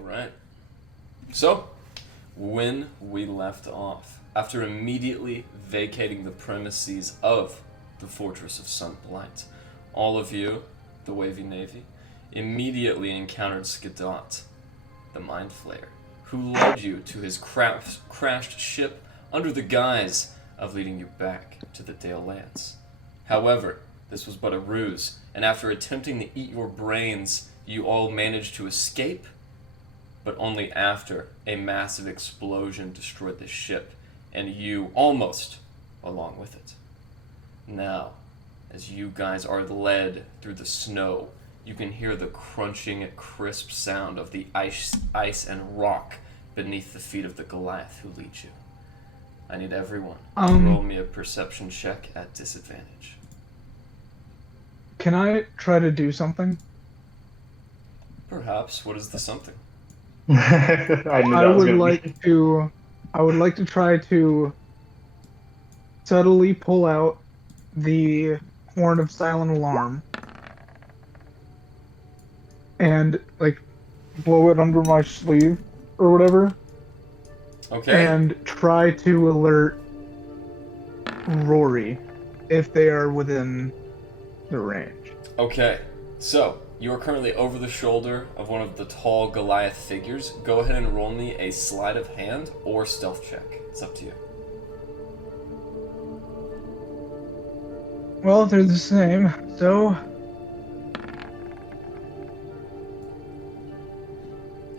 Alright. So, when we left off, after immediately vacating the premises of the Fortress of Sunblight, all of you, the Wavy Navy, immediately encountered Skidot, the Mind Flayer, who led you to his crashed ship under the guise of leading you back to the Dale Lands. However, this was but a ruse, and after attempting to eat your brains, you all managed to escape, but only after a massive explosion destroyed the ship, and you almost along with it. Now, as you guys are led through the snow, you can hear the crunching, crisp sound of the ice and rock beneath the feet of the Goliath who leads you. I need everyone to roll me a perception check at disadvantage. Can I try to do something? Perhaps. What is the something? I would like to try to subtly pull out the horn of silent alarm and blow it under my sleeve or whatever. Okay. And try to alert Rory if they are within the range. Okay. So, you are currently over the shoulder of one of the tall Goliath figures. Go ahead and roll me a sleight of hand or stealth check. It's up to you. Well, they're the same, so...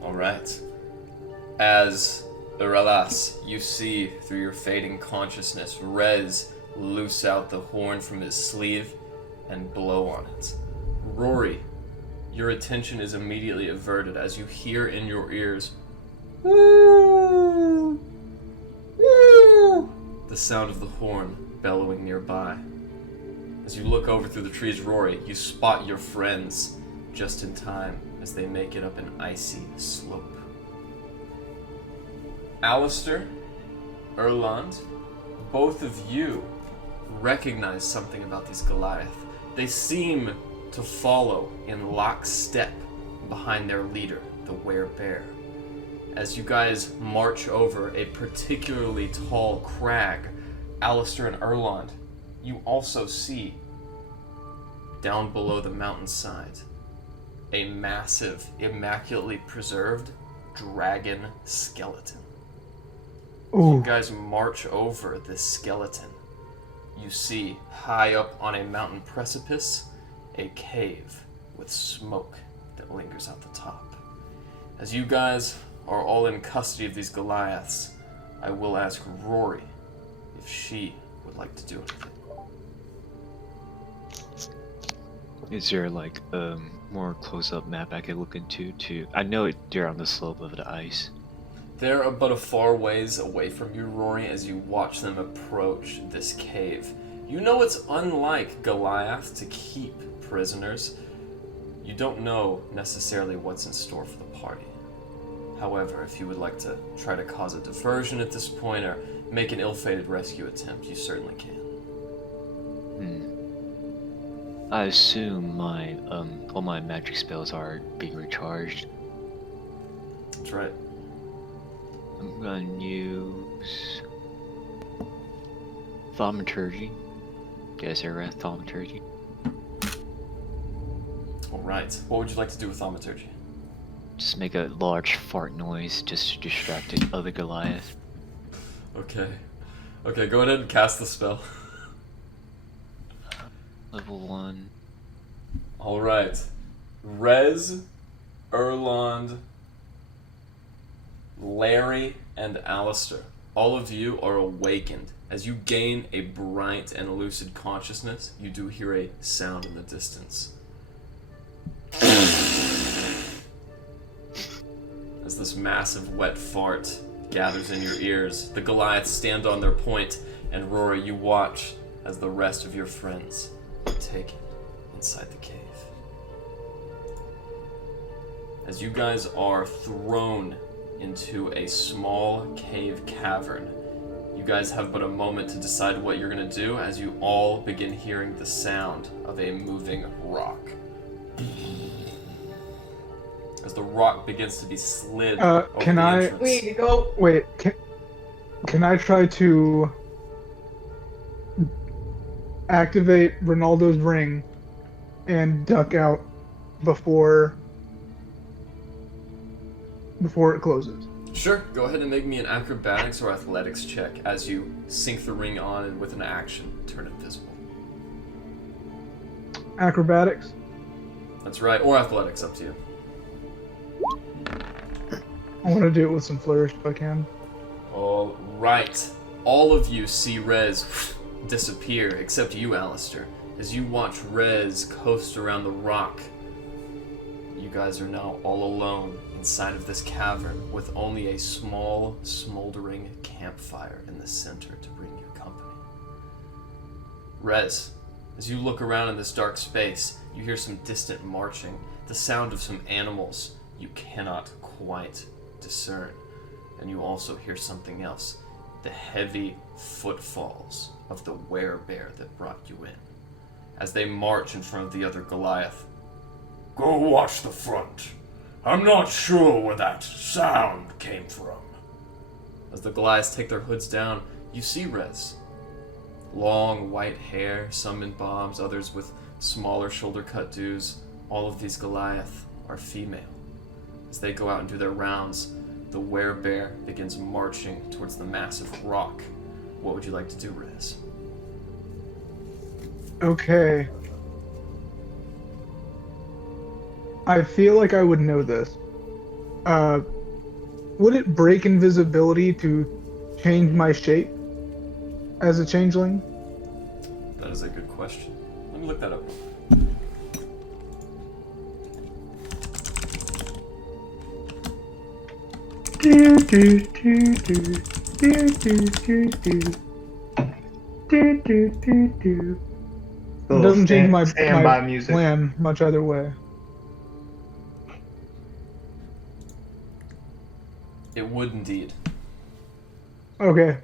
Alright. As Uralas, you see through your fading consciousness Rez loose out the horn from his sleeve and blow on it. Rory, your attention is immediately averted as you hear in your ears "Woo! Woo!" the sound of the horn bellowing nearby. As you look over through the trees, Rory, you spot your friends just in time as they make it up an icy slope. Alistair, Erland, both of you recognize something about these Goliath. They seem to follow in lockstep behind their leader, the Werebear. As you guys march over a particularly tall crag, Alistair and Erland, you also see, down below the mountainside, a massive, immaculately preserved dragon skeleton. Ooh. You guys march over this skeleton. You see, high up on a mountain precipice, a cave with smoke that lingers out the top. As you guys are all in custody of these Goliaths, I will ask Rory if she would like to do anything. Is there a more close-up map I could look into? I know they're on the slope of the ice. They're about a far ways away from you, Rory, as you watch them approach this cave. You know it's unlike Goliath to keep prisoners. You don't know necessarily what's in store for the party. However, if you would like to try to cause a diversion at this point or make an ill-fated rescue attempt, you certainly can. I assume all my magic spells are being recharged. That's right. I'm gonna use thaumaturgy. Did I say right? Thaumaturgy. Alright. What would you like to do with thaumaturgy? Just make a large fart noise just to distract the other Goliath. Okay. Okay, go ahead and cast the spell. Level 1. Alright. Rez, Erland, Larry, and Alistair. All of you are awakened. As you gain a bright and lucid consciousness, you do hear a sound in the distance. As this massive wet fart gathers in your ears, the Goliaths stand on their point, and Rory, you watch as the rest of your friends are taken inside the cave. As you guys are thrown into a small cave cavern, you guys have but a moment to decide what you're going to do as you all begin hearing the sound of a moving rock. as the rock begins to be slid over Can the I entrance. We need to go. wait? Over the We need to entrance. go. Can I try to activate Ronaldo's ring and duck out before it closes? Sure, go ahead and make me an acrobatics or athletics check as you sink the ring on and with an action turn invisible. Acrobatics. That's right, or athletics, up to you. I want to do it with some flourish if I can. All right. All of you see Rez disappear, except you, Alistair. As you watch Rez coast around the rock, you guys are now all alone inside of this cavern with only a small, smoldering campfire in the center to bring you company. Rez, as you look around in this dark space, you hear some distant marching, the sound of some animals you cannot quite discern. And you also hear something else, the heavy footfalls of the werebear that brought you in, as they march in front of the other Goliath. Go watch the front. I'm not sure where that sound came from. As the Goliaths take their hoods down, you see Rez. Long white hair, some in bobs, others with smaller shoulder-cut dews. All of these Goliath are female. As they go out and do their rounds, the werebear begins marching towards the massive rock. What would you like to do, Rez? Okay. I feel like I would know this. Would it break invisibility to change my shape as a changeling? That is a good question. Let me look that up. It doesn't change my standby music. plan much either way. It would indeed. Okay.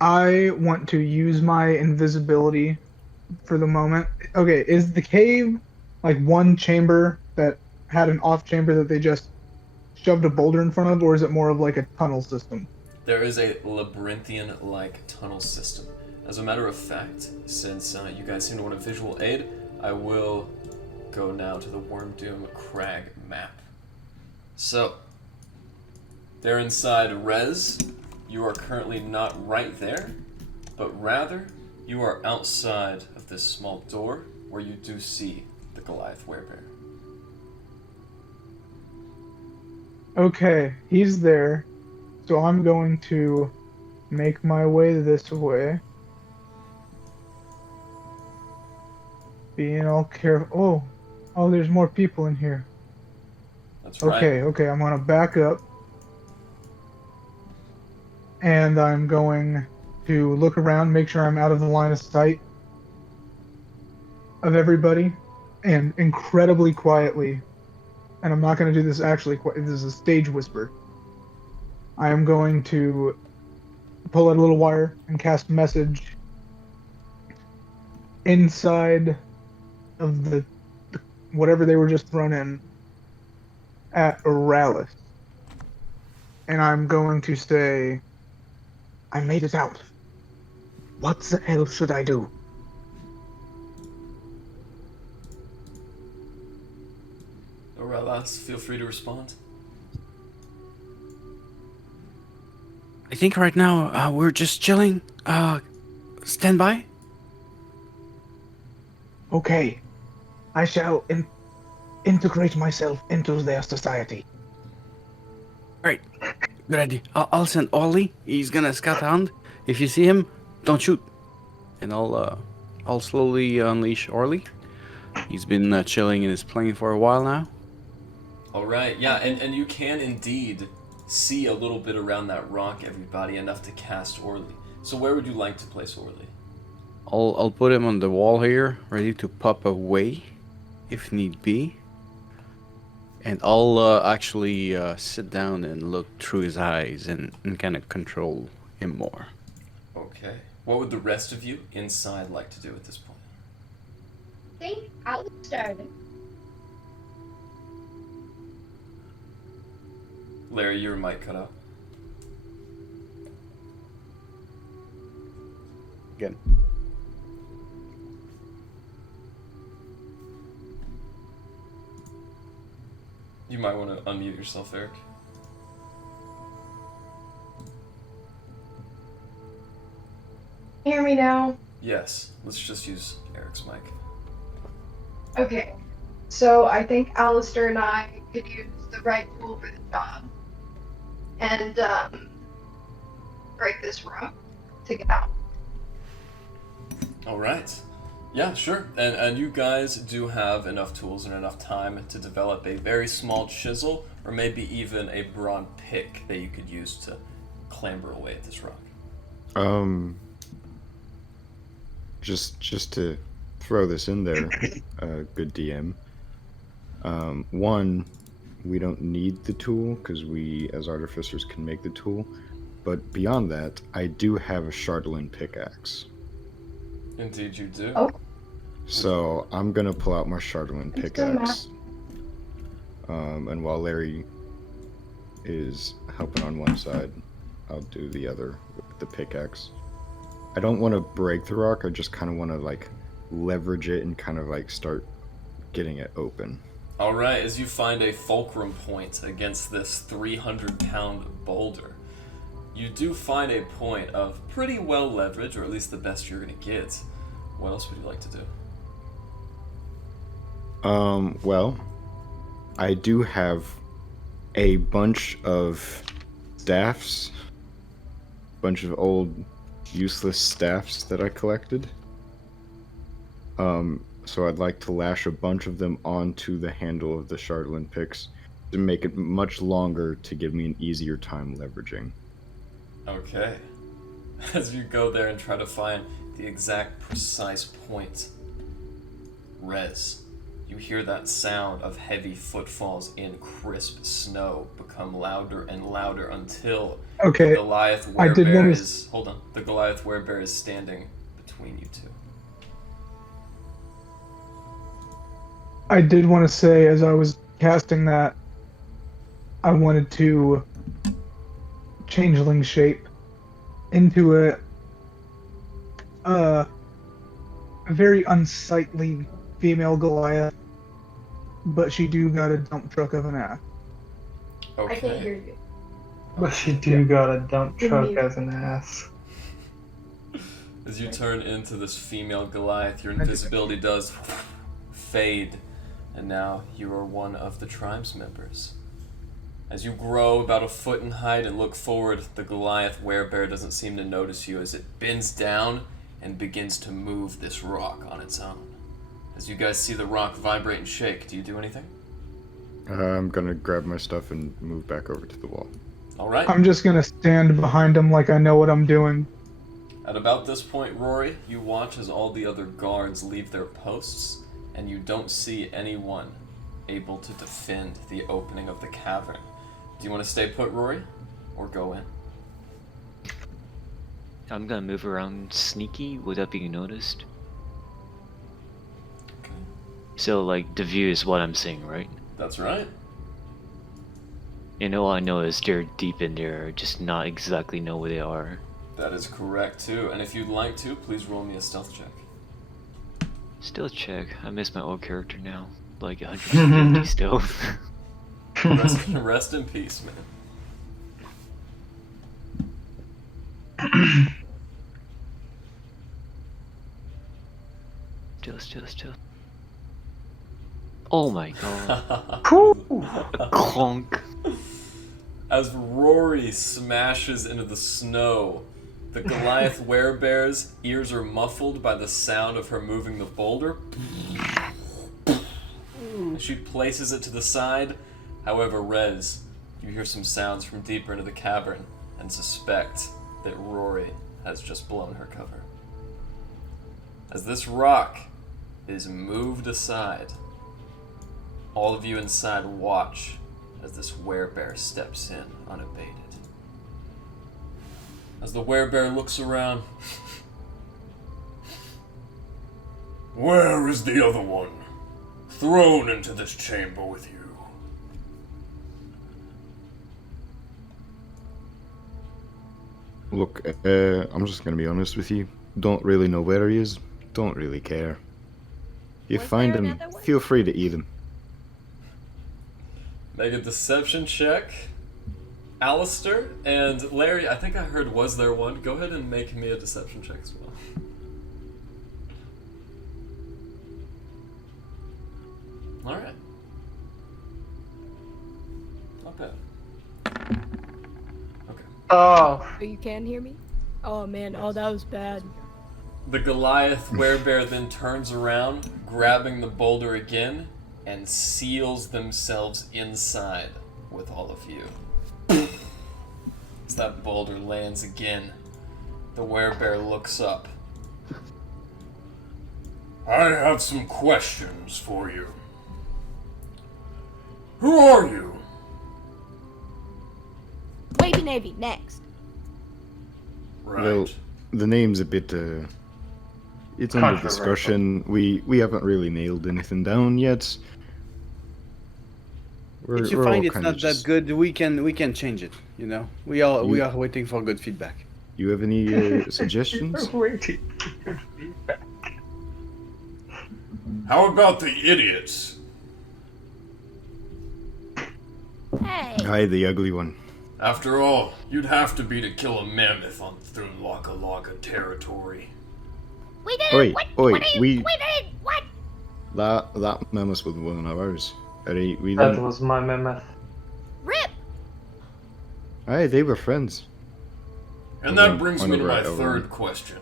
I want to use my invisibility for the moment. Okay, is the cave like one chamber that had an off chamber that they just shoved a boulder in front of, or is it more of like a tunnel system? There is a labyrinthian-like tunnel system. As a matter of fact, since you guys seem to want a visual aid, I will go now to the Wyrmdoom Crag map. So, there inside Rez, you are currently not right there, but rather you are outside of this small door where you do see the Goliath werebear. Okay, he's there, so I'm going to make my way this way. Being all careful. Oh, there's more people in here. That's right. Okay, I'm gonna back up. And I'm going to look around, make sure I'm out of the line of sight of everybody, and incredibly quietly, and I'm not going to do this actually, this is a stage whisper. I am going to pull out a little wire and cast message inside of the whatever they were just thrown in at Oralis. And I'm going to say, I made it out. What the hell should I do? Aurelas, feel free to respond. I think right now we're just chilling. Stand by. Okay. I shall integrate myself into their society. Right. Good idea. I'll send Ollie. He's gonna scout around. If you see him, don't shoot. And I'll slowly unleash Orly. He's been chilling in his plane for a while now. All right, yeah, and you can indeed see a little bit around that rock, everybody, enough to cast Orly. So where would you like to place Orly? I'll put him on the wall here, ready to pop away, if need be. And I'll actually sit down and look through his eyes and kind of control him more. Okay. What would the rest of you inside like to do at this point? think Alistair. Larry, your mic cut out. Again. You might want to unmute yourself, Eric. Hear me now? Yes, let's just use Eric's mic. Okay. So I think Alistair and I could use the right tool for the job. And break this rock to get out. All right. Yeah, sure. And you guys do have enough tools and enough time to develop a very small chisel or maybe even a brawn pick that you could use to clamber away at this rock. Just to throw this in there, good DM. One, we don't need the tool because we, as artificers, can make the tool. But beyond that, I do have a Chardolin pickaxe. Indeed, you do. Oh. So I'm gonna pull out my Chardolin pickaxe. And while Larry is helping on one side, I'll do the other with the pickaxe. I don't want to break the rock. I just kind of want to like leverage it and kind of like start getting it open. All right, as you find a fulcrum point against this 300-pound boulder, you do find a point of pretty well leverage, or at least the best you're going to get. What else would you like to do? Well, I do have a bunch of staffs, bunch of old useless staffs that I collected. So I'd like to lash a bunch of them onto the handle of the Chardolin picks to make it much longer to give me an easier time leveraging. Okay. As you go there and try to find the exact precise point, Rez, you hear that sound of heavy footfalls in crisp snow become louder and louder until Okay. the Goliath I did werebear notice- is... Hold on. The Goliath werebear is standing between you two. I did want to say, as I was casting that, I wanted to changeling shape into a very unsightly female Goliath, but she do got a dump truck of an ass. I can't hear Okay. you. But she do got a dump Give truck me- as an ass. As you turn into this female Goliath, your invisibility does fade, and now you are one of the tribe's members. As you grow about a foot in height and look forward, the Goliath werebear doesn't seem to notice you as it bends down and begins to move this rock on its own. As you guys see the rock vibrate and shake, do you do anything? I'm gonna grab my stuff and move back over to the wall. Alright. I'm just gonna stand behind him like I know what I'm doing. At about this point, Rory, you watch as all the other guards leave their posts, and you don't see anyone able to defend the opening of the cavern. Do you want to stay put, Rory, or go in? I'm gonna move around sneaky without being noticed. Okay. So, like, the view is what I'm seeing, right? That's right. And all I know is they're deep in there, just not exactly know where they are. That is correct, too. And if you'd like to, please roll me a stealth check. Still check. I miss my old character now. Like 150 still. Rest in peace, man. Still. Oh my god. Clonk. As Rory smashes into the snow, the Goliath werebear's ears are muffled by the sound of her moving the boulder. She places it to the side. However, Rez, you hear some sounds from deeper into the cavern and suspect that Rory has just blown her cover. As this rock is moved aside, all of you inside watch as this werebear steps in unabated. As the werebear looks around, Where is the other one? Thrown into this chamber with you. Look, I'm just gonna be honest with you. Don't really know where he is. Don't really care. If you Was find there him, another one? feel free to eat him. Make a deception check. Alistair and Larry, I think I heard was there one. Go ahead and make me a deception check as well. Alright. Not bad. Okay. Oh, Oh, you can hear me? Oh man, oh that was bad. The Goliath werebear then turns around, grabbing the boulder again, and seals themselves inside with all of you. As that boulder lands again, the werebear looks up. I have some questions for you. Who are you? Wavy Navy, next. Right. Well, the name's a bit, it's under Controversial. discussion. We haven't really nailed anything down yet. If you we're find all it's kinda not just- that good, we can change it. You know, we are waiting for good feedback. You have any suggestions? wait. How about the idiots? Hey, Aye, the ugly one. After all, you'd have to be to kill a mammoth on Thunlaka territory. we did Oi, it. What? oi, What are you? we- We did it. What? That mammoth was one of ours. Aye, we That didn't. was my mammoth. Rip. Aye, they were friends. And Okay, that brings I me know to my right over. third question.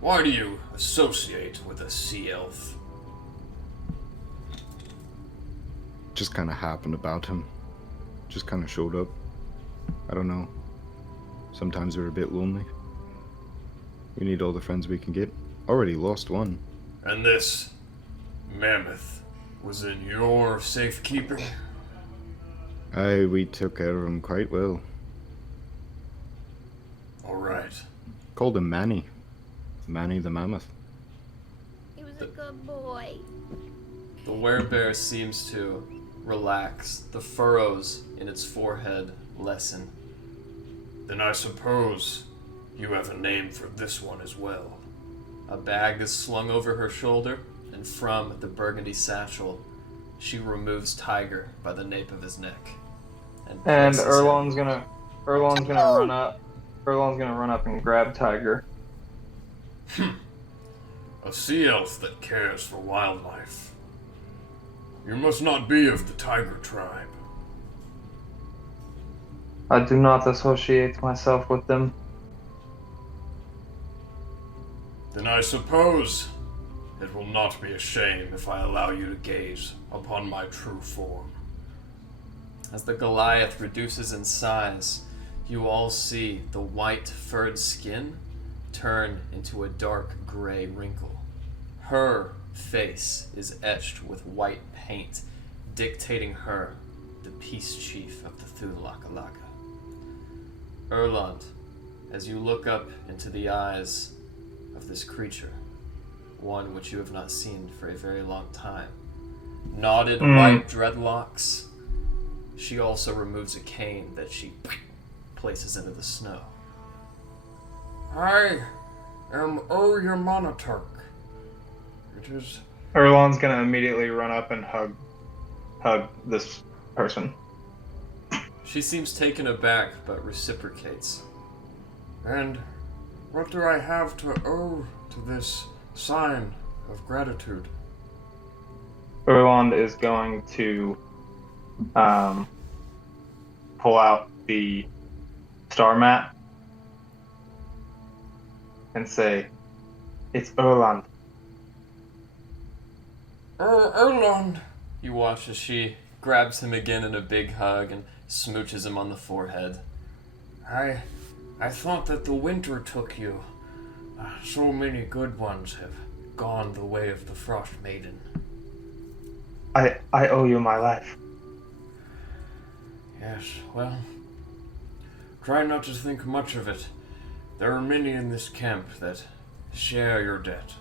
Why do you associate with a sea elf? Just kind of happened about him. Just kind of showed up. I don't know. Sometimes we're a bit lonely. We need all the friends we can get. Already lost one. And this mammoth was in your safekeeping? Aye, we took care of him quite well. Alright. Called him Manny. Manny the mammoth. He was a good boy. The werebear seems to relax. The furrows in its forehead lessen. Then I suppose you have a name for this one as well. A bag is slung over her shoulder, and from the burgundy satchel, she removes Tiger by the nape of his neck. And places him- Erlon's gonna run up. Erlon's gonna run up and grab Tiger. A sea elf that cares for wildlife. You must not be of the tiger tribe. I do not associate myself with them. Then I suppose it will not be a shame if I allow you to gaze upon my true form. As the Goliath reduces in size, you all see the white furred skin turn into a dark gray wrinkle. Her face is etched with white paint, dictating her the peace chief of the Thunlaka. Erland, as you look up into the eyes of this creature, one which you have not seen for a very long time, knotted white dreadlocks, she also removes a cane that she places into the snow. I am Uryamonaturk. It is Erlon's gonna immediately run up and hug this person. She seems taken aback, but reciprocates. And what do I have to owe to this sign of gratitude? Erlon is going to pull out the star map and say, "It's Erland." Erland! You watch as she grabs him again in a big hug and smooches him on the forehead. I thought that the winter took you. So many good ones have gone the way of the Frost Maiden. I owe you my life. Yes, well, try not to think much of it. There are many in this camp that share your debt.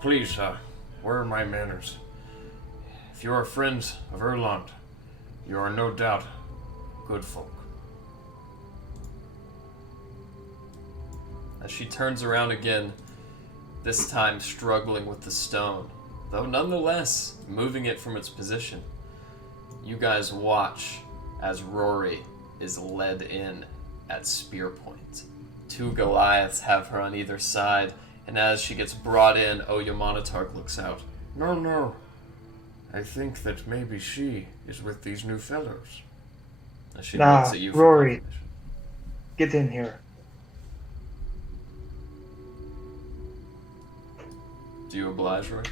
Please, where are my manners? If you are friends of Erland, you are no doubt good folk. As she turns around again, this time struggling with the stone, though nonetheless moving it from its position. You guys watch as Rory is led in at spear point. 2 Goliaths have her on either side, and as she gets brought in, Oyamanatark looks out. No. I think that maybe she is with these new fellows. As she Nah, looks at you for Rory. confirmation. Get in here. Do you oblige, Rory?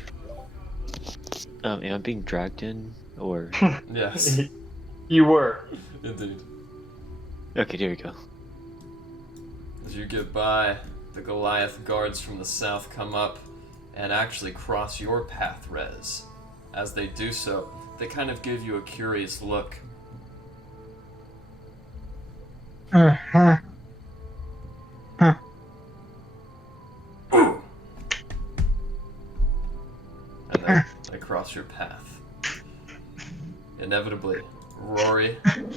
Am I being dragged in, or? Yes, You were. indeed. Okay, there you go. As you get by, the Goliath guards from the south come up and actually cross your path, Rez. As they do so, they kind of give you a curious look. Uh-huh. Huh. And they cross your path. Inevitably, Rory and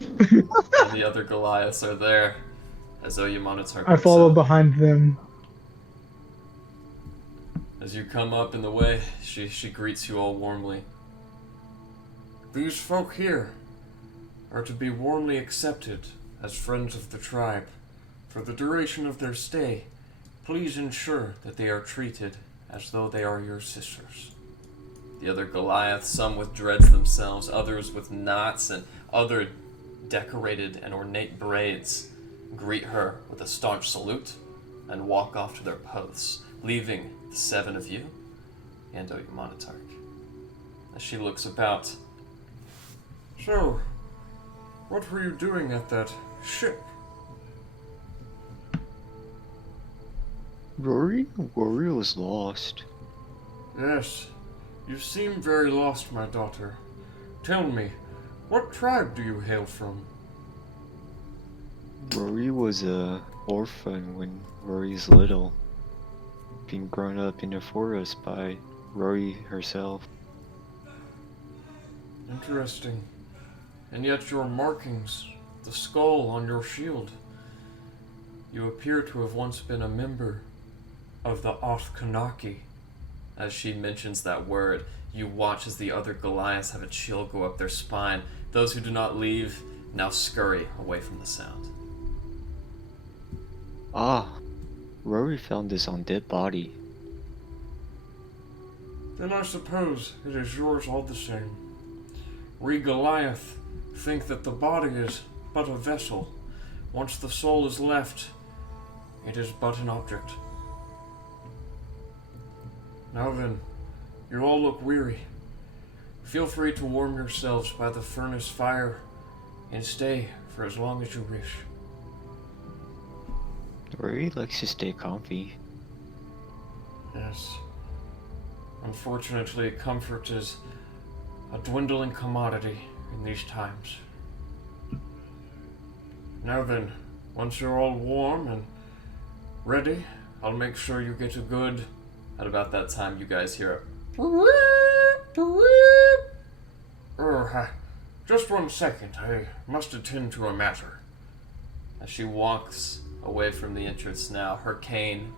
the other Goliaths are there as Oyamanatark I looks follow up. behind them. As you come up in the way, she greets you all warmly. These folk here are to be warmly accepted as friends of the tribe. For the duration of their stay, please ensure that they are treated as though they are your sisters. The other Goliaths, some with dreads themselves, others with knots, and other decorated and ornate braids, greet her with a staunch salute and walk off to their posts, leaving the 7 of you and Oyamanatark. As she looks about, So, what were you doing at that ship? Rory was lost. Yes, you seem very lost, my daughter. Tell me, what tribe do you hail from? Rory was a orphan when Rory's little, being grown up in a forest by Rory herself. Interesting. And yet your markings, the skull on your shield, you appear to have once been a member of the Othkanaki. as she mentions that word, you watch as the other Goliaths have a chill go up their spine. Those who do not leave now scurry away from the sound. Ah, Rory found this on dead body. Then I suppose it is yours all the same. We Goliath think that the body is but a vessel. Once the soul is left, it is but an object. Now then, you all look weary. Feel free to warm yourselves by the furnace fire and stay for as long as you wish. Rory likes to stay comfy. Yes. Unfortunately, comfort is a dwindling commodity in these times. Now then, once you're all warm and ready, I'll make sure you get a good... At about that time, you guys hear Just 1 second, I must attend to a matter. as she walks away from the entrance now, her cane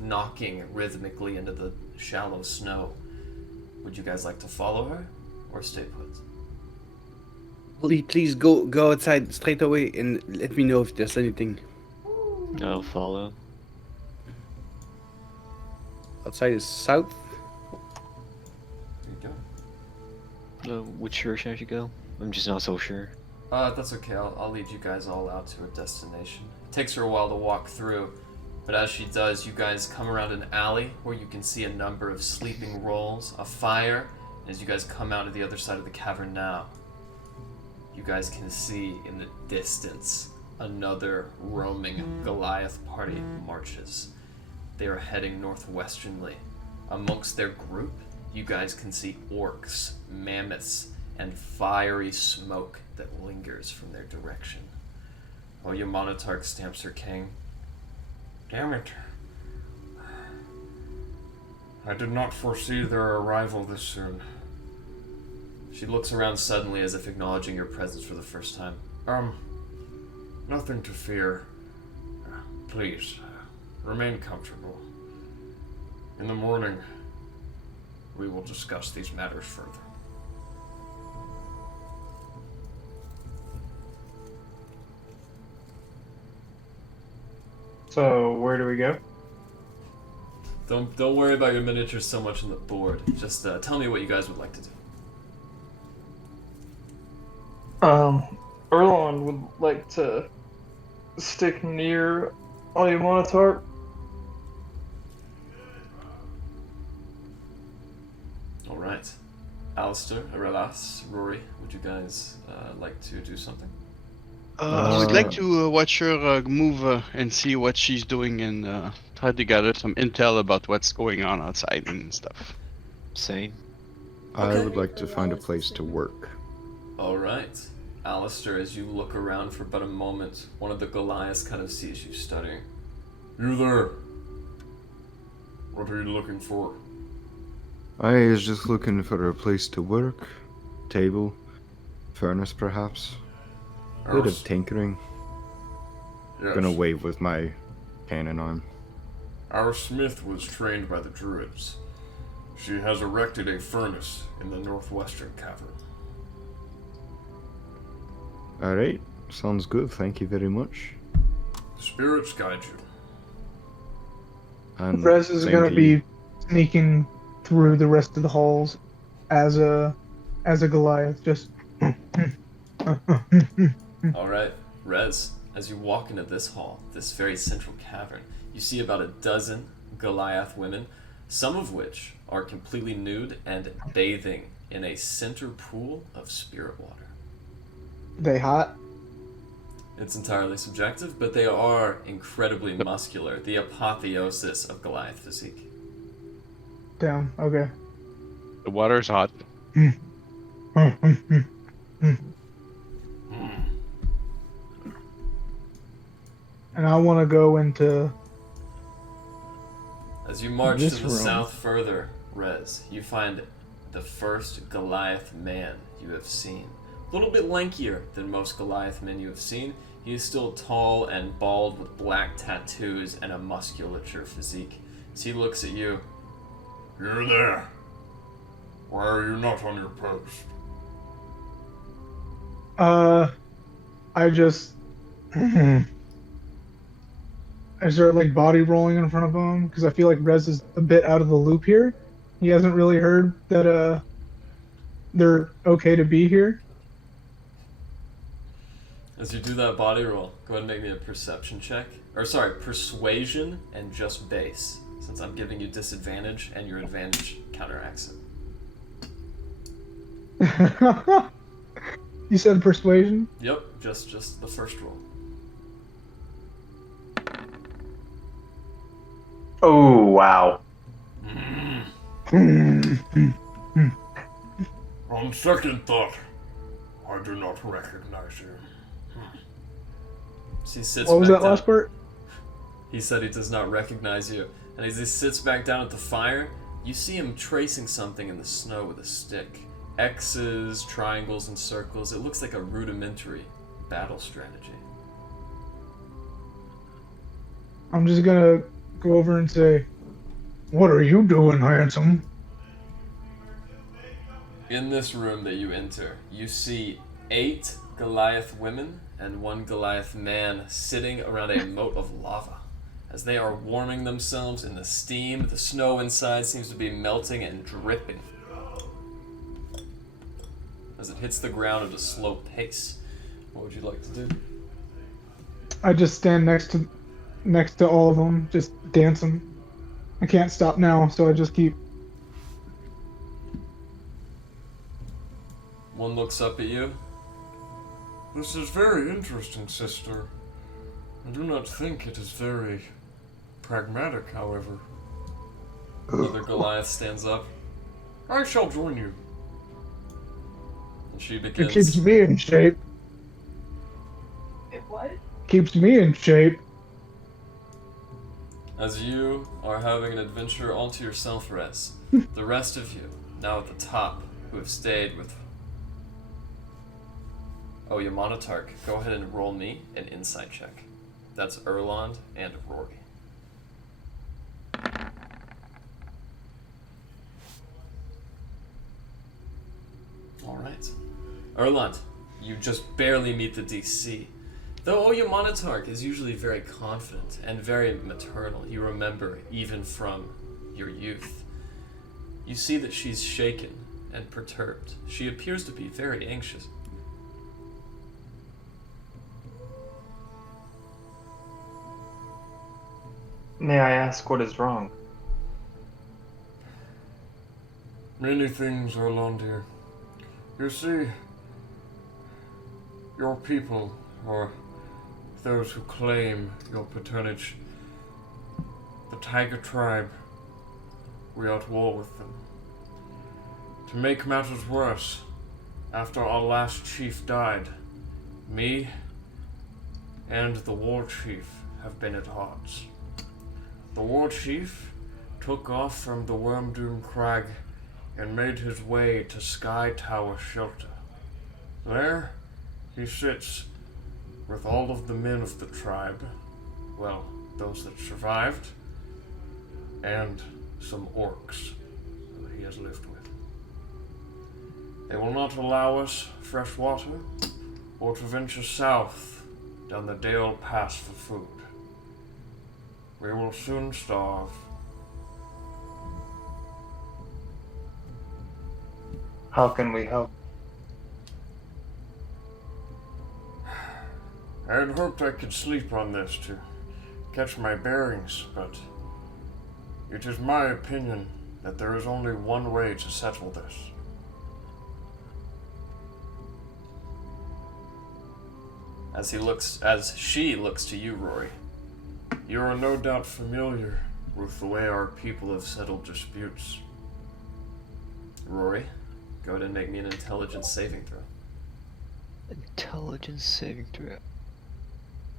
knocking rhythmically into the shallow snow. Would you guys like to follow her or stay put? Please go outside straight away and let me know if there's anything. I'll follow. Outside is south. There you go. Which direction I should go? I'm just not so sure. That's okay. I'll lead you guys all out to a destination. It takes her a while to walk through, but as she does, you guys come around an alley where you can see a number of sleeping rolls, a fire, and as you guys come out to the other side of the cavern now, you guys can see in the distance another roaming Goliath party marches. They are heading northwesternly. Amongst their group, you guys can see orcs, mammoths, and fiery smoke that lingers from their direction. Oyamanatark stamps her cane. Damn it. I did not foresee their arrival this soon. She looks around suddenly as if acknowledging your presence for the first time. Nothing to fear. Please, remain comfortable. In the morning, we will discuss these matters further. So where do we go? Don't worry about your miniatures so much on the board. Just tell me what you guys would like to do. Erlon would like to stick near Audio Monitor. Alright. Alistair, Arelas, Rory, would you guys like to do something? I would like to watch her move and see what she's doing and try to gather some intel about what's going on outside and stuff. Same. I Okay. would like to find a place to work. Alright. Alistair, as you look around for but a moment, one of the Goliaths kind of sees you studying. You there? What are you looking for? I is just looking for a place to work. Table. Furnace, perhaps. A bit of tinkering. Yes. Gonna wave with my cannon arm. Our smith was trained by the druids. She has erected a furnace in the northwestern cavern. Alright, sounds good, thank you very much. The spirits guide you. And Rez is same gonna to be you. sneaking through the rest of the halls as a Goliath, just. Alright, Rez, as you walk into this hall, this very central cavern, you see about a dozen Goliath women, some of which are completely nude and bathing in a center pool of spirit water. They hot? It's entirely subjective, but they are incredibly muscular, the apotheosis of Goliath physique. Damn. Okay. The water's hot. And I want to go into. As you march to This the room. south further, Rez, you find the first Goliath man you have seen. A little bit lankier than most Goliath men you have seen. He is still tall and bald with black tattoos and a musculature physique. As he looks at you, You're there. Why are you not on your post? I just. I start like body rolling in front of him because I feel like Rez is a bit out of the loop here. He hasn't really heard that they're okay to be here. as you do that body roll, go ahead and make me a perception check. Or sorry, persuasion and just base, since I'm giving you disadvantage and your advantage counteracts it. You said persuasion? Yep, just the first roll. Oh, wow. On second thought, I do not recognize you. So he sits What was back that down. last part? He said he does not recognize you. And as he sits back down at the fire, you see him tracing something in the snow with a stick. X's, triangles, and circles. It looks like a rudimentary battle strategy. I'm just gonna go over and say, "What are you doing, handsome?" In this room that you enter, you see 8 Goliath women and 1 Goliath man sitting around a moat of lava. As they are warming themselves in the steam, the snow inside seems to be melting and dripping as it hits the ground at a slow pace. What would you like to do? I just stand next to all of them, just dancing. I can't stop now, so I just keep. One looks up at you. This is very interesting, sister. I do not think it is very pragmatic, however. Another Goliath stands up, I shall join you. and she It begins. keeps me in shape. Wait, what? Keeps me in shape. As you are having an adventure all to yourself, Res, the rest of you, now at the top, who have stayed with Monotarch, go ahead and roll me an insight check. That's Erland and Rory. Alright. Erland, you just barely meet the DC. Though Monotarch is usually very confident and very maternal, you remember even from your youth. You see that she's shaken and perturbed. She appears to be very anxious. May I ask what is wrong? Many things, Orlandir. You see, your people, or those who claim your paternage, the Tiger Tribe, we are at war with them. To make matters worse, after our last chief died, me and the war chief have been at odds. The war chief took off from the Wyrmdoom Crag and made his way to Sky Tower Shelter. There, he sits with all of the men of the tribe, well, those that survived, and some orcs that he has lived with. They will not allow us fresh water or to venture south down the Dale Pass for food. We will soon starve. How can we help? I had hoped I could sleep on this to catch my bearings, but it is my opinion that there is only one way to settle this. As she looks to you, Rory. You are no doubt familiar with the way our people have settled disputes. Rory, go ahead and make me an intelligence saving throw. Intelligence saving throw.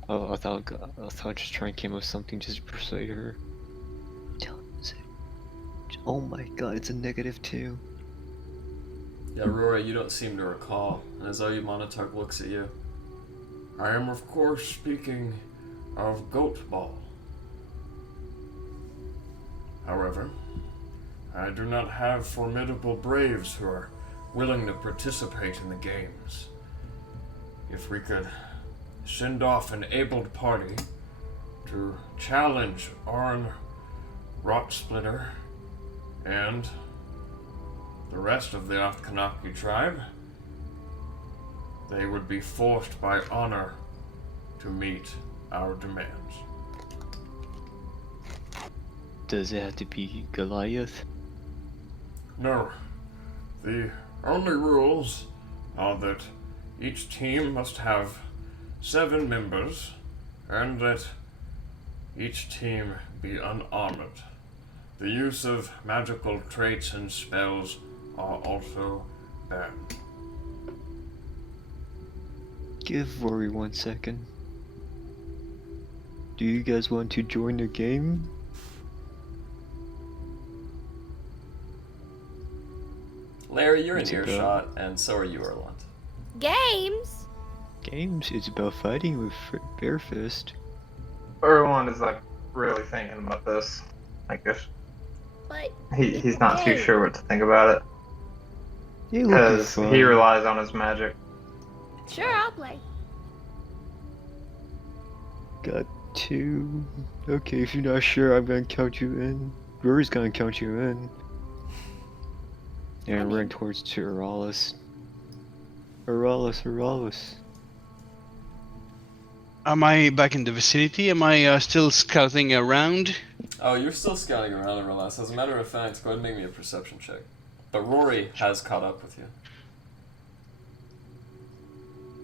Oh, I thought just trying to came up with something just to persuade her. Intelligence saving. Oh my god, it's a -2. Yeah, Rory, you don't seem to recall. And as Monotarch looks at you. I am of course speaking of Goatball. However, I do not have formidable braves who are willing to participate in the games. If we could send off an abled party to challenge Arn Rotsplitter and the rest of the Athkanaki tribe, they would be forced by honor to meet our demands. Does it have to be Goliath? No. The only rules are that each team must have 7 members, and that each team be unarmored. The use of magical traits and spells are also banned. Give Rory 1 second. Do you guys want to join the game? Larry, you're in What's it about? earshot, and so are you, Erland. Games? Games? It's about fighting with bare fist. Erwan is like really thinking about this. Like this. But He's not too sure what to think about it. It would be Because fun. he relies on his magic. sure, I'll play. Got 2. Okay, if you're not sure, I'm gonna count you in. Rory's gonna count you in. And run towards to Aralis. Aralis. Am I back in the vicinity? Am I still scouting around? Oh, you're still scouting around, Erland. As a matter of fact, go ahead and make me a perception check. But Rory has caught up with you.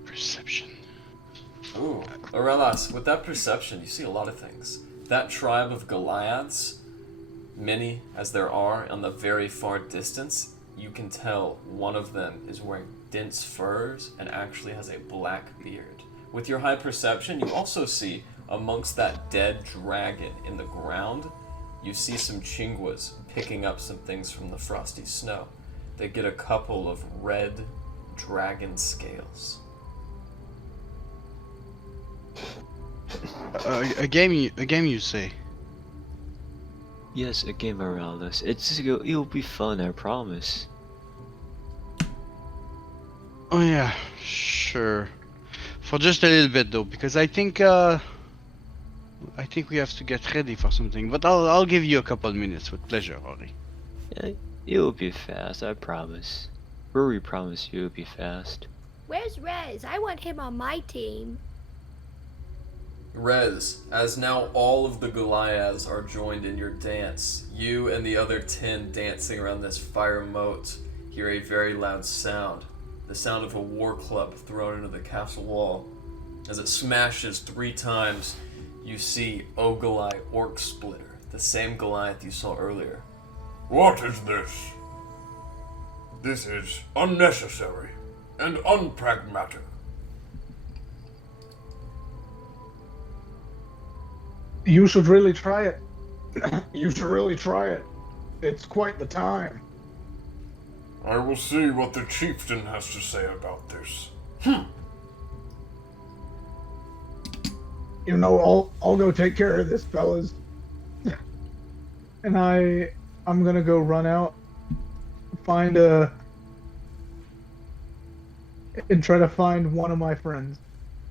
Perception. Ooh, Aurelas, with that perception, you see a lot of things. That tribe of Goliaths, many as there are on the very far distance, you can tell one of them is wearing dense furs and actually has a black beard. With your high perception, you also see amongst that dead dragon in the ground, you see some Chingwas picking up some things from the frosty snow. They get a couple of red dragon scales. A game, you say? Yes, a game around us. It'll be fun, I promise. Oh yeah, sure. For just a little bit though, because I think we have to get ready for something. But I'll give you a couple minutes with pleasure, Ori. Yeah, it'll be fast, I promise. Rory promised you it'll be fast. Where's Rez? I want him on my team. Rez, as now all of the Goliaths are joined in your dance, you and the other 10 dancing around this fire moat hear a very loud sound. The sound of a war club thrown into the castle wall. As it smashes 3 times, you see Ogolai Orc Splitter, the same Goliath you saw earlier. What is this? This is unnecessary and unpragmatic. You should really try it. You should really try it. It's quite the time. I will see what the chieftain has to say about this. You know, I'll go take care of this, fellas. And I'm gonna go run out, find and try to find one of my friends.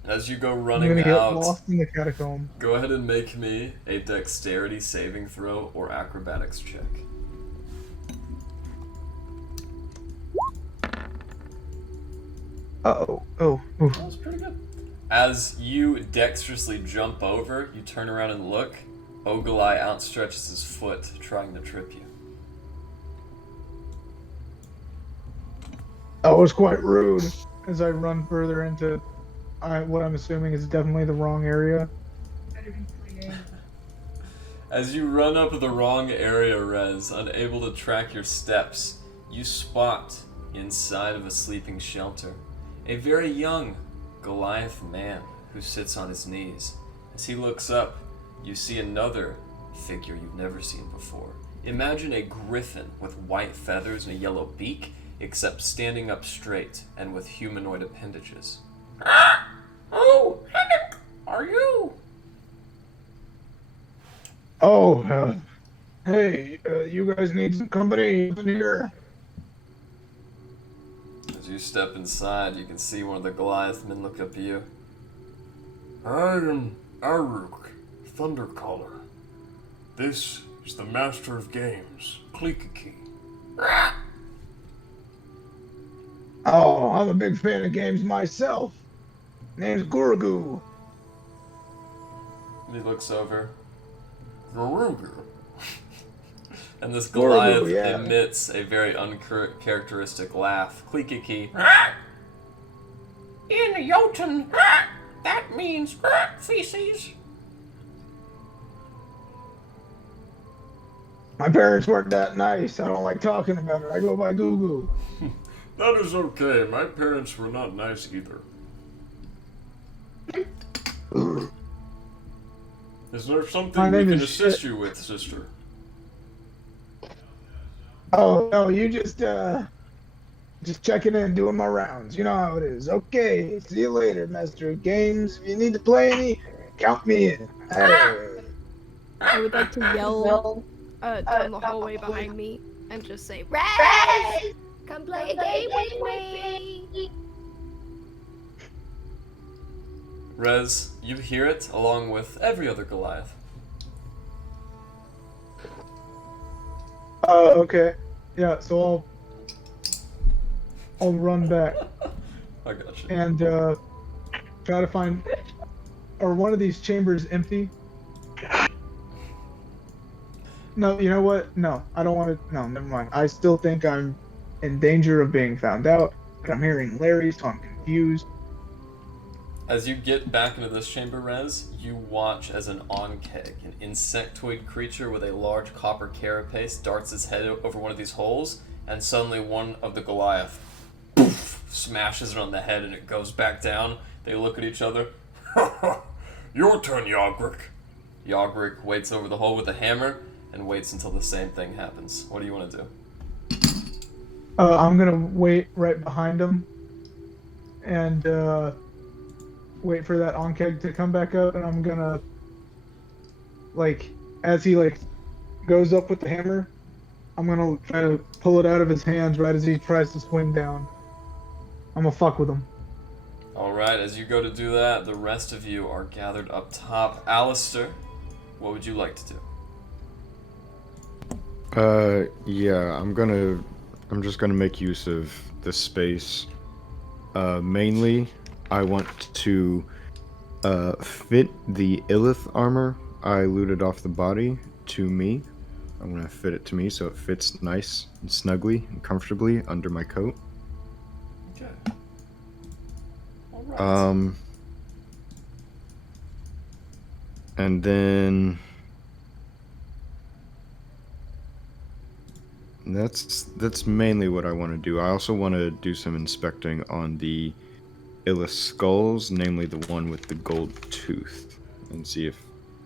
As you go I'm running gonna get out, lost in the catacomb. go ahead and make me a dexterity saving throw or acrobatics check. Oh. That was pretty good. As you dexterously jump over, you turn around and look. Ogolai outstretches his foot, trying to trip you. That was quite rude. As I run further into what I'm assuming is definitely the wrong area. As you run up the wrong area, Rez, unable to track your steps, you spot inside of a sleeping shelter a very young Goliath man who sits on his knees. As he looks up, you see another figure you've never seen before. Imagine a griffin with white feathers and a yellow beak, except standing up straight and with humanoid appendages. Oh, Henrik, are you? Oh, hey, you guys need some company in here? As you step inside, you can see one of the Goliath men look up at you. I am Aruk, Thundercaller. This is the Master of Games, Klikiki. Oh, I'm a big fan of games myself. Name's Gurgu. And he looks over. Garugu. And this Goliath yeah. emits a very uncharacteristic laugh. Klikiki. In Jotun, that means feces. My parents weren't that nice. I don't like talking about it. I go by Gugu. That is okay. My parents were not nice either. Is there My something we name can is assist Shit. you with, sister? Oh, no, you just checking in, doing my rounds. You know how it is. Okay, see you later, Master of Games. If you need to play any, count me in. Hey. I would like to yell down the hallway behind me and just say, Rez! Come play a game with me! Rez, you hear it along with every other Goliath. Okay. Yeah, so I'll run back I gotcha. and try to find. Are one of these chambers empty? No, you know what? No, I don't want to. No, never mind. I still think I'm in danger of being found out. I'm hearing Larry, so I'm confused. As you get back into this chamber, Rez, you watch as an onkeg, an insectoid creature with a large copper carapace, darts its head over one of these holes, and suddenly one of the Goliath poof, smashes it on the head and it goes back down. They look at each other. Your turn, Yogric. Yogric waits over the hole with a hammer and waits until the same thing happens. What do you want to do? I'm gonna wait right behind him and wait for that onkeg to come back up, and I'm gonna as he goes up with the hammer, I'm gonna try to pull it out of his hands right as he tries to swing down. I'm gonna fuck with him. Alright, as you go to do that, the rest of you are gathered up top. Alistair, what would you like to do? Yeah, I'm just gonna make use of the space. Mainly, I want to fit the Illith armor I looted off the body to me. I'm gonna fit it to me so it fits nice and snugly and comfortably under my coat. Okay. Alright. And then that's mainly what I want to do. I also want to do some inspecting on the Illith skulls, namely the one with the gold tooth, and see if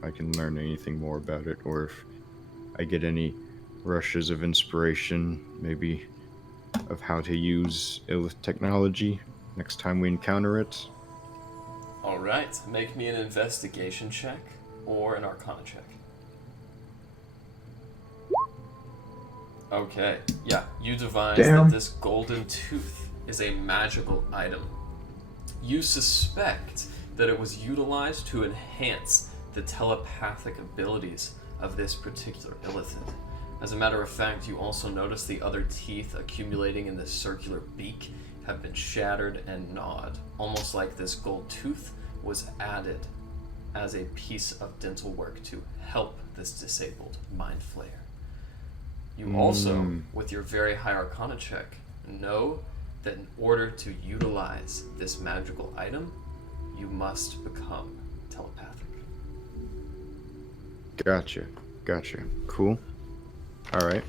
I can learn anything more about it, or if I get any rushes of inspiration, maybe of how to use Illith technology next time we encounter it. Alright, make me an investigation check or an arcana check. Okay, yeah, you devise that this golden tooth is a magical item. You suspect that it was utilized to enhance the telepathic abilities of this particular illithid. As a matter of fact, you also notice the other teeth accumulating in this circular beak have been shattered and gnawed, almost like this gold tooth was added as a piece of dental work to help this disabled mind flayer. You also, with your very high arcana check, know that in order to utilize this magical item, you must become telepathic. Gotcha. Cool. Alright.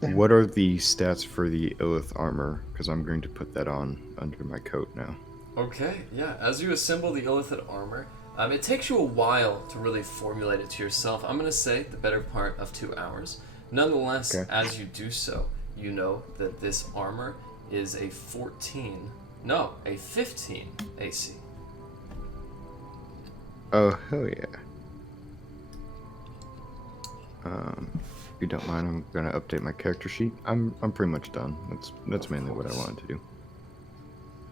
What are the stats for the Illith armor? Because I'm going to put that on under my coat now. Okay, yeah. As you assemble the illithid armor, it takes you a while to really formulate it to yourself. I'm going to say the better part of 2 hours. Nonetheless, as you do so, you know that this armor is a 15 AC. Oh, hell yeah. If you don't mind, I'm gonna update my character sheet. I'm pretty much done. That's mainly what I wanted to do.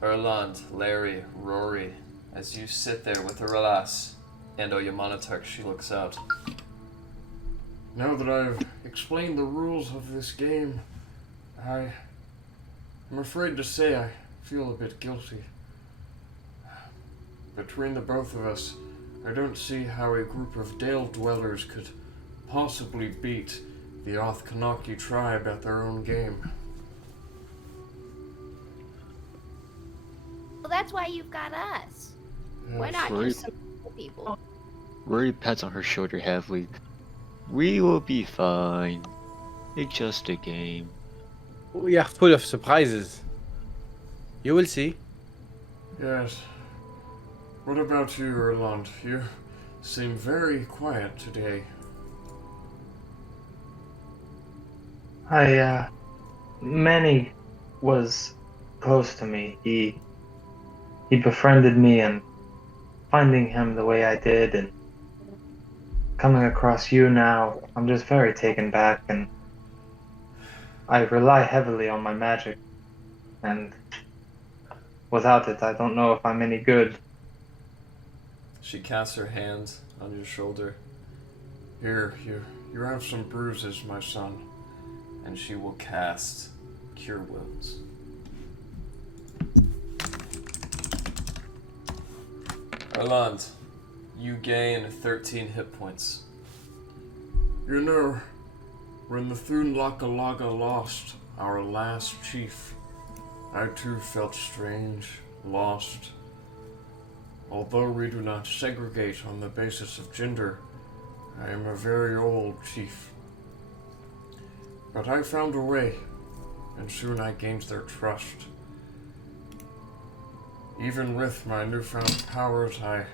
Erland, Larry, Rory, as you sit there with Ralas and Oyamanatark, she looks out. Now that I've explained the rules of this game, I'm afraid to say I feel a bit guilty. Between the both of us, I don't see how a group of Dale dwellers could possibly beat the Othkanaki tribe at their own game. Well, that's why you've got us. Why not just some people? Rory pats on her shoulder heavily. We will be fine. It's just a game. We are full of surprises. You will see. Yes. What about you, Erland? You seem very quiet today. Manny was close to me. He befriended me, and finding him the way I did and coming across you now, I'm just very taken back, and I rely heavily on my magic, and without it, I don't know if I'm any good. She casts her hand on your shoulder. Here, you have some bruises, my son. And she will cast Cure Wounds. Erland, you gain 13 hit points. You know, when the Thunlakalaga lost our last chief, I too felt strange, lost. Although we do not segregate on the basis of gender, I am a very old chief. But I found a way, and soon I gained their trust. even with my newfound powers, I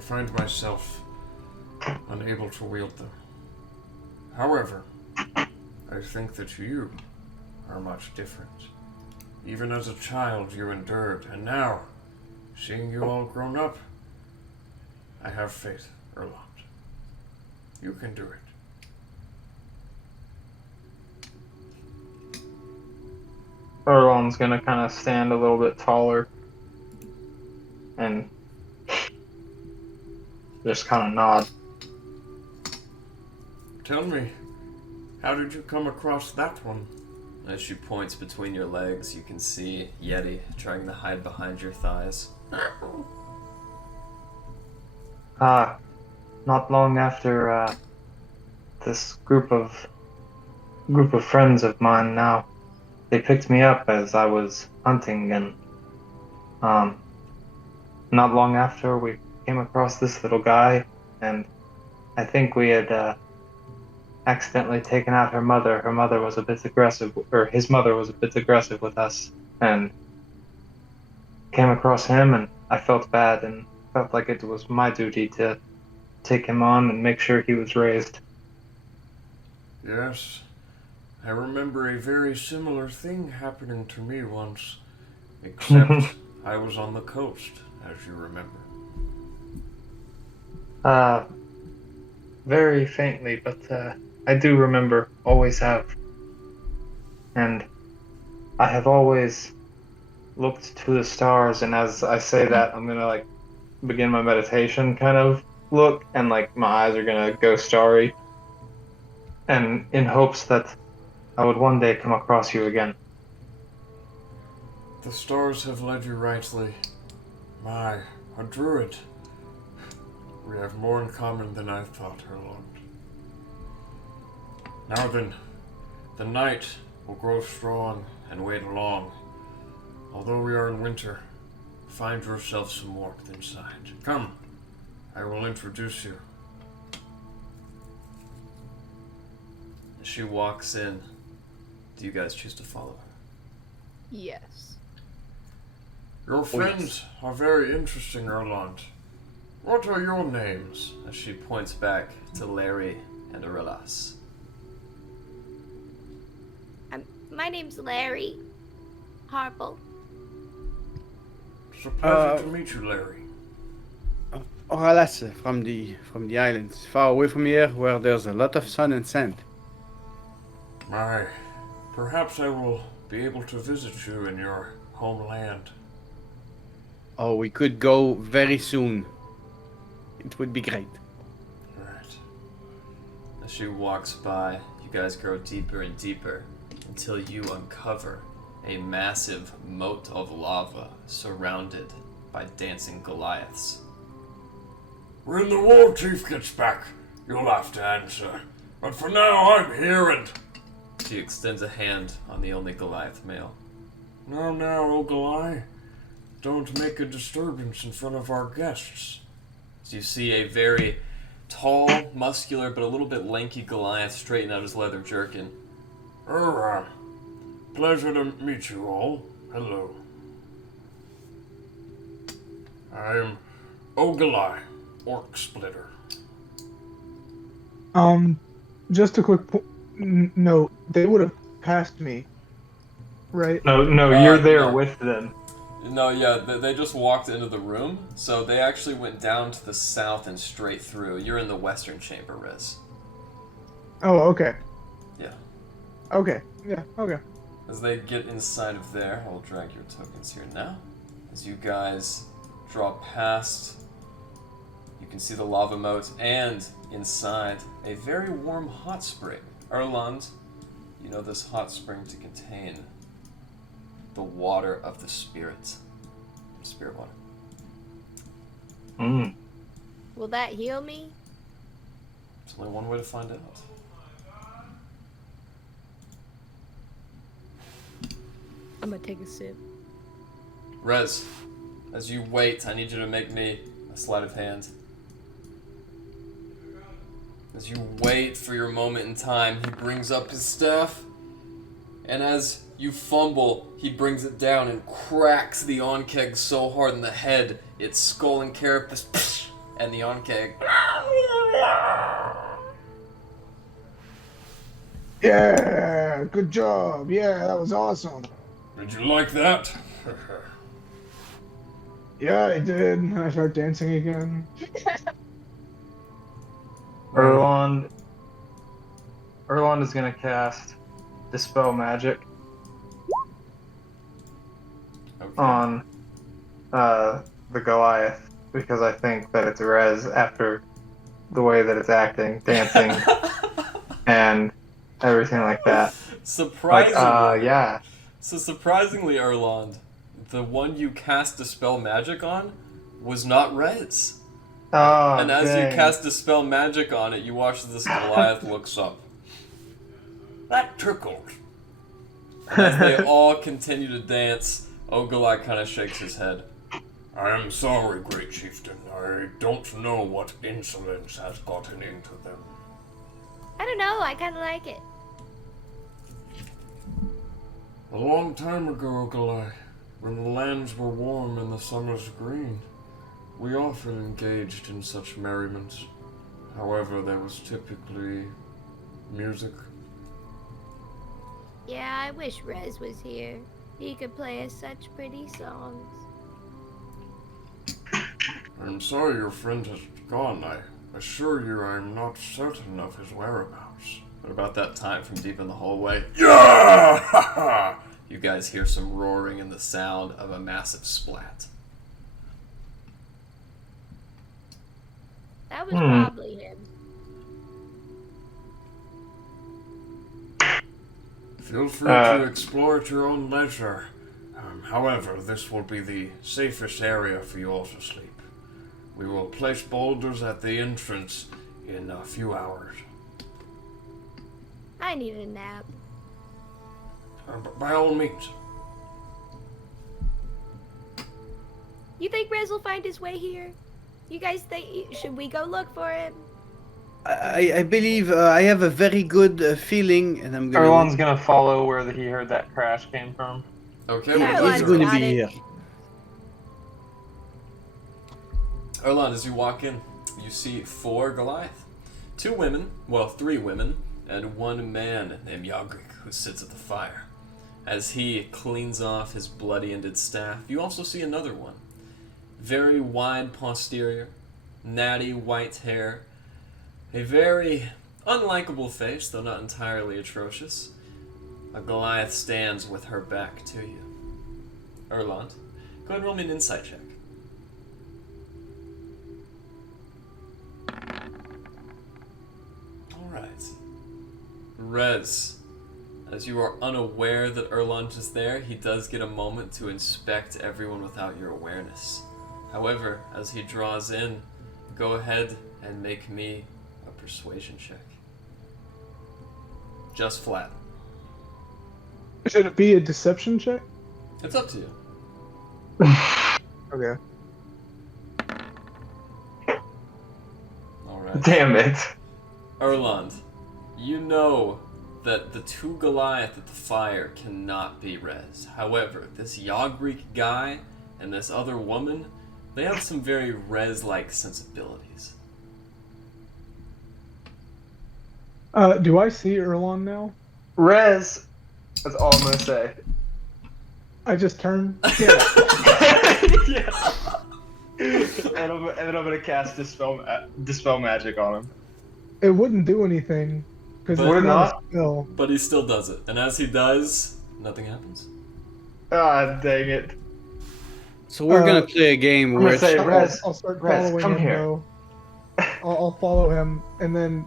find myself unable to wield them. However, I think that you are much different. Even as a child you endured, and now, seeing you all grown up, I have faith, Erland. You can do it. Erlon's gonna kind of stand a little bit taller and just kind of nod. Tell me, how did you come across that one? As she points between your legs, you can see Yeti trying to hide behind your thighs. Not long after this group of friends of mine now, they picked me up as I was hunting, and not long after we came across this little guy, and I think we had accidentally taken out her mother. Her mother was a bit aggressive, or his mother was a bit aggressive with us, and came across him, and I felt bad and felt like it was my duty to take him on and make sure he was raised. Yes, I remember a very similar thing happening to me once, except I was on the coast, as you remember. Very faintly, but I do remember, always have. And I have always looked to the stars, and as I say that, I'm gonna like begin my meditation kind of look, and like my eyes are gonna go starry, and in hopes that I would one day come across you again. The stars have led you rightly. My, a druid. We have more in common than I thought, Erland. Now then, the night will grow strong and wait long. Although we are in winter, find yourself some warmth inside. Come, I will introduce you. As she walks in, do you guys choose to follow her? Yes. Your friends are very interesting, Erland. What are your names? As she points back to Larry and Arillas. My name's Larry Harple. It's a pleasure to meet you, Larry. Alas, from the islands, far away from here, where there's a lot of sun and sand. My, perhaps I will be able to visit you in your homeland. Oh, we could go very soon. It would be great. Right. As she walks by, you guys grow deeper and deeper until you uncover a massive moat of lava surrounded by dancing Goliaths. When the war chief gets back, you'll have to answer. But for now, I'm here and... She extends a hand on the only Goliath male. Now, Ogilai. Don't make a disturbance in front of our guests. So you see a very tall, muscular, but a little bit lanky Goliath straighten out his leather jerkin. Pleasure to meet you all. Hello. I'm Ogilai, Orc Splitter. Just a quick note. They would have passed me, right? No, you're there no. with them. No, yeah, they just walked into the room, so they actually went down to the south and straight through. You're in the western chamber, Riz. Oh, okay. Yeah. Okay. Yeah. Okay. As they get inside of there, I'll drag your tokens here now. As you guys draw past, you can see the lava moat, and inside, a very warm hot spring. Erland, you know this hot spring to contain the water of the spirit. Spirit water. Will that heal me? There's only one way to find out. I'm gonna take a sip. Rez, as you wait, I need you to make me a sleight of hand. As you wait for your moment in time, he brings up his staff, and as You fumble, he brings it down and cracks the onkeg so hard in the head, its skull and carapace, and the onkeg. Yeah, good job. Yeah, that was awesome. Did you like that? Yeah, I did. And I start dancing again. Erlond is gonna cast Dispel Magic Okay. on the Goliath because I think that it's res after the way that it's acting, dancing, and everything like that. Surprisingly, Yeah. So surprisingly, Erlond, the one you cast Dispel Magic on was not res. Oh, And as dang. you cast Dispel Magic on it, you watch as this Goliath looks up. That tickled. As they all continue to dance, Ogolai kind of shakes his head. I am sorry, Great Chieftain. I don't know what insolence has gotten into them. I don't know, I kind of like it. A long time ago, Goliath, when the lands were warm and the summers green, we often engaged in such merriment. However, there was typically music. Yeah, I wish Rez was here. He could play us such pretty songs. I'm sorry your friend has gone. I assure you I'm not certain of his whereabouts. But about that time, from deep in the hallway, yeah! You guys hear some roaring and the sound of a massive splat. That was probably him. Feel free to explore at your own leisure. However, this will be the safest area for you all to sleep. We will place boulders at the entrance in a few hours. I need a nap. By all means. You think Rez will find his way here? You guys think, should we go look for him? I believe I have a very good feeling, and I'm gonna. Erlon's gonna follow where he heard that crash came from. Okay, Yeah, well, He's Erlon's going to got be it. here. Erlon, as you walk in, you see 4 Goliath. 2 women, well, 3 women, and 1 man named Yagrik, who sits at the fire. As he cleans off his bloody-ended staff, you also see another one. Very wide posterior, natty white hair, a very unlikable face, though not entirely atrocious. A Goliath stands with her back to you. Erlon, go ahead and roll me an insight check. Alright. Rez, as you are unaware that Erlon is there, he does get a moment to inspect everyone without your awareness. However, as he draws in, go ahead and make me a persuasion check. Just flat. Should it be a deception check? It's up to you. Okay. Alright. Damn it. Erland, you know that the 2 Goliath at the fire cannot be Rez. However, this Yagrik guy and this other woman, they have some very Rez-like sensibilities. Do I see Erlon now? Rez. That's all I'm gonna say. I just turned. Yeah. And then I'm gonna cast Dispel Magic on him. It wouldn't do anything because But- it's Would not not? a spell. But he still does it. And as he does, nothing happens. Ah, dang it. So we're gonna play a game I'm where gonna say, I'll- Rez, I'll start Rez, following come him here. though. I'll follow him, and then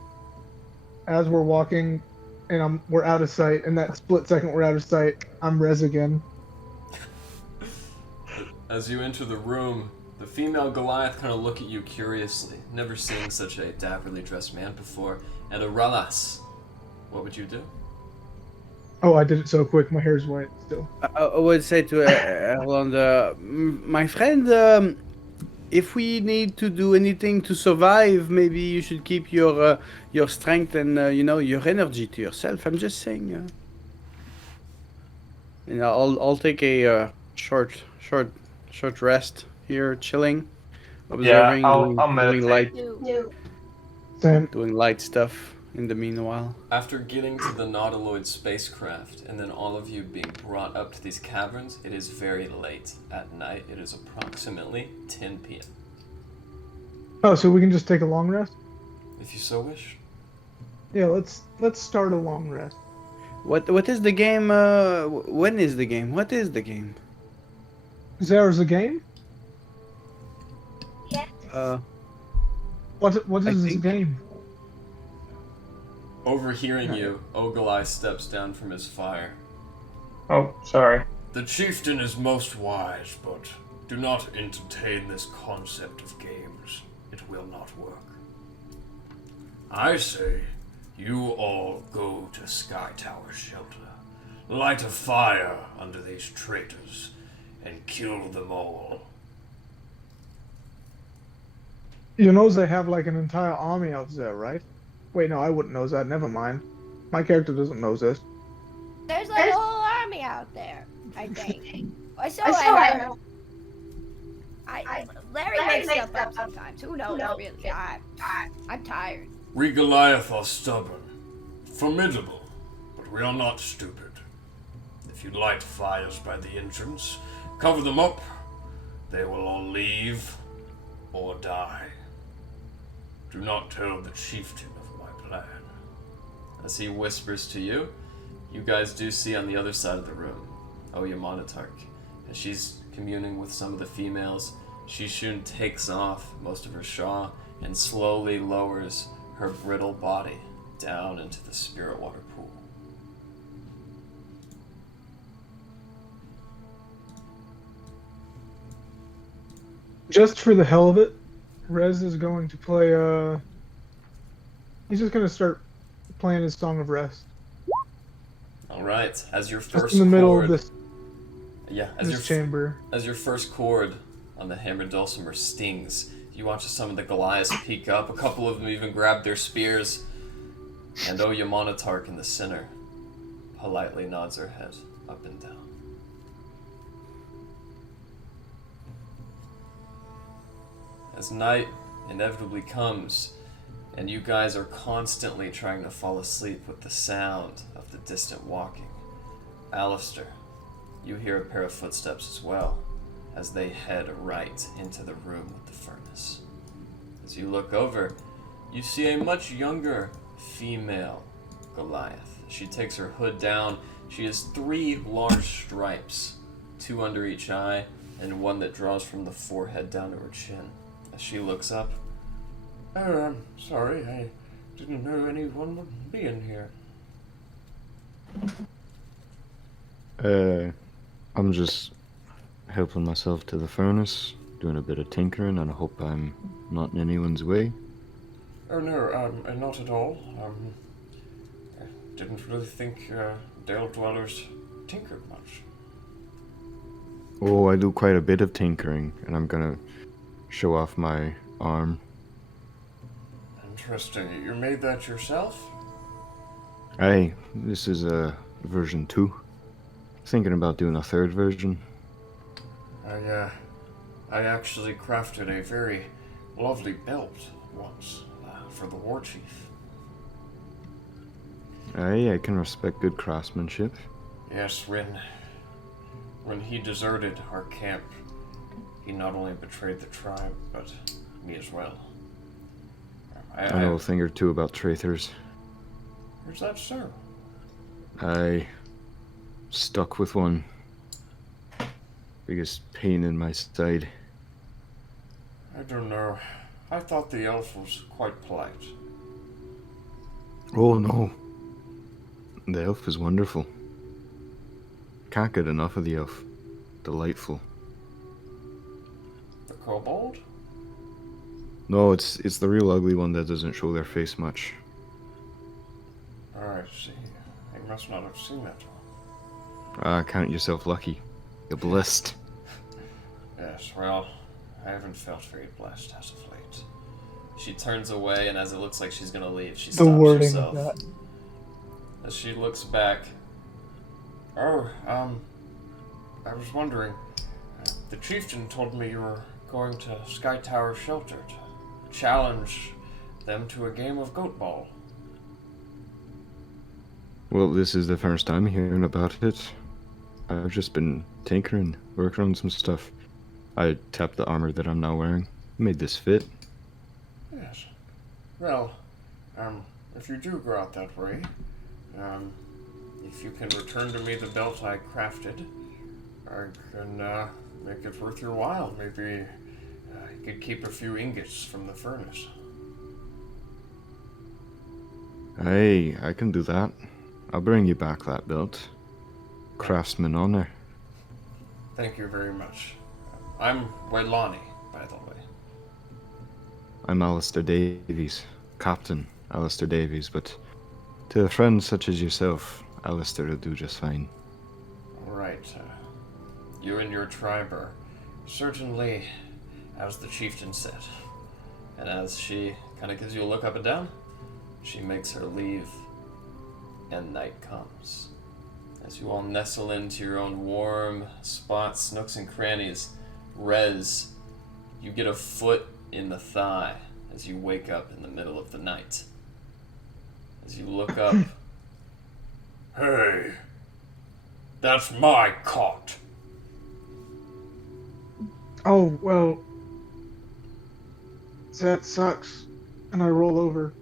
as we're walking, and we're out of sight. In that split second, we're out of sight. I'm Rez again. As you enter the room, the female Goliath kind of look at you curiously, never seeing such a dapperly dressed man before. And a Ralas, what would you do? Oh, I did it so quick. My hair's white still. I would say to Erland, my friend, if we need to do anything to survive, maybe you should keep your strength and your energy to yourself. I'm just saying. And I'll take a short rest here, chilling, Yeah, observing, I'll doing meditate. Same. doing light stuff in the meanwhile. After getting to the Nautiloid spacecraft, and then all of you being brought up to these caverns, it is very late at night. It is approximately 10 p.m. Oh, so we can just take a long rest? If you so wish. Yeah, let's start a long rest. What is the game? When is the game? What is the game? Is ours a game? What I is this think- game? Overhearing you, Ogilai steps down from his fire. Oh, sorry. The chieftain is most wise, but do not entertain this concept of games. It will not work. I say, you all go to Sky Tower's shelter, light a fire under these traitors, and kill them all. You know they have like an entire army out there, right? Wait, no, I wouldn't know that. Never mind. My character doesn't know this. There's like a whole army out there, I think. I heard. Larry makes stuff up sometimes. Who knows, really? I'm tired. We Goliath are stubborn, formidable, but we are not stupid. If you light fires by the entrance, cover them up, they will all leave or die. Do not tell the chieftain of my plan. As he whispers to you, you guys do see on the other side of the room Oya Monotarch. As she's communing with some of the females, Shishun takes off most of her shaw and slowly lowers her brittle body down into the spirit water pool. Just for the hell of it, Rez is going to play, he's just going to start playing his Song of Rest. Alright, as your Just first in the middle chord... of this, Yeah, as this chamber. As your first chord on the hammered dulcimer stings, you watch some of the Goliaths peek up. A couple of them even grab their spears. And Oya Monotarch in the center politely nods her head up and down. As night inevitably comes, and you guys are constantly trying to fall asleep with the sound of the distant walking, Alistair, you hear a pair of footsteps as well, as they head right into the room with the furnace. As you look over, you see a much younger female Goliath. She takes her hood down. She has 3 large stripes, 2 under each eye, and one that draws from the forehead down to her chin. As she looks up, Oh, I'm sorry, I didn't know anyone would be in here. I'm just helping myself to the furnace, doing a bit of tinkering, and I hope I'm not in anyone's way. Oh no, not at all. I didn't really think Dale Dwellers tinkered much. Oh, I do quite a bit of tinkering, and I'm gonna show off my arm. Interesting. You made that yourself? Aye, this is version 2. Thinking about doing a 3rd version. I actually crafted a very lovely belt once for the war chief. Aye, I can respect good craftsmanship. Yes, when he deserted our camp, he not only betrayed the tribe, but me as well. I know a thing or two about traitors. Is that so? I stuck with one. Biggest pain in my side. I don't know. I thought the elf was quite polite. Oh no. The elf is wonderful. Can't get enough of the elf. Delightful. The kobold? No, it's the real ugly one that doesn't show their face much. I see. I must not have seen that one. Count yourself lucky. You're blessed. Yes, well, I haven't felt very blessed as of late. she turns away, and as it looks like she's gonna leave, she The stops wording herself. of that. As she looks back, Oh, I was wondering, the chieftain told me you were going to Sky Tower Shelter to challenge them to a game of Goatball. Well, this is the first time hearing about it. I've just been tinkering, working on some stuff. I tapped the armor that I'm now wearing, made this fit. Yes. Well, if you do go out that way, if you can return to me the belt I crafted, I can make it worth your while. Maybe you could keep a few ingots from the furnace. Hey, I can do that. I'll bring you back that belt. Craftsman honor. Thank you very much. I'm Wailani, by the way. I'm Alistair Davies, Captain Alistair Davies, but to a friend such as yourself, Alistair will do just fine. Alright, you and your tribe are certainly, as the chieftain said. And as she kind of gives you a look up and down, she makes her leave, and night comes. As you all nestle into your own warm spots, nooks and crannies, Rez, you get a foot in the thigh as you wake up in the middle of the night. As you look up, hey, that's my cot. Oh, well, that sucks. And I roll over,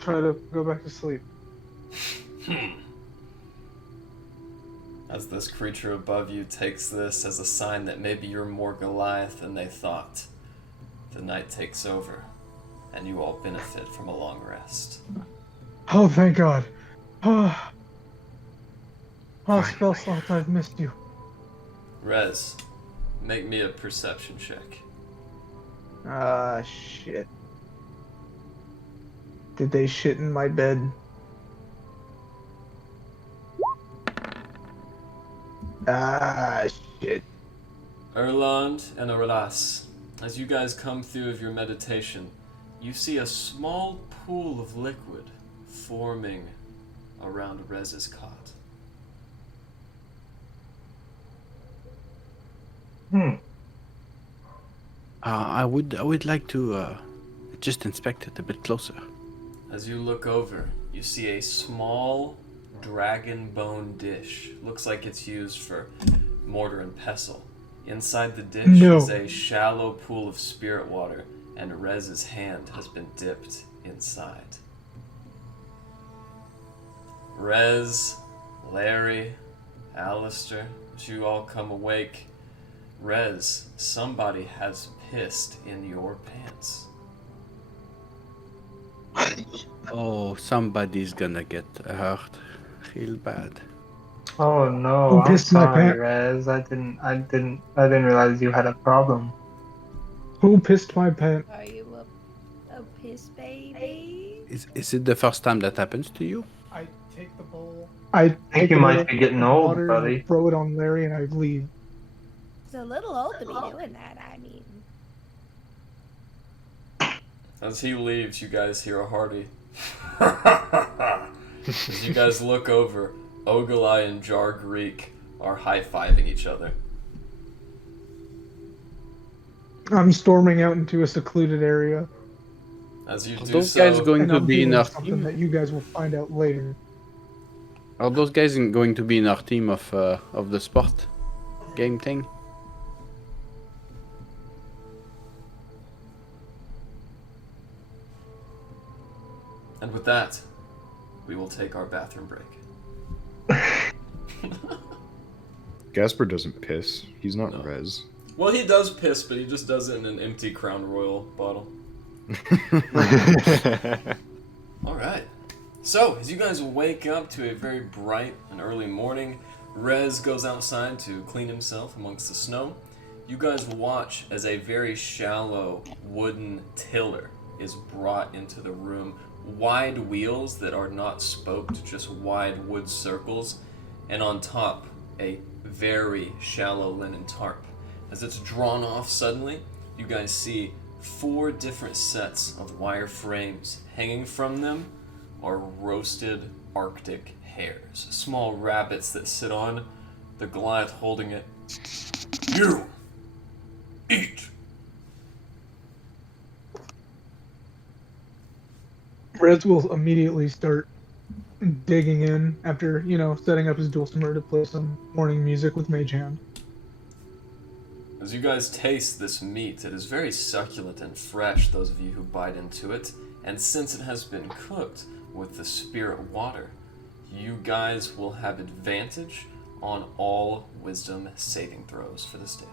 try to go back to sleep. As this creature above you takes this as a sign that maybe you're more Goliath than they thought, the night takes over, and you all benefit from a long rest. Oh, thank God. Oh, spell slot, I've missed you. Rez, make me a perception check. Shit. Did they shit in my bed? Shit. Erland and Auras, as you guys come through of your meditation, you see a small pool of liquid forming around Rez's cot. I would like to just inspect it a bit closer. As you look over, you see a small dragon bone dish. Looks like it's used for mortar and pestle. Inside the dish is a shallow pool of spirit water, and Rez's hand has been dipped inside. Rez, Larry, Alistair, as you all come awake, Rez, somebody has pissed in your pants. Oh, somebody's gonna get hurt real bad. Oh no, Who I'm pissed my sorry, pants? Rez. I didn't realize you had a problem. Who pissed my pants? Are you a piss baby? Is it the first time that happens to you? I take the bowl. I think you might be getting old, water, buddy. and throw it on Larry, and I leave. It's a little old to be doing that, I mean. As he leaves, you guys hear a hearty. As you guys look over, Ogilai and Jar Greek are high-fiving each other. I'm storming out into a secluded area. As you Are do those so, guys going And to I'm be in doing our something team? that you guys will find out later. Are those guys going to be in our team of the sport game thing? and with that, we will take our bathroom break. Gasper doesn't piss. He's not No. Rez. Well, he does piss, but he just does it in an empty Crown Royal bottle. Alright. So, as you guys wake up to a very bright and early morning, Rez goes outside to clean himself amongst the snow. You guys watch as a very shallow wooden tiller is brought into the room. Wide wheels that are not spoked, just wide wood circles. And on top, a very shallow linen tarp. As it's drawn off suddenly, you guys see 4 different sets of wire frames. Hanging from them are roasted Arctic hares. Small rabbits that sit on, the Goliath holding it You! Eat! Rez will immediately start digging in after, setting up his dulcimer to play some morning music with Mage Hand. As you guys taste this meat, it is very succulent and fresh, those of you who bite into it, and since it has been cooked with the spirit water, you guys will have advantage on all wisdom saving throws for this day.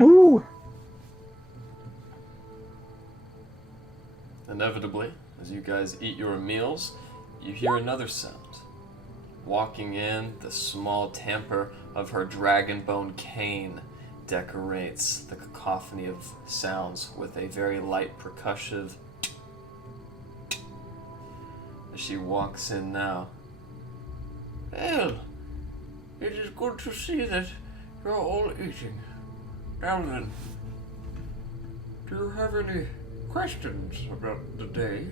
Ooh! Inevitably, as you guys eat your meals, you hear another sound. Walking in, the small tamper of her dragonbone cane decorates the cacophony of sounds with a very light percussive. As she walks in now. Well, it is good to see that you're all eating. Now then, do you have any questions about the day?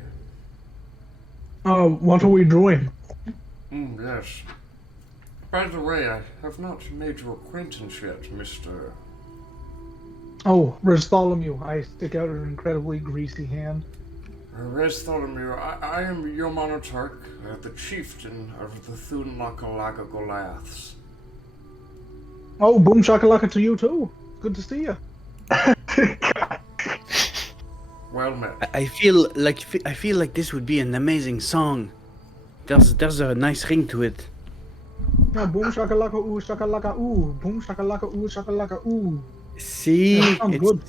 What are we doing? Yes. By the way, I have not made your acquaintance yet, Mr. Oh, Bartholomew. I stick out an incredibly greasy hand. Bartholomew. I am your monarch, the chieftain of the Thunlaka Goliaths. Oh, boom shakalaka to you too. Good to see you. Well met. I feel like this would be an amazing song. There's a nice ring to it. Yeah, boom shakalaka ooh, boom shakalaka ooh. See, Yeah, sounds good.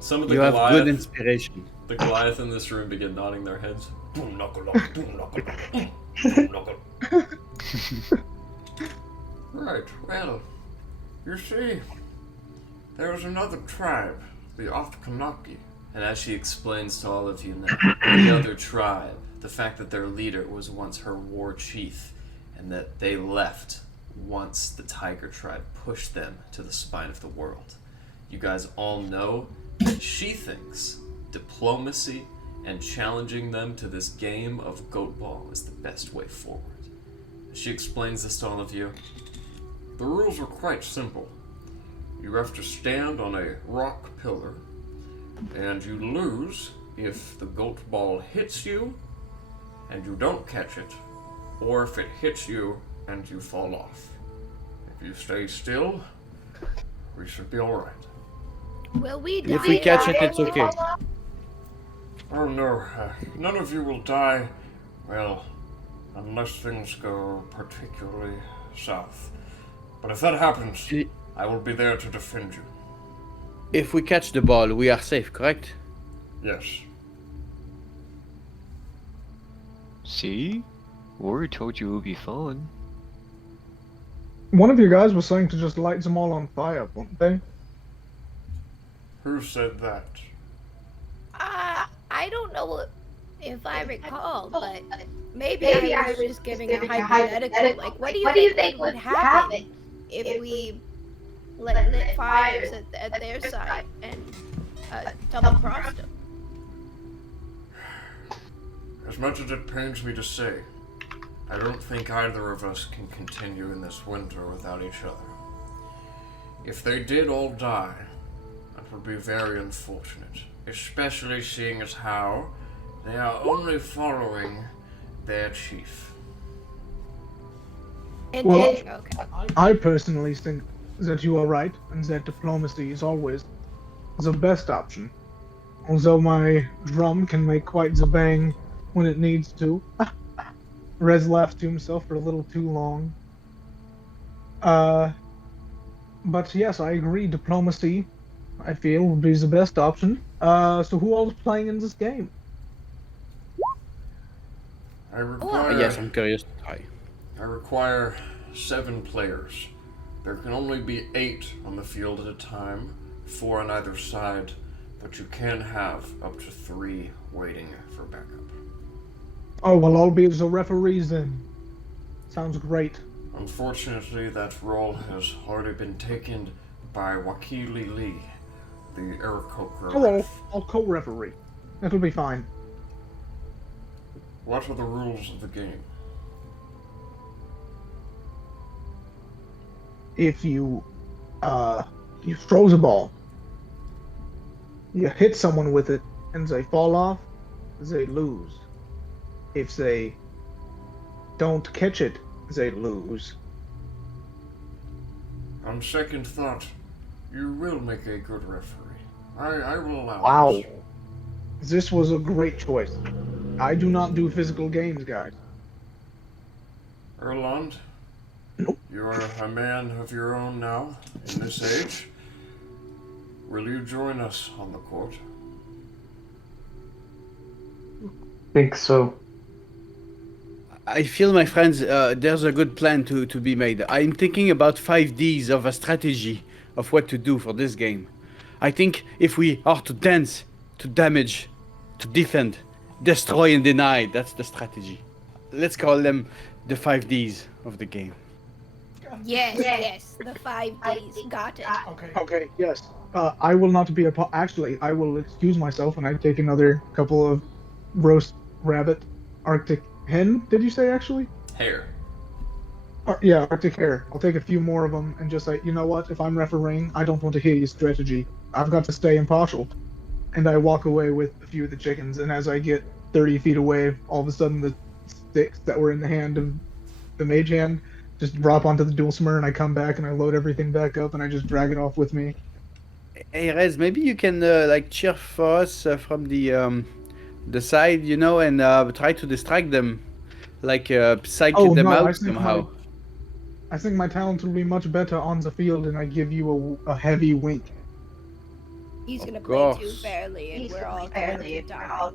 Some of the you have Goliath, good inspiration. the Goliath in this room begin nodding their heads. Boom knuckle, boom knuckle, boom knuckle. Right, well, you see, there was another tribe, the Othkanaki. And as she explains to all of you now, the other tribe, the fact that their leader was once her war chief, and that they left once the Tiger tribe pushed them to the spine of the world. You guys all know that she thinks diplomacy and challenging them to this game of Goatball is the best way forward. She explains this to all of you. The rules are quite simple. You have to stand on a rock pillar, and you lose if the goat ball hits you and you don't catch it, or if it hits you and you fall off. If you stay still, we should be alright. Will we die? If we catch it, it's okay. Oh no, none of you will die, well, unless things go particularly south. But if that happens, I will be there to defend you. If we catch the ball, we are safe, correct? Yes. See? Ori told you it would be fun. One of you guys was saying to just light them all on fire, weren't they? Who said that? I don't know if I recall, but maybe I was just giving a hypothetical. Like, what do you think would happen if we lit fires at their side and double-crossed them? As much as it pains me to say, I don't think either of us can continue in this winter without each other. If they did all die, that would be very unfortunate, especially seeing as how they are only following their chief. Okay. I personally think that you are right, and that diplomacy is always the best option. Although my drum can make quite the bang when it needs to. Rez laughed to himself for a little too long. But yes, I agree. Diplomacy, I feel, would be the best option. So who all is playing in this game? I require, Yes, I'm curious. Hi. I require 7 players. There can only be 8 on the field at a time, 4 on either side, but you can have up to 3 waiting for backup. Oh, well, I'll be the referees then. Sounds great. Unfortunately, that role has already been taken by Wakili Lee, the Aarakocra Oh, ref. I'll co-referee. That'll be fine. What are the rules of the game? if you you throws a ball, you hit someone with it, and they fall off, they lose. If they don't catch it, they lose. On second thought, you will make a good referee. I will allow Wow. this. This was a great choice. I do not do physical games, guys. Erland, Nope. you are a man of your own now, in this age. Will you join us on the court? Think so. I feel, my friends, there's a good plan to be made. I'm thinking about 5Ds of a strategy of what to do for this game. I think if we are to dance, to damage, to defend, destroy and deny, that's the strategy. Let's call them the 5Ds of the game. Yes, the 5Ds. Got it. Okay, yes. I will not be actually, I will excuse myself and I take another couple of roast rabbit, Arctic hen, did you say actually? Hair. Yeah, Arctic hare. I'll take a few more of them and just say, you know what? If I'm refereeing, I don't want to hear your strategy. I've got to stay impartial. And I walk away with a few of the chickens, and as I get 30 feet away, all of a sudden the sticks that were in the hand of the mage hand just drop onto the dulcimer, and I come back and I load everything back up and I just drag it off with me. Hey, Rez, maybe you can like cheer for us from the side, you know, and try to distract them, like psych them out somehow. I think my talent will be much better on the field, and I give you a heavy wink. He's gonna Of play too course. fairly, and we're all going to die.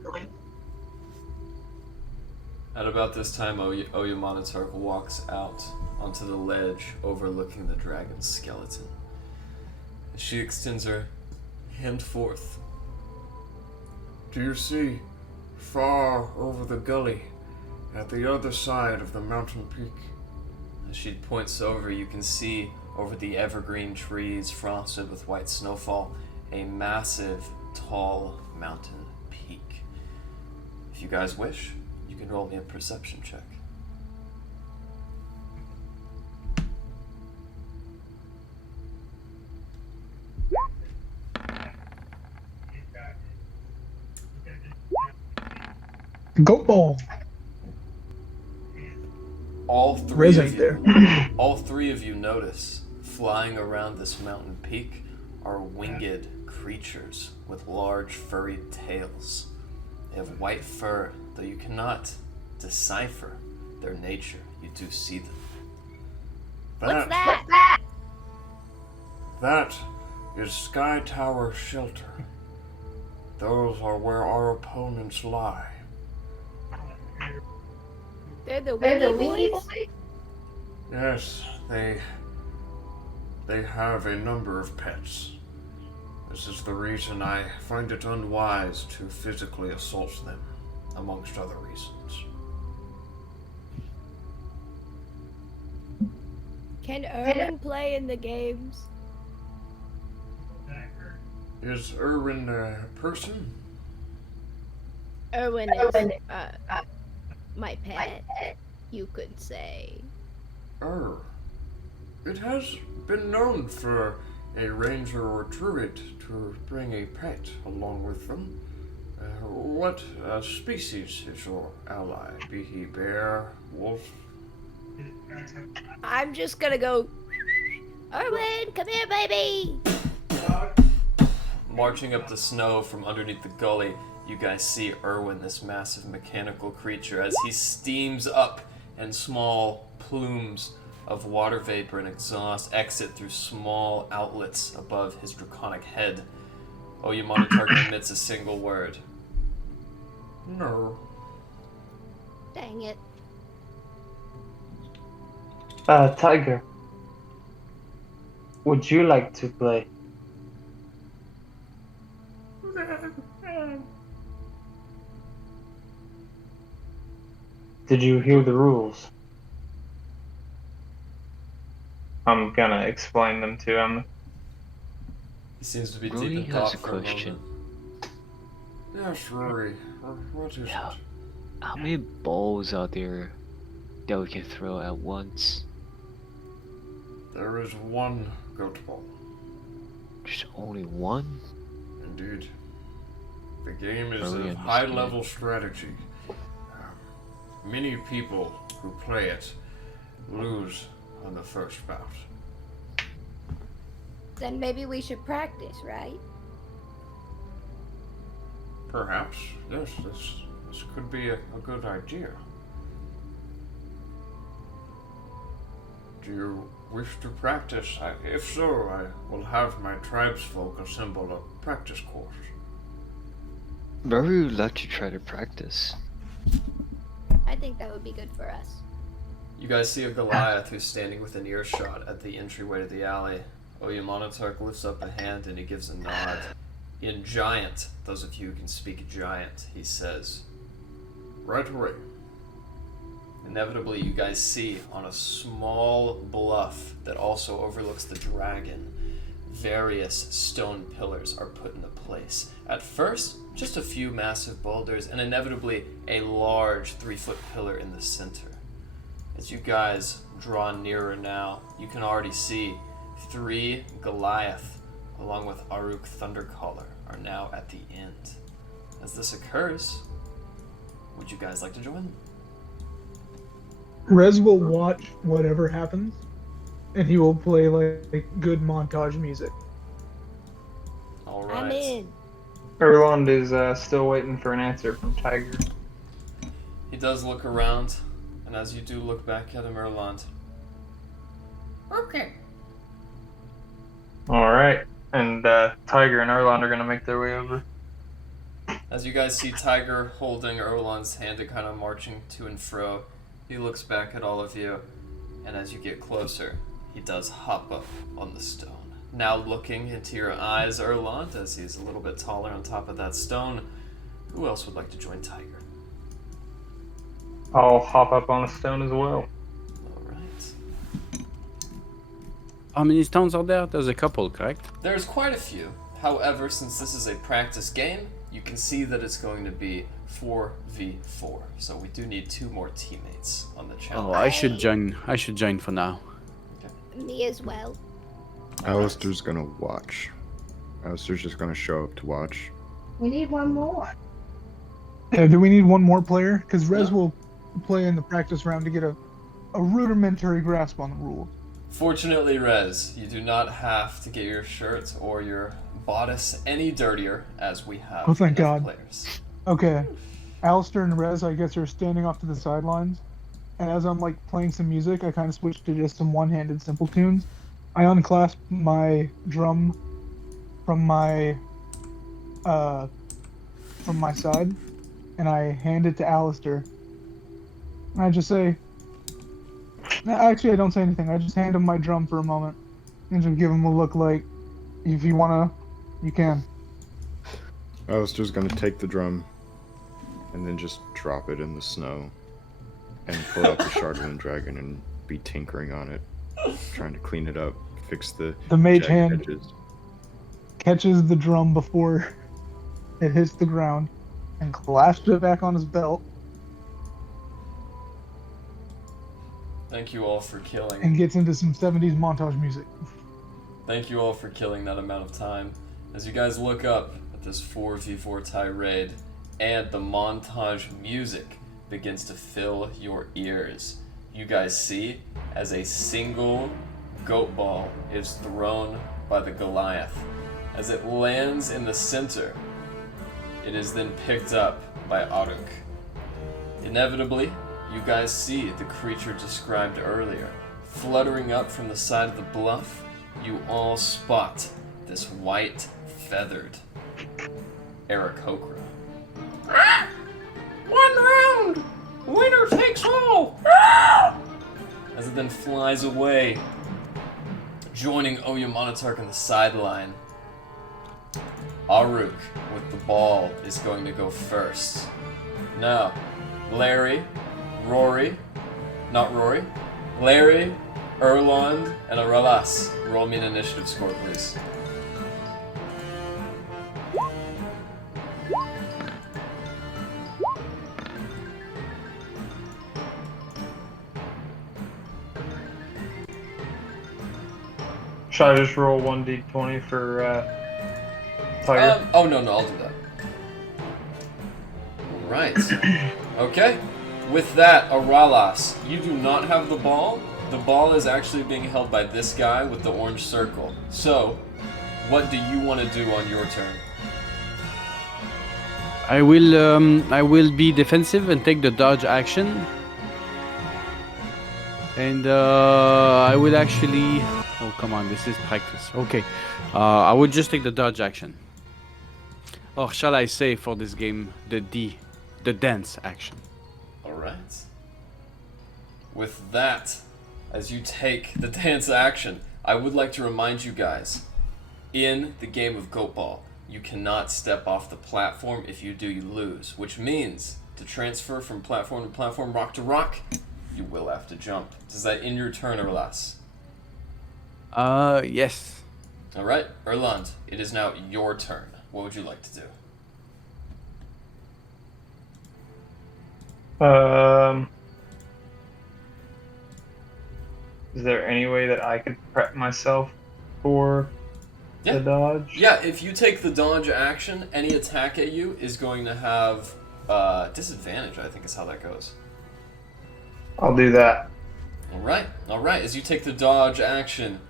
At about this time, Oya Monotark walks out onto the ledge overlooking the dragon's skeleton. She extends her hand forth. Do you see, far over the gully, at the other side of the mountain peak? As she points over, you can see over the evergreen trees frosted with white snowfall, a massive, tall mountain peak. If you guys wish, you can roll me a perception check. Goatball. All three Riz of ain't you, there. all three of you notice flying around this mountain peak are winged creatures with large furry tails. They have white fur, though you cannot decipher their nature. You do see them. What's that? That is Sky Tower Shelter. Those are where our opponents lie. They're the Winnie boys? Yes, they have a number of pets. This is the reason I find it unwise to physically assault them, amongst other reasons. Can Erwin play in the games? Is Erwin a person? Erwin is my pet, you could say. It has been known for a ranger or druid to bring a pet along with them. What species is your ally? Be he bear, wolf? I'm just gonna go, Erwin, come here, baby! Marching up the snow from underneath the gully, you guys see Erwin, this massive mechanical creature, as he steams up and small plumes of water vapor and exhaust exit through small outlets above his draconic head. Oyamata Target emits a single word. No. Dang it. Tiger, would you like to play? Did you hear the rules? I'm gonna explain them to him. He seems to be Rory deep in has thought a for a question. moment. Yes, Rory. What is Yeah. it? How many balls are there that we can throw at once? There is one Goatball. There's only one? Indeed. The game is Early a in this high-level strategy. Many people who play it lose on the first bout. Then maybe we should practice, right? Perhaps, yes, this could be a good idea. Do you wish to practice? If so, I will have my tribesfolk assemble a practice course. Very would love to try to practice. I think that would be good for us. You guys see a Goliath who's standing within earshot at the entryway to the alley. Oyamanatark lifts up a hand and he gives a nod. In Giant, those of you who can speak Giant, he says, Right away. Inevitably, you guys see on a small bluff that also overlooks the dragon, various stone pillars are put into place. At first, just a few massive boulders, and inevitably a large 3-foot pillar in the center. As you guys draw nearer now, you can already see 3 Goliath, along with Aruk Thundercaller, are now at the end. As this occurs, would you guys like to join them? Rez will watch whatever happens, and he will play like good montage music. All right. I'm in. Erland is still waiting for an answer from Tiger. He does look around, and as you do look back at him, Erland, Okay. Alright, and Tiger and Erland are going to make their way over. as you guys see Tiger holding Erland's hand and kind of marching to and fro, he looks back at all of you, and as you get closer, he does hop up on the stone. Now looking into your eyes, Erland, as he's a little bit taller on top of that stone, who else would like to join Tiger? I'll hop up on a stone as well. Alright. How many stones are there? There's a couple, correct? There's quite a few. However, since this is a practice game, you can see that it's going to be 4v4. So we do need 2 more teammates on the challenge. Oh, I should join. I should join for now. Me as well. Alistair's gonna watch. Alistair's just gonna show up to watch. We need one more. Yeah, do we need one more player? Because Rez No. will play in the practice round to get a rudimentary grasp on the rules. Fortunately, Rez, you do not have to get your shirt or your bodice any dirtier, as we have Oh, thank enough God. players. Okay. Alistair and Rez, I guess, are standing off to the sidelines. And as I'm, like, playing some music, I kind of switch to just some one-handed simple tunes. I unclasp my drum from my side, and I hand it to Alistair. And I just say... Actually, I don't say anything. I just hand him my drum for a moment. And just give him a look like, if you wanna, you can. Alistair's gonna take the drum and then just drop it in the snow and pull out the Shardwind Dragon and be tinkering on it, trying to clean it up, fix the mage jagged hand edges. catches the drum before it hits the ground and clasps it back on his belt Thank you all for killing. and gets into some 70s montage music. Thank you all for killing that amount of time. As you guys look up at this 4v4 tirade, and the montage music begins to fill your ears, you guys see as a single goat ball is thrown by the Goliath. As it lands in the center, it is then picked up by Aruk. Inevitably, you guys see the creature described earlier. Fluttering up from the side of the bluff, you all spot this white, feathered Aarakocra. One round! Winner takes all! As it then flies away, joining Oyamanatark on the sideline. Aruk with the ball is going to go first. Now, Larry, Larry, Erland, and Aralas. Roll me an initiative score, please. Should I just roll 1d20 for Tiger? Oh, no, I'll do that. Right. Okay. With that, Aralas, you do not have the ball. The ball is actually being held by this guy with the orange circle. So, what do you want to do on your turn? I will be defensive and take the dodge action. And I will actually... Oh, come on, this is practice. Okay. I would just take the dodge action. Or shall I say for this game, the dance action. Alright. With that, as you take the dance action, I would like to remind you guys, in the game of Goatball, you cannot step off the platform. If you do, you lose. Which means, to transfer from platform to platform, rock to rock, you will have to jump. Is that in your turn or less? Yes. Alright, Erland, it is now your turn. What would you like to do? Is there any way that I could prep myself for the dodge? Yeah, if you take the dodge action, any attack at you is going to have disadvantage, I think is how that goes. I'll do that. Alright. As you take the dodge action,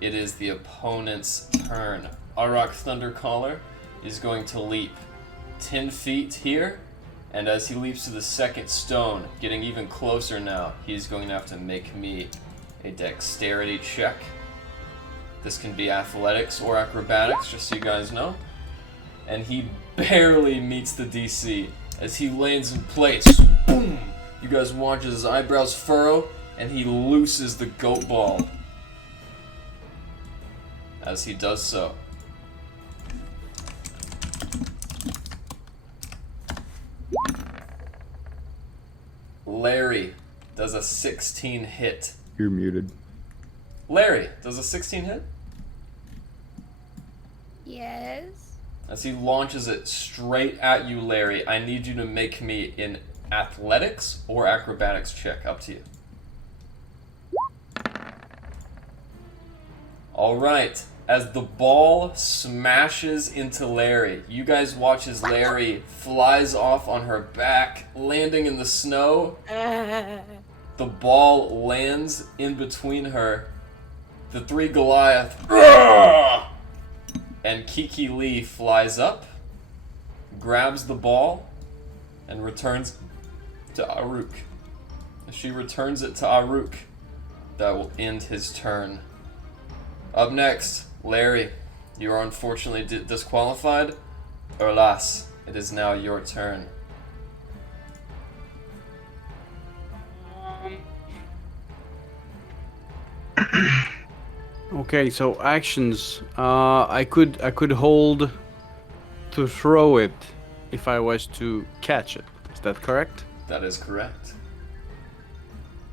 it is the opponent's turn. Auroch Thundercaller is going to leap 10 feet here, and as he leaps to the second stone, getting even closer now, he's going to have to make me a dexterity check. This can be athletics or acrobatics, just so you guys know. And he barely meets the DC as he lands in place. Boom! You guys watch as his eyebrows furrow, and he looses the goat ball. As he does so. Larry does a 16 hit. You're muted. Larry, does a 16 hit? Yes. As he launches it straight at you, Larry, I need you to make me an athletics or acrobatics check. Up to you. Alright, as the ball smashes into Larry, you guys watch as Larry flies off on her back, landing in the snow. The ball lands in between her. The three Goliath. And Kiki Lee flies up, grabs the ball, and returns to Aruk. As she returns it to Aruk, that will end his turn. Up next, Larry, you are unfortunately disqualified. Erlas, it is now your turn. Okay, so actions. I could hold to throw it if I was to catch it. Is that correct? That is correct.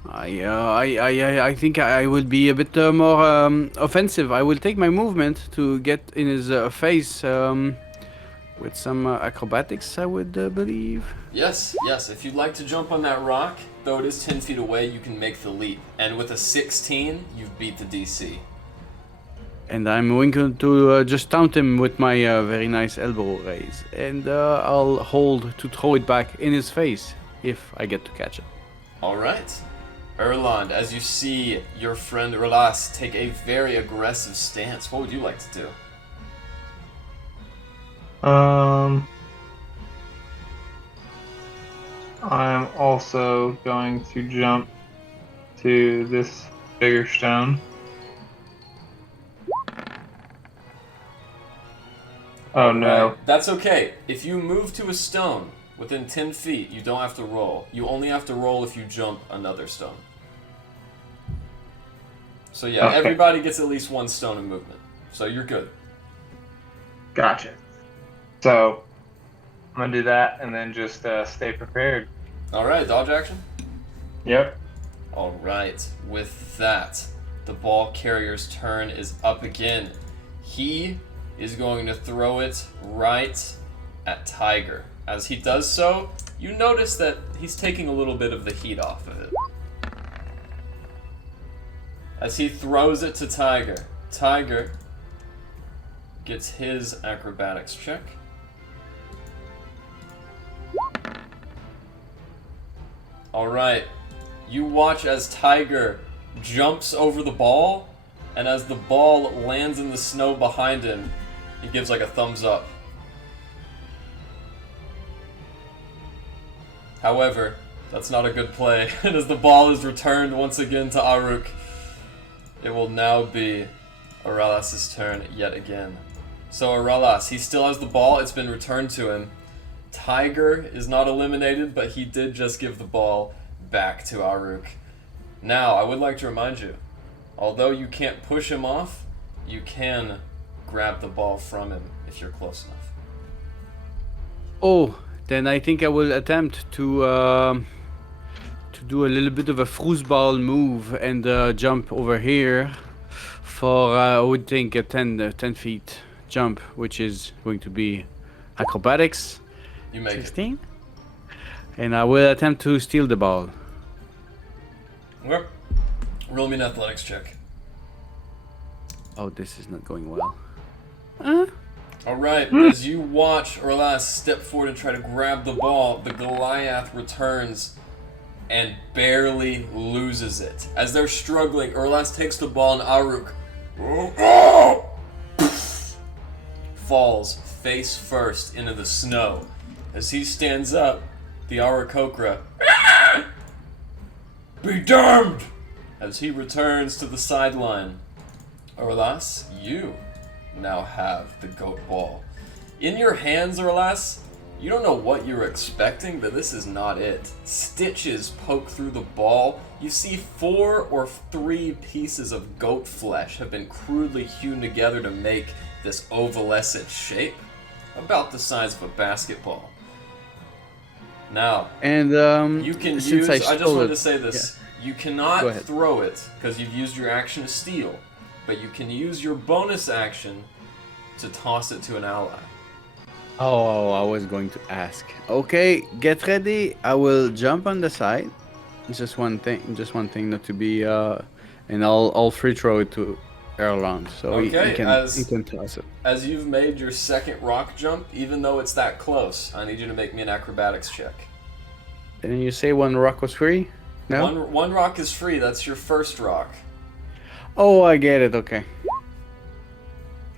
I think I would be a bit more offensive. I will take my movement to get in his face with some acrobatics, I would believe. Yes. If you'd like to jump on that rock, though it is 10 feet away, you can make the leap. And with a 16, you've beat the DC. And I'm going to just taunt him with my very nice elbow raise. And I'll hold to throw it back in his face if I get to catch it. Alright. Erland, as you see your friend Erlas take a very aggressive stance, what would you like to do? I'm also going to jump to this bigger stone. Oh no. Right. That's okay. If you move to a stone within 10 feet, you don't have to roll. You only have to roll if you jump another stone. So yeah, Okay. Everybody gets at least one stone of movement. So you're good. Gotcha. So, I'm gonna do that and then just stay prepared. Alright, dodge action? Yep. Alright, with that, the ball carrier's turn is up again. He is going to throw it right at Tiger. As he does so, you notice that he's taking a little bit of the heat off of it. As he throws it to Tiger, Tiger gets his acrobatics check. Alright. You watch as Tiger jumps over the ball, and as the ball lands in the snow behind him, he gives like a thumbs up. However, that's not a good play, and as the ball is returned once again to Aruk, it will now be Aralas' turn yet again. So Aralas, he still has the ball, it's been returned to him. Tiger is not eliminated, but he did just give the ball back to Aruk. Now, I would like to remind you, although you can't push him off, you can grab the ball from him if you're close enough. Oh, then I think I will attempt to do a little bit of a foosball move and jump over here for, I would think, a 10 feet jump, which is going to be acrobatics. You make 16. It. And I will attempt to steal the ball. Okay. Roll me an athletics check. Oh, this is not going well. Alright, as you watch Orlas step forward and try to grab the ball, the Goliath returns and barely loses it. As they're struggling, Orlas takes the ball and Aruk falls face first into the snow. As he stands up, the Arakokra be damned! As he returns to the sideline. Orlas, you now have the goat ball. In your hands, Orlas, you don't know what you're expecting, but this is not it. Stitches poke through the ball. You see 4 or 3 pieces of goat flesh have been crudely hewn together to make this ovalescent shape, about the size of a basketball. Now, and you can since use. I just wanted to say this. Yeah. You cannot throw it because you've used your action to steal, but you can use your bonus action to toss it to an ally. Oh, I was going to ask. Okay, get ready. I will jump on the side. Just one thing, not to be. And I'll free throw it to Erland, so he can toss it. As you've made your second rock jump, even though it's that close, I need you to make me an acrobatics check. Didn't you say one rock was free? No? One rock is free, that's your first rock. Oh, I get it, okay.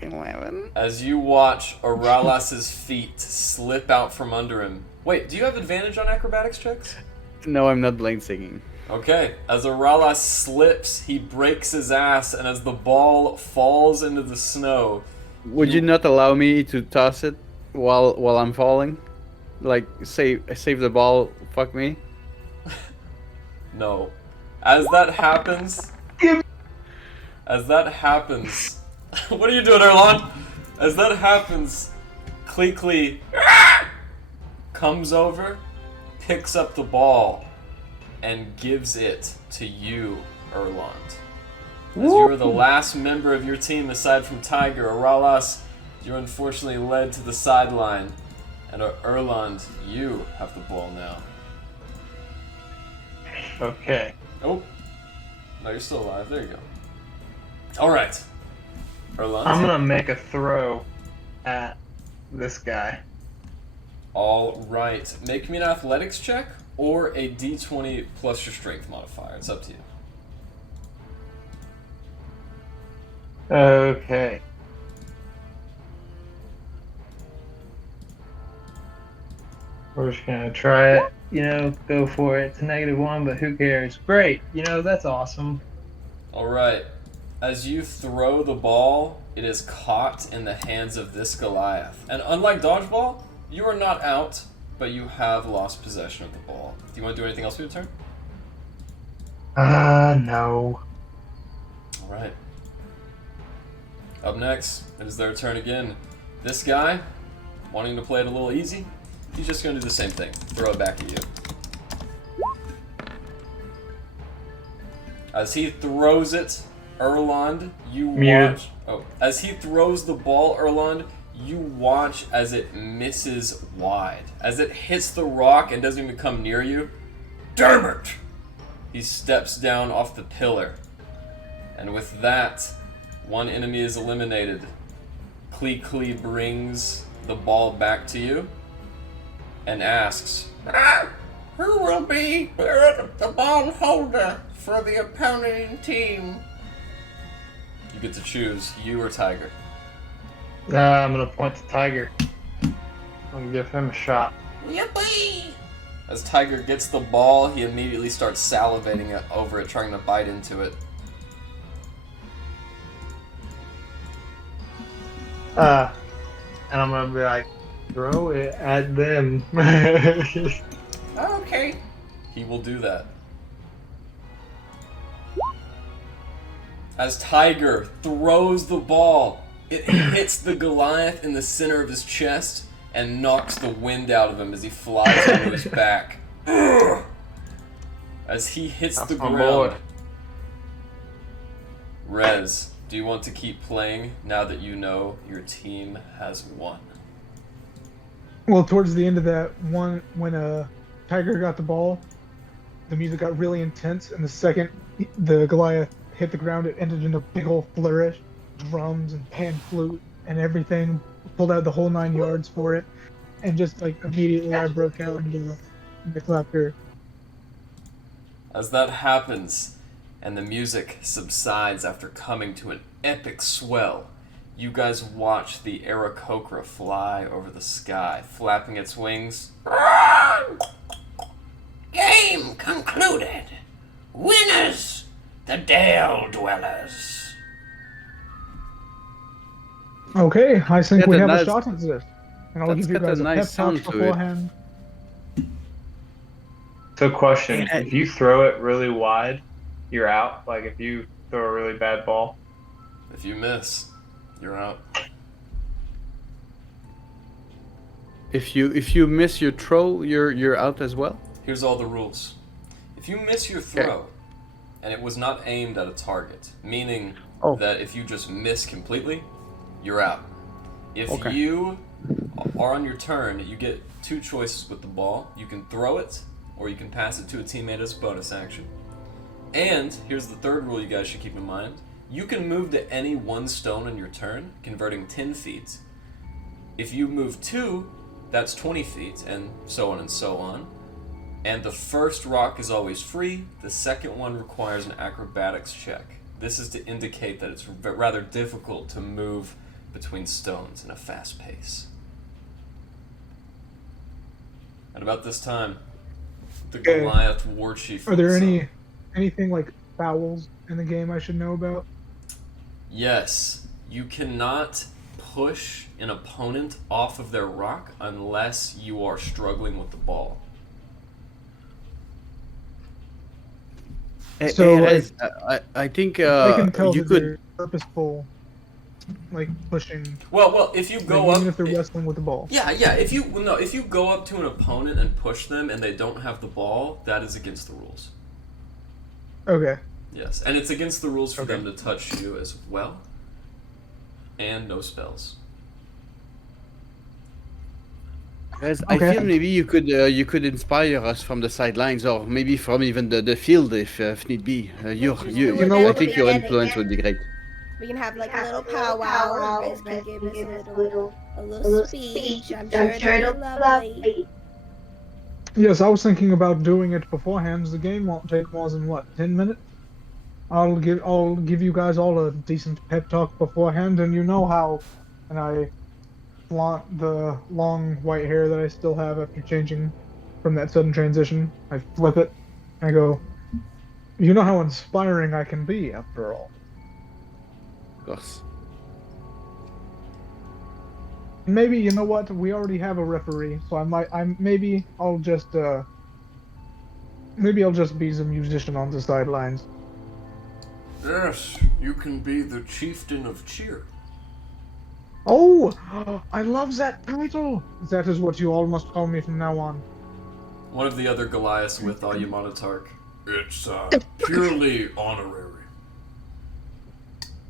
11. As you watch Aralas's feet slip out from under him. Wait, do you have advantage on acrobatics checks? No, I'm not blade singing. Okay, as Aralas slips, he breaks his ass, and as the ball falls into the snow... Would you not allow me to toss it while I'm falling? Like, save the ball, fuck me? No. As that happens... What are you doing, Erlon? As that happens, Kleekly comes over, picks up the ball, and gives it to you, Erland. As you are the last member of your team aside from Tiger, Aralas, you're unfortunately led to the sideline. And Erland, you have the ball now. Okay. Oh. No, you're still alive. There you go. Alright. Erland. I'm gonna make a throw at this guy. Alright. Make me an athletics check or a d20 plus your strength modifier. It's up to you. Okay. We're just gonna try it. Go for it. It's a -1, but who cares? Great. That's awesome. Alright. As you throw the ball, it is caught in the hands of this Goliath. And unlike dodgeball, you are not out, but you have lost possession of the ball. Do you want to do anything else for your turn? No. Alright. Up next, it is their turn again. This guy, wanting to play it a little easy, he's just going to do the same thing. Throw it back at you. As he throws it, Erland, you watch... Oh, as he throws the ball, Erland, you watch as it misses wide. As it hits the rock and doesn't even come near you. Damn it! He steps down off the pillar. And with that, One enemy is eliminated. Klee brings the ball back to you and asks, Who will be the ball holder for the opposing team? you get to choose, you or Tiger. I'm gonna point to Tiger. I'm gonna give him a shot. Yippee! As Tiger gets the ball, he immediately starts salivating over it, trying to bite into it. And I'm gonna be like, throw it at them. Okay. He will do that. As Tiger throws the ball, it hits the Goliath in the center of his chest and knocks the wind out of him as he flies onto his back. As he hits That's the my ground. boy. Rez, do you want to keep playing now that you know your team has won? Well, towards the end of that one, when Tiger got the ball, the music got really intense, and the second the Goliath hit the ground, it ended in a big old flourish, drums and pan flute and everything, pulled out the whole 9 yards for it, and just like immediately I broke out into laughter. As that happens, and the music subsides after coming to an epic swell, you guys watch the Aarakocra fly over the sky, flapping its wings. Game concluded. Winners, the Dale Dwellers. Okay, I think Got we a have nice- a shot at this, and I'll That's give you got a guys a nice pep talk sound to it. beforehand. So, question: Yeah. if you throw it really wide, you're out. Like if you throw a really bad ball. If you miss, you're out. If you miss your throw, you're out as well. Here's all the rules. If you miss your throw, and it was not aimed at a target, meaning Oh. that if you just miss completely, you're out. If Okay. you are on your turn, you get 2 choices with the ball. You can throw it, or you can pass it to a teammate as a bonus action. And here's the third rule you guys should keep in mind. You can move to any 1 stone on your turn, converting 10 feet. If you move 2, that's 20 feet, and so on and so on. And the first rock is always free. The second one requires an acrobatics check. This is to indicate that it's rather difficult to move between stones in a fast pace. At about this time, the Okay. Goliath war chief. Are there looks up. anything like fouls in the game I should know about? Yes, you cannot push an opponent off of their rock unless you are struggling with the ball. So, Hey, Rez, I think I can tell you that could. they're purposeful, like pushing, Well, if you go like, up, even if they're wrestling with the ball. yeah. If you go up to an opponent and push them and they don't have the ball, that is against the rules. Okay. Yes, and it's against the rules for Okay. them to touch you as well. And no spells. Rez, I Okay. feel maybe you could inspire us from the sidelines, or maybe from even the field if need be. You know I what? think your influence would be great. We can have like a little powwow. And Riz can give us a little speech. I'm sure it'll be lovely. Yes, I was thinking about doing it beforehand. The game won't take more than 10 minutes. I'll give you guys all a decent pep talk beforehand, and you know how, and I flaunt the long white hair that I still have after changing from that sudden transition. I flip it, and I go, you know how inspiring I can be, after all. Of course. Maybe, you know what, we already have a referee, so maybe I'll just be the musician on the sidelines. Yes, you can be the chieftain of cheer. Oh, I love that title! That is what you all must call me from now on. One of the other Goliaths with Yamanatark. It's purely honorary.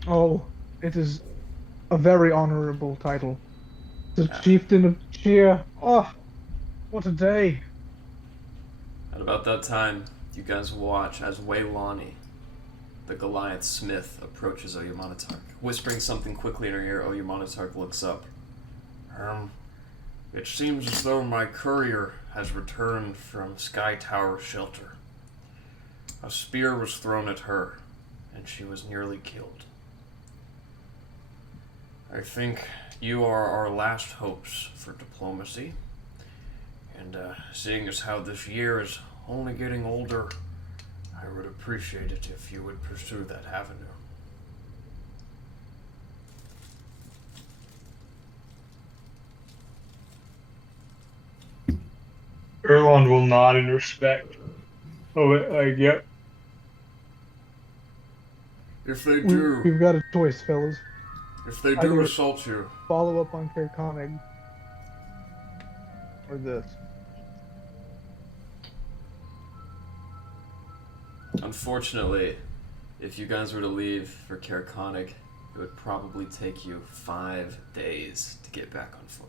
Oh, it is a very honorable title. The Chieftain of Cheer. Oh, what a day. At about that time, you guys watch as Waylani, the Goliath smith approaches Oyamanatark. Whispering something quickly in her ear, Oyamanatark looks up. It seems as though my courier has returned from Sky Tower Shelter. A spear was thrown at her, and she was nearly killed. I think you are our last hopes for diplomacy, and seeing as how this year is only getting older, I would appreciate it if you would pursue that avenue. Erlon will nod in respect. Oh, yep. If they We've do, got a choice, fellas. if they do Either- assault you, Follow up on Kerkonig or this. Unfortunately, if you guys were to leave for Kerkonig, it would probably take you 5 days to get back on foot.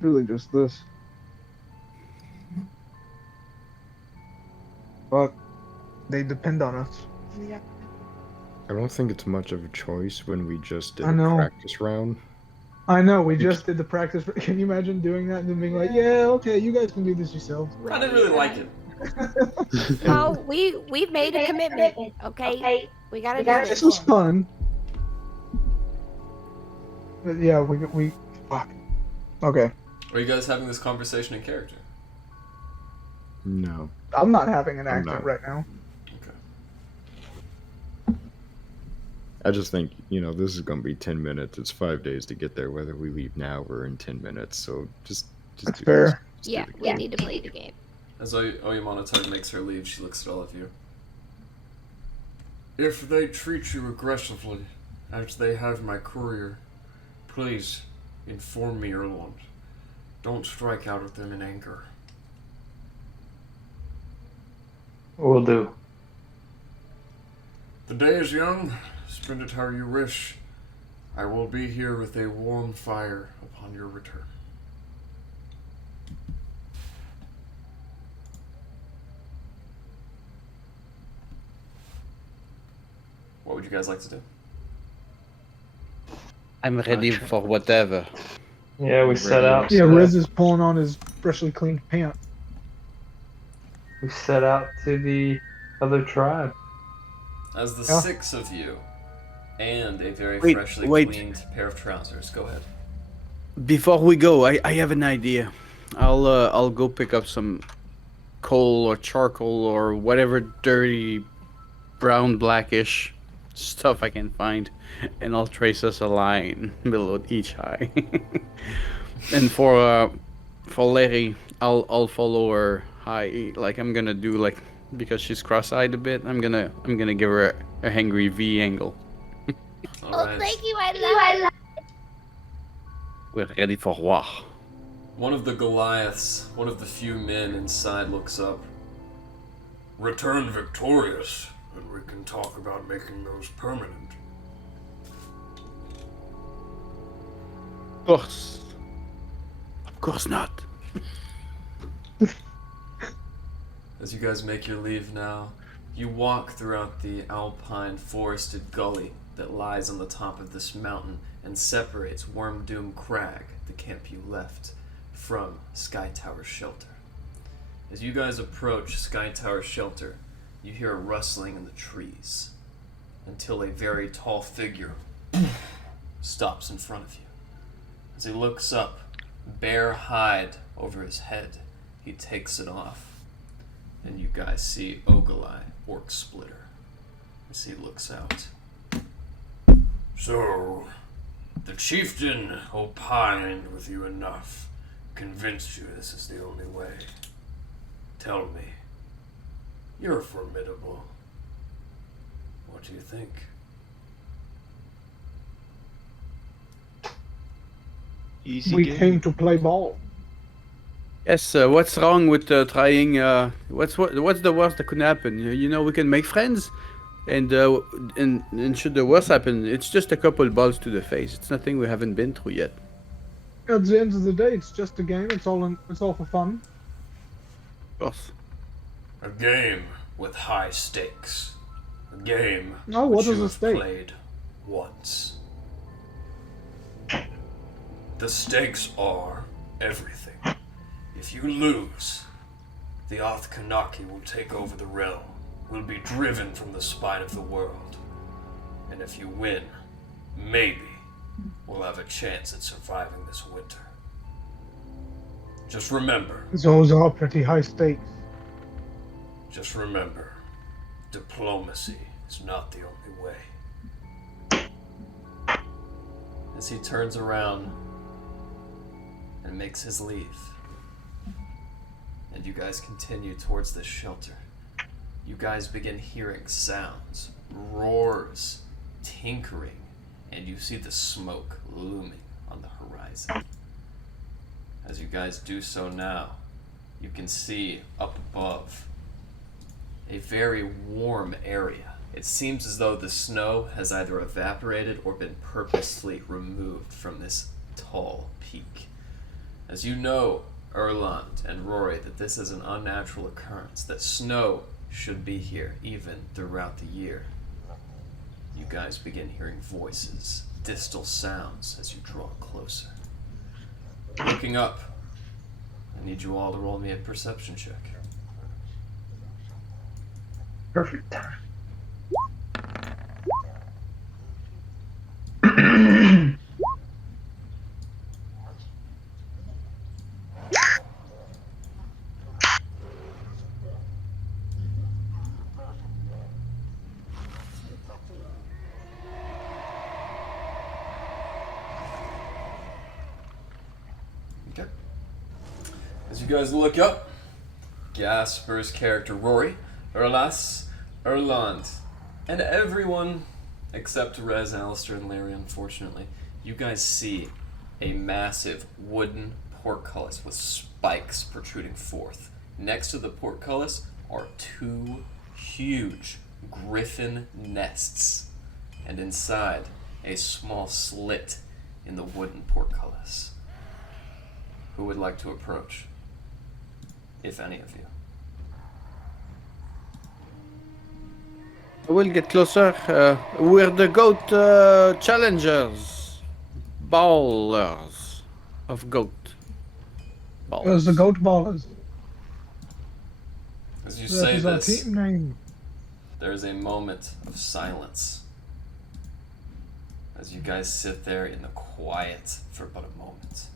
Really just this. But they depend on us. I don't think it's much of a choice when we just did I a know. practice round. I know, we just did the practice. Can you imagine doing that and then being like, yeah, okay, you guys can do this yourselves. I didn't really like it. Oh, we've made a commitment. Okay, we gotta do This this. was fun. But yeah, we fuck. Okay. Are you guys having this conversation in character? No. I'm not having an I'm accent not. right now. Okay. I just think, this is going to be 10 minutes. It's 5 days to get there, whether we leave now or in 10 minutes. So just That's do fair. this. Just do Yeah, the we need to play the game. As Oyamanatar makes her leave, she looks at all of you. if they treat you aggressively, as they have my courier, please inform me, Erlon. Don't strike out at them in anger. Will do. The day is young. Spend it how you wish. I will be here with a warm fire upon your return. What would you guys like to do? I'm ready for whatever. Yeah, we set out. Yeah, Riz is pulling on his freshly cleaned pants. We set out to the other tribe. As the Yeah. 6 of you, and a very Wait, freshly wait. cleaned pair of trousers. Go ahead. Before we go, I have an idea. I'll go pick up some coal or charcoal or whatever dirty brown blackish stuff I can find, and I'll trace us a line below each eye. And for Larry, I'll follow her high. Like I'm gonna do like, because she's cross-eyed a bit. I'm gonna give her a hangry V angle. Alright. Thank you, I love it. We're ready for war. One of the Goliaths, one of the few men inside, looks up. Return victorious, and we can talk about making those permanent. Of course not. As you guys make your leave now, you walk throughout the alpine forested gully that lies on the top of this mountain and separates Wyrmdoom Crag, the camp you left, from Sky Tower Shelter. As you guys approach Sky Tower Shelter, you hear a rustling in the trees until a very tall figure stops in front of you. As he looks up, bare hide over his head, he takes it off, and you guys see Ogilai, Orc Splitter, as he looks out. So, the chieftain opined with you enough, convinced you this is the only way. Tell me, you're formidable. What do you think? Easy We game. came to play ball. Yes, what's wrong with trying? What's the worst that could happen? We can make friends, and should the worst happen, it's just a couple balls to the face. It's nothing we haven't been through yet. At the end of the day, it's just a game. It's all for fun. Boss. A game with high stakes. A game Oh, what which is you a have stake? played once. The stakes are everything. If you lose, the Othkanaki will take over the realm, will be driven from the spine of the world. And if you win, maybe we'll have a chance at surviving this winter. Just remember, Those are pretty high stakes. just remember, diplomacy is not the only way. As he turns around and makes his leave, and you guys continue towards this shelter, you guys begin hearing sounds, roars, tinkering, and you see the smoke looming on the horizon. As you guys do so now, you can see up above a very warm area. It seems as though the snow has either evaporated or been purposely removed from this tall peak. As you know, Erland and Rory, that this is an unnatural occurrence, that snow should be here even throughout the year. You guys begin hearing voices, distal sounds as you draw closer. Looking up, I need you all to roll me a perception check. Perfect time. Okay. As you guys look up, Gasper's character Rory, Erlas, Erland, and everyone except Rez, Alistair, and Larry, unfortunately, you guys see a massive wooden portcullis with spikes protruding forth. Next to the portcullis are two huge griffin nests, and inside a small slit in the wooden portcullis. Who would like to approach? If any of you. I will get closer. We're the goat challengers. Ballers of goat. Those are the goat ballers. As you That say is our this, team name. there is a moment of silence. As you guys sit there in the quiet for but a moment.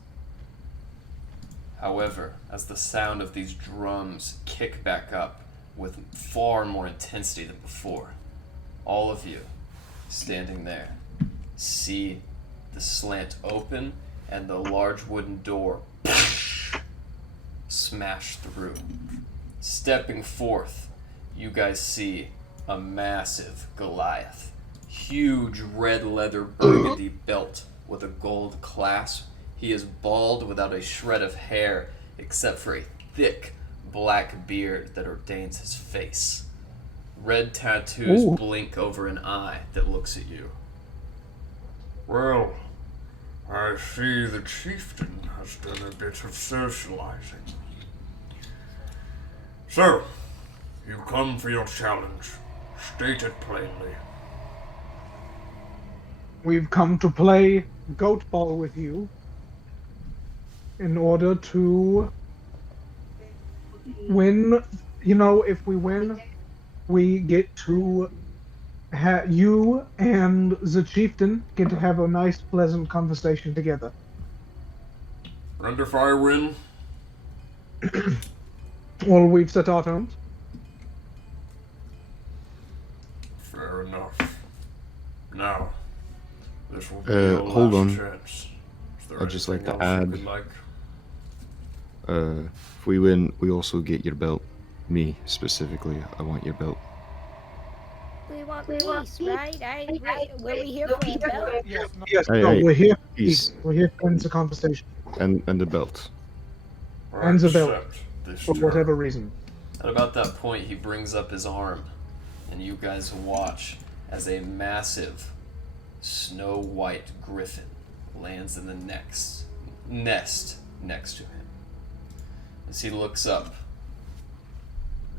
However, as the sound of these drums kick back up with far more intensity than before, all of you standing there see the slant open and the large wooden door smash through. Stepping forth, you guys see a massive Goliath. Huge red leather burgundy belt with a gold clasp. He is bald without a shred of hair except for a thick black beard that ordains his face. Red tattoos Ooh. blink over an eye that looks at you. Well, I see the chieftain has done a bit of socializing. So, you come for your challenge. State it plainly. We've come to play goat ball with you in order to win. You know, if we win, we get to you and the chieftain get to have a nice, pleasant conversation together. And if I win, Well, we've set our terms. fair enough. Now, this will be your hold last on. chance. Is there I'd just like anything to else you add- would like? If we win, we also get your belt. Me, specifically, I want your belt. We want peace, right? Were we here for a belt? Yes, Hey, no, hey, we're here. peace. We're here to end the conversation And the belt. I And the belt. accept this for term. whatever reason. At about that point, he brings up his arm, and you guys watch as a massive snow white griffin lands in the nest next to him. As he looks up,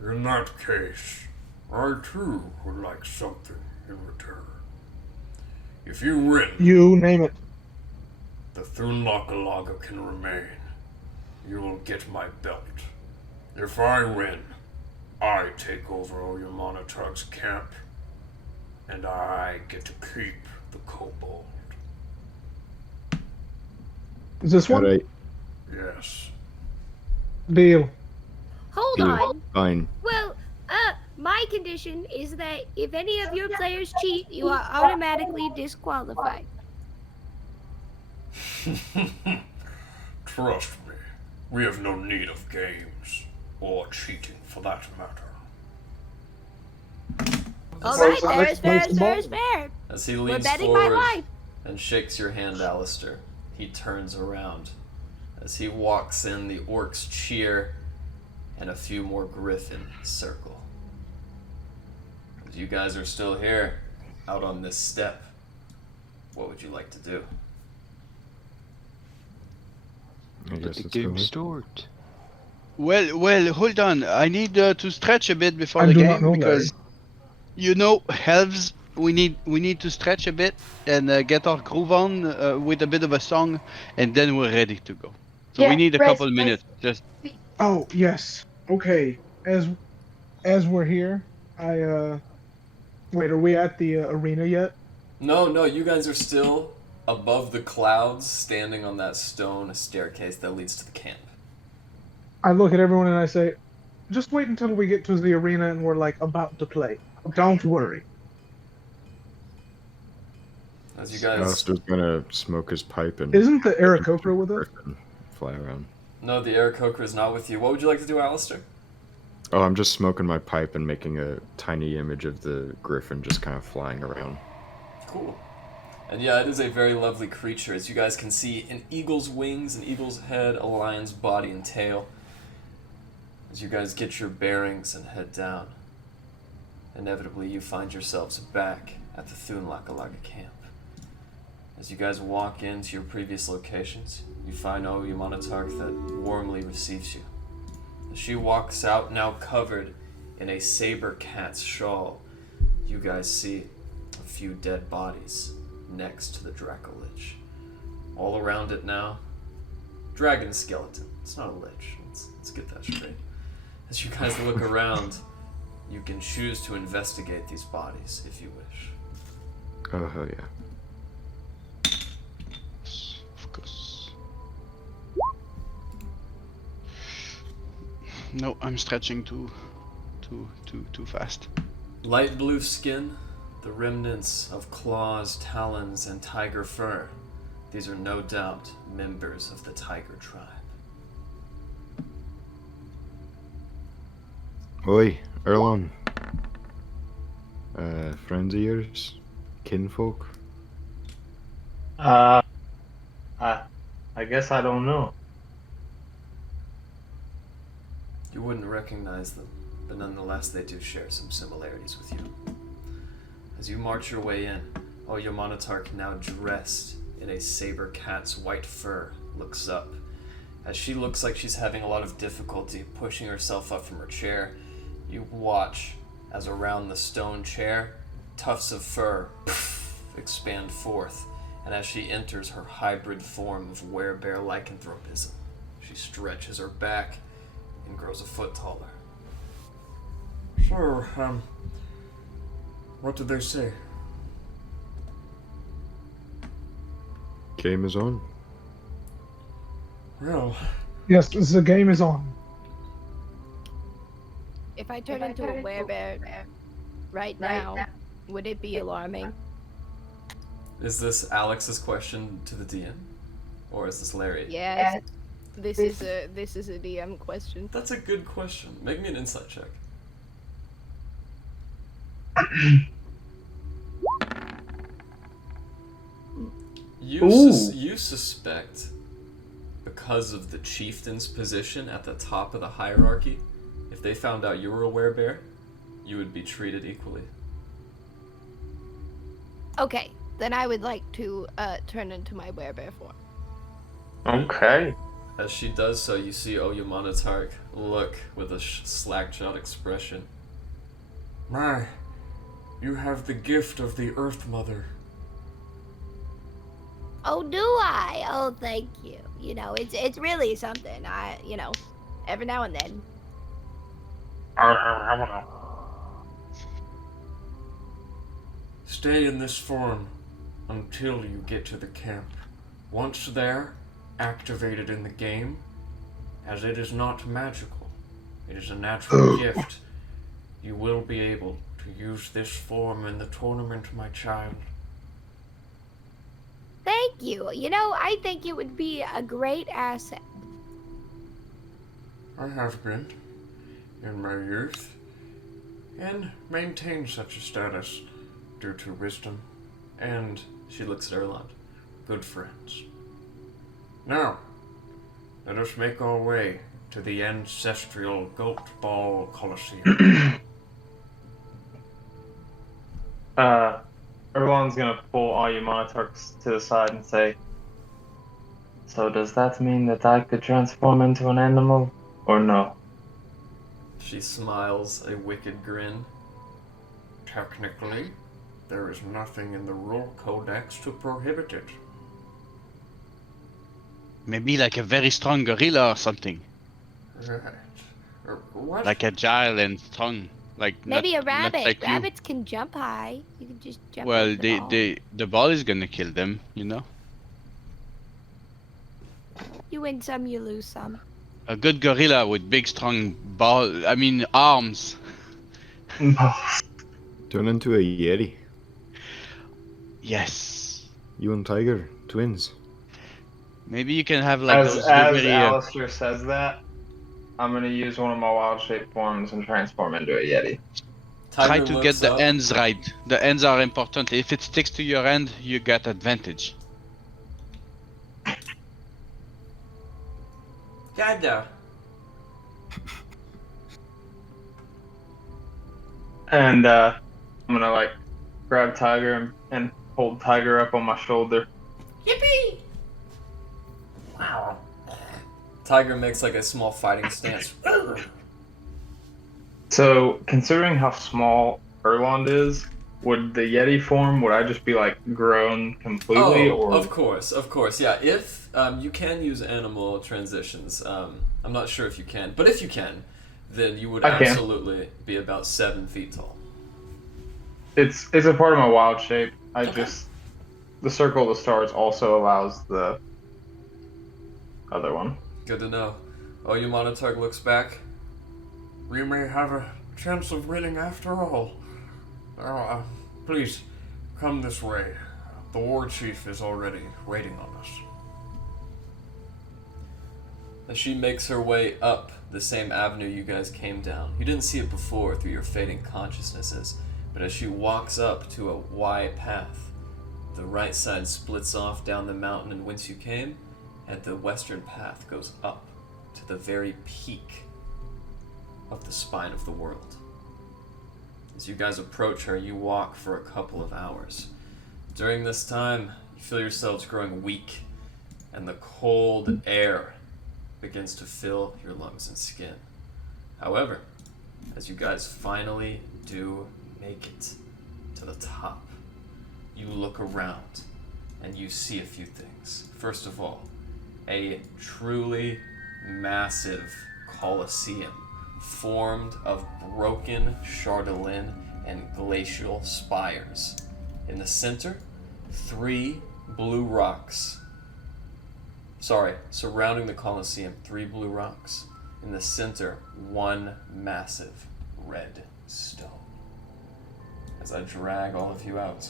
In that case, I too would like something in return. If you win, You name it. the Thunlakalaga can remain. You will get my belt. If I win, I take over Oyamanatar's camp, and I get to keep the kobold. Is this one? Alright, Yes. Deal. Hold deal. on. Fine. Well, my condition is that if any of your players cheat, you are automatically disqualified. Trust me, we have no need of games, or cheating for that matter. All So- right, so fair let's is fair play is some fair ball. is fair. As he We're leans betting my forward life. and shakes your hand, Alistair, he turns around. As he walks in, the orcs cheer, and a few more griffin circle. As you guys are still here, out on this step, what would you like to do? I Let guess the let's go game ahead. start. Well, hold on. I need to stretch a bit before I the do not game know, because you know, elves. We need to stretch a bit and get our groove on with a bit of a song, and then we're ready to go. So we need a couple minutes. Just Oh yes. Okay. As we're here, wait. Are we at the arena yet? No, you guys are still above the clouds, standing on that stone staircase that leads to the camp. I look at everyone and I say, just wait until we get to the arena and we're like about to play. Don't worry. As you guys... Alistair's gonna smoke his pipe and Isn't the Aarakocra with us? Griffin fly around. No, the Aarakocra is not with you. What would you like to do, Alistair? Oh, I'm just smoking my pipe and making a tiny image of the griffin just kind of flying around. Cool. And yeah, it is a very lovely creature. As you guys can see, an eagle's wings, an eagle's head, a lion's body and tail. As you guys get your bearings and head down, inevitably you find yourselves back at the Thunlakalaga camp. As you guys walk into your previous locations, you find Oyamanatark that warmly receives you. As she walks out, now covered in a saber cat's shawl, you guys see a few dead bodies next to the Dracolich. All around it now, dragon skeleton. It's not a lich. Let's get that straight. As you guys look around, you can choose to investigate these bodies if you wish. Oh, hell yeah. of course. No, I'm stretching too fast. Light blue skin, the remnants of claws, talons, and tiger fur. These are no doubt members of the tiger tribe. Oi, Erlon. Friends of yours? Kinfolk? I guess I don't know. You wouldn't recognize them, but nonetheless they do share some similarities with you. As you march your way in, Oyamanatark, now dressed in a saber cat's white fur, looks up. As she looks like she's having a lot of difficulty pushing herself up from her chair, you watch as around the stone chair, tufts of fur expand forth, and as she enters her hybrid form of werebear lycanthropism, she stretches her back and grows a foot taller. So, what did they say? Game is on. Well, Yes, the game is on. If I turn into a werebear right now, would it be alarming? Is this Alex's question to the DM? Or is this Larry? Yes. This is a DM question. That's a good question. Make me an insight check. You suspect, because of the chieftain's position at the top of the hierarchy, if they found out you were a werebear, you would be treated equally. Okay, then I would like to turn into my werebear form. Okay. As she does so, you see Oyamanatark look with a slack-jawed expression. My, you have the gift of the Earth Mother. Oh, do I? Oh, thank you. You know, it's really something. Every now and then. Stay in this form until you get to the camp. Once there, activate it in the game, as it is not magical. It is a natural gift. You will be able to use this form in the tournament, my child. Thank you. You know, I think it would be a great asset. I have been, in my youth, and maintained such a status due to wisdom and, she looks at Erland. good friends. Now, let us make our way to the ancestral Goatball Coliseum. Erlon's gonna pull Ayumanatarks to the side and say, "So does that mean that I could transform into an animal, or no?" She smiles a wicked grin. Technically, there is nothing in the rule codex to prohibit it. Maybe like a very strong gorilla or something. Right. What? Like agile and strong. Like Maybe not, a rabbit. Not like Rabbits can jump high. You can just jump. Well, over the ball. the ball is gonna kill them, you know. You win some, you lose some. A good gorilla with big strong arms. Turn into a Yeti. Yes. You and Tiger, twins. Maybe you can have like As those very, Alistair says that, I'm gonna use one of my wild shape forms and transform into a Yeti. try Tiger to looks get the up. ends right. The ends are important. If it sticks to your end, you get advantage. Dada. And I'm gonna like grab Tiger and hold Tiger up on my shoulder. Yippee! Wow. Tiger makes like a small fighting stance. So, considering how small Erland is, would the Yeti form, would I just be like grown completely, or? Of course. Yeah, if you can use animal transitions, I'm not sure if you can, but if you can, then you would I can. absolutely be about 7 feet tall. It's a part of my wild shape. Okay. The circle of the stars also allows the other one. Good to know. Oyamanatark looks back. We may have a chance of winning after all. Please, come this way. The war chief is already waiting on us. As she makes her way up the same avenue you guys came down. You didn't see it before through your fading consciousnesses, but as she walks up to a wide path, the right side splits off down the mountain in whence you came, and the western path goes up to the very peak of the spine of the world. As you guys approach her, you walk for a couple of hours. During this time, you feel yourselves growing weak, and the cold air begins to fill your lungs and skin. However, as you guys finally do make it to the top, you look around and you see a few things. First of all, a truly massive coliseum formed of broken chatelaine and glacial spires. In the center, 3 blue rocks. Surrounding the Colosseum, 3 blue rocks. In the center, 1 massive red stone. As I drag all of you out.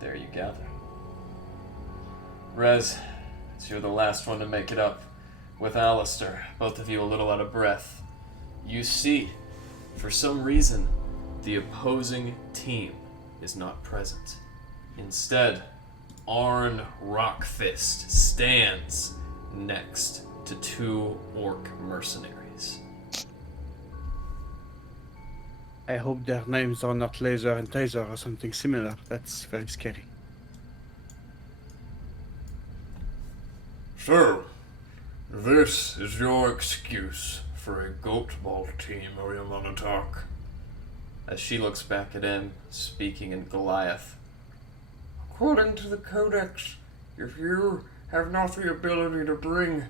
There you gather. Rez, as you're the last one to make it up with Alistair, both of you a little out of breath, you see, for some reason, the opposing team is not present. Instead, Arn Rockfist stands next to 2 orc mercenaries. I hope their names are not Laser and Taser or something similar. That's very scary. So, this is your excuse for a Goatball team, or you want to talk? As she looks back at him, speaking in Goliath. According to the Codex, if you have not the ability to bring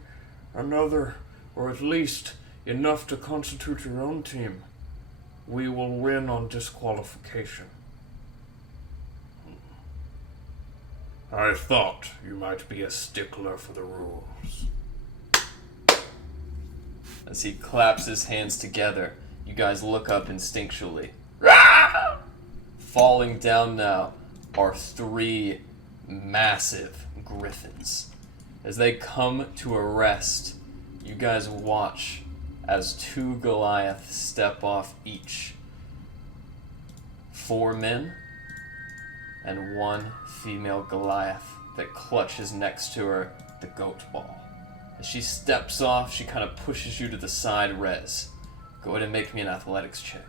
another, or at least enough to constitute your own team, we will win on disqualification. I thought you might be a stickler for the rules. As he claps his hands together, you guys look up instinctually. Falling down now are 3 massive griffins. As they come to a rest, you guys watch as 2 Goliaths step off each. 4 men and 1 female Goliath that clutches next to her, the Goatball. As she steps off, she kind of pushes you to the side, Rez. Go ahead and make me an athletics check.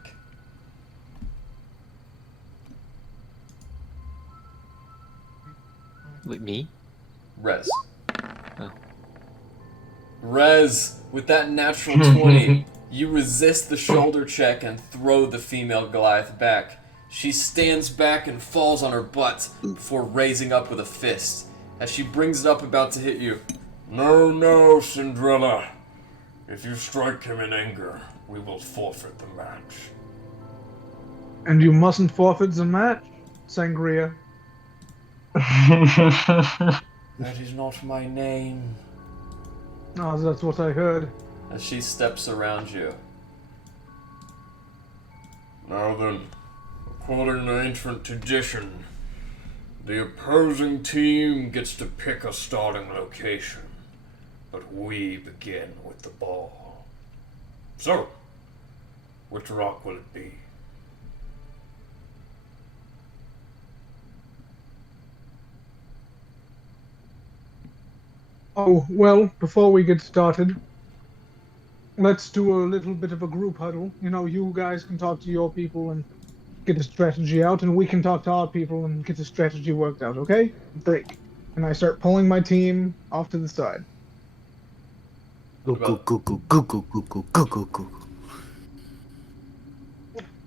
Wait, me? Rez. Oh. Rez, with that natural 20, you resist the shoulder check and throw the female Goliath back. She stands back and falls on her butt before raising up with a fist. As she brings it up about to hit you, No, Cinderella. If you strike him in anger, we will forfeit the match. And you mustn't forfeit the match, Sangria. That is not my name. Oh, that's what I heard. as she steps around you. Now then, according to ancient tradition, the opposing team gets to pick a starting location, but we begin with the ball. So, which rock will it be? Oh, well, before we get started, let's do a little bit of a group huddle. You know, you guys can talk to your people and get a strategy out, and we can talk to our people and get the strategy worked out, okay? Break. And I start pulling my team off to the side. Go, go, go, go, go, go, go, go, go, go,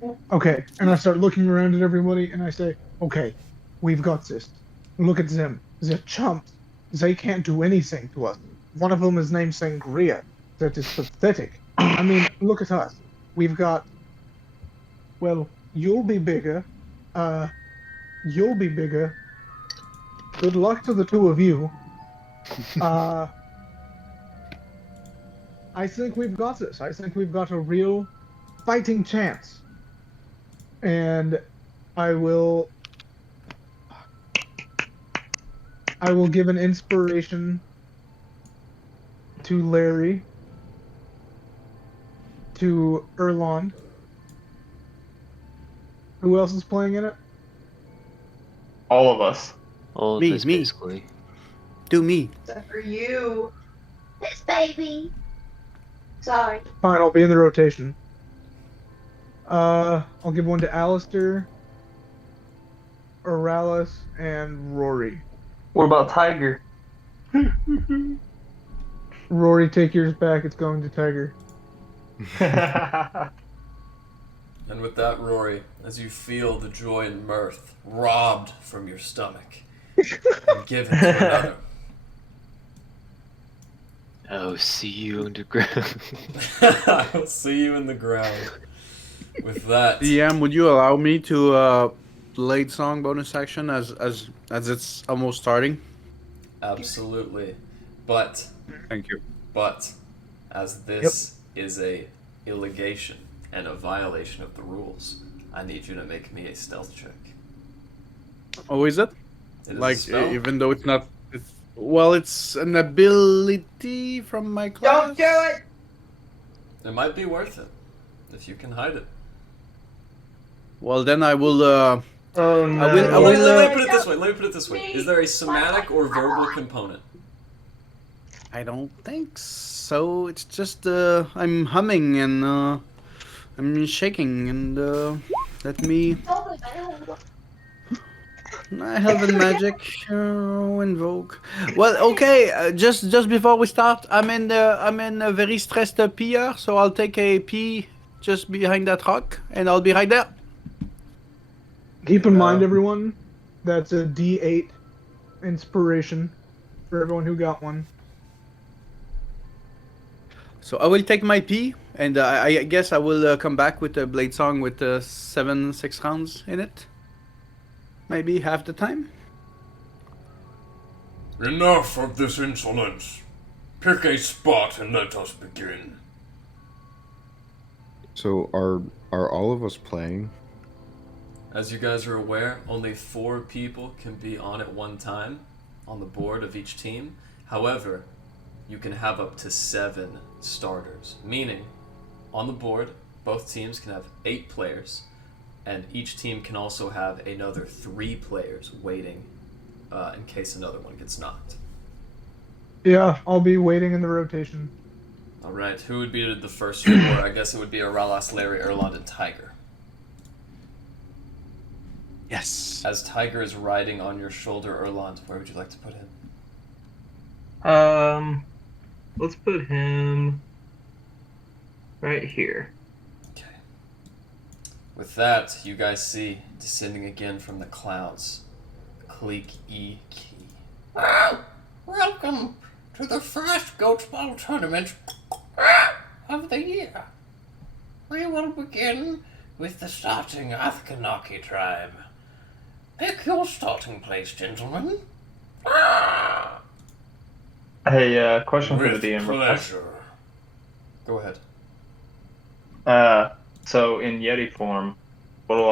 go. Okay, and I start looking around at everybody, and I say, okay, we've got this. Look at them. They're chumps. They can't do anything to us. One of them is named Sangria. That is pathetic. I mean, look at us. We've got... Well, you'll be bigger. You'll be bigger. Good luck to the two of you. I think we've got this. I think we've got a real fighting chance. And I will give an inspiration to Larry, to Erlon. Who else is playing in it? All of us. All of Me, us, me. basically. Do me. Except for you. This baby. Sorry. Fine, I'll be in the rotation. I'll give one to Alistair, Oralis, and Rory. What about Tiger? Rory, take yours back. It's going to Tiger. And with that, Rory, as you feel the joy and mirth robbed from your stomach and given to another, Oh, see you underground. I'll see you in the ground. With that, DM, would you allow me to late song bonus action as it's almost starting? absolutely. But Thank you. as this is a illegation and a violation of the rules, I need you to make me a stealth check. Oh, is it? It is a Like, spell. even though it's not... it's an ability from my class? Don't do it! It might be worth it if you can hide it. Well, then I will... Oh no. I will, Let me put it this way. Let me put it this way. Is there a somatic or verbal component? I don't think so. It's just I'm humming and I'm shaking and let me. Helven magic, invoke. Well, okay. Just before we start, I'm in a very stressed pee here, so I'll take a pee just behind that rock, and I'll be right there. Keep in mind, everyone, that's a D8 inspiration for everyone who got one. So I will take my pee, and I guess I will come back with a blade song with 6 rounds in it. Maybe half the time. Enough of this insolence. Pick a spot and let us begin. So are all of us playing? As you guys are aware, only 4 people can be on at one time on the board of each team. However, you can have up to 7 starters, meaning on the board, both teams can have 8 players, and each team can also have another 3 players waiting in case another one gets knocked. Yeah, I'll be waiting in the rotation. Alright, who would be the first 4? I guess it would be Aralas, Larry, Erland, and Tiger. Yes. As Tiger is riding on your shoulder, Erland, where would you like to put him? Let's put him right here. Okay. With that, you guys see, descending again from the clouds, Click E Key. Welcome to the first Goatball tournament of the year. We will begin with the starting Athkanaki tribe. Pick your starting place, gentlemen. Hey, question for With the DM. pleasure. Go ahead. So in Yeti form, what will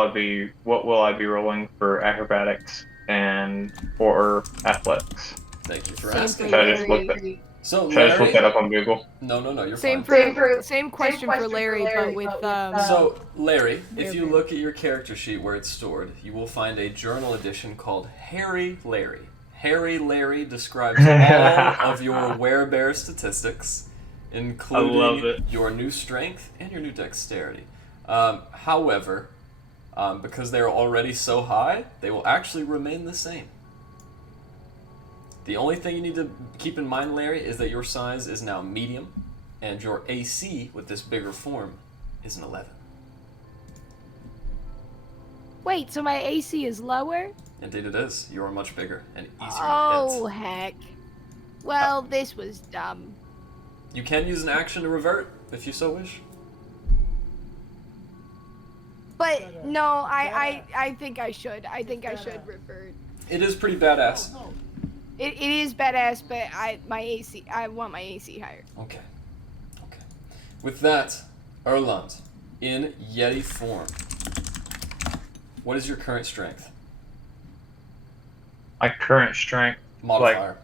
I be rolling for acrobatics and for athletics? Thank you for Same asking. Should I just look that? So, Should I just look that Larry... up on Google? No, you're Same fine. same question for Larry, but with So, Larry, if you look at your character sheet where it's stored, you will find a journal edition called Harry Larry. Harry Larry describes all of your werebear statistics, including your new strength and your new dexterity. However, because they're already so high, they will actually remain the same. The only thing you need to keep in mind, Larry, is that your size is now medium, and your AC with this bigger form is an 11. Wait, so my AC is lower? Indeed it is. You are much bigger and easier Oh, to hit. heck. Well, this was dumb. You can use an action to revert, if you so wish. But no, I think I should. I think I should revert. It is pretty badass. It is badass, but I want my AC higher. Okay. With that, Erland, in Yeti form, what is your current strength? My current strength Modifier.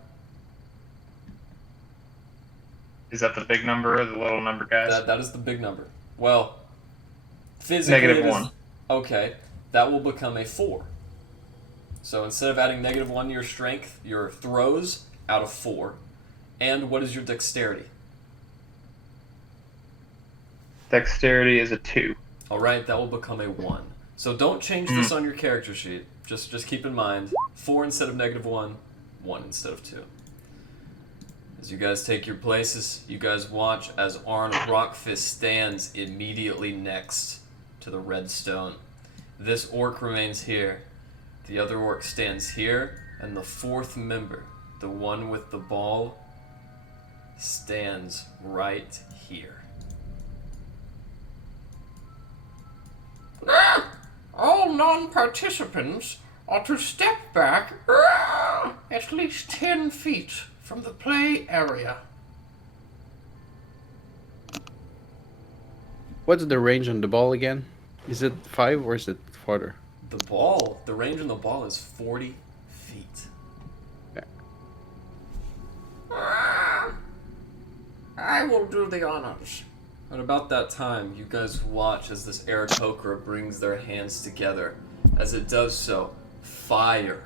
is that the big number or the little number, guys? That is the big number. Well, physically it is- -1. Okay, that will become a 4. So instead of adding -1 to your strength, your throws out of 4. And what is your dexterity? Dexterity is a 2. Alright, that will become a 1. So don't change this on your character sheet. Just keep in mind, 4 instead of -1, 1 instead of 2. As you guys take your places, you guys watch as Arn Rockfist stands immediately next to the red stone. This orc remains here. The other orc stands here, and the 4th member, the one with the ball, stands right here. All non-participants are to step back at least 10 feet from the play area. What's the range on the ball again? Is it 5 or is it farther? The range on the ball is 40 feet. I will do the honors. At about that time, you guys watch as this Aarakocra brings their hands together. As it does so, fire,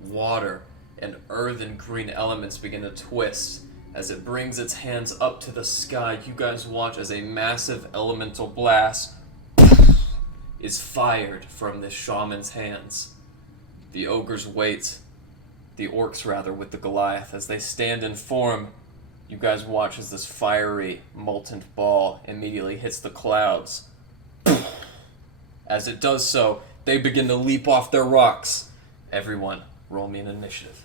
water, and earth and green elements begin to twist. As it brings its hands up to the sky, you guys watch as a massive elemental blast is fired from this shaman's hands. The ogres wait, the orcs rather, with the Goliath. As they stand in form, you guys watch as this fiery, molten ball immediately hits the clouds. As it does so, they begin to leap off their rocks. Everyone, roll me an initiative.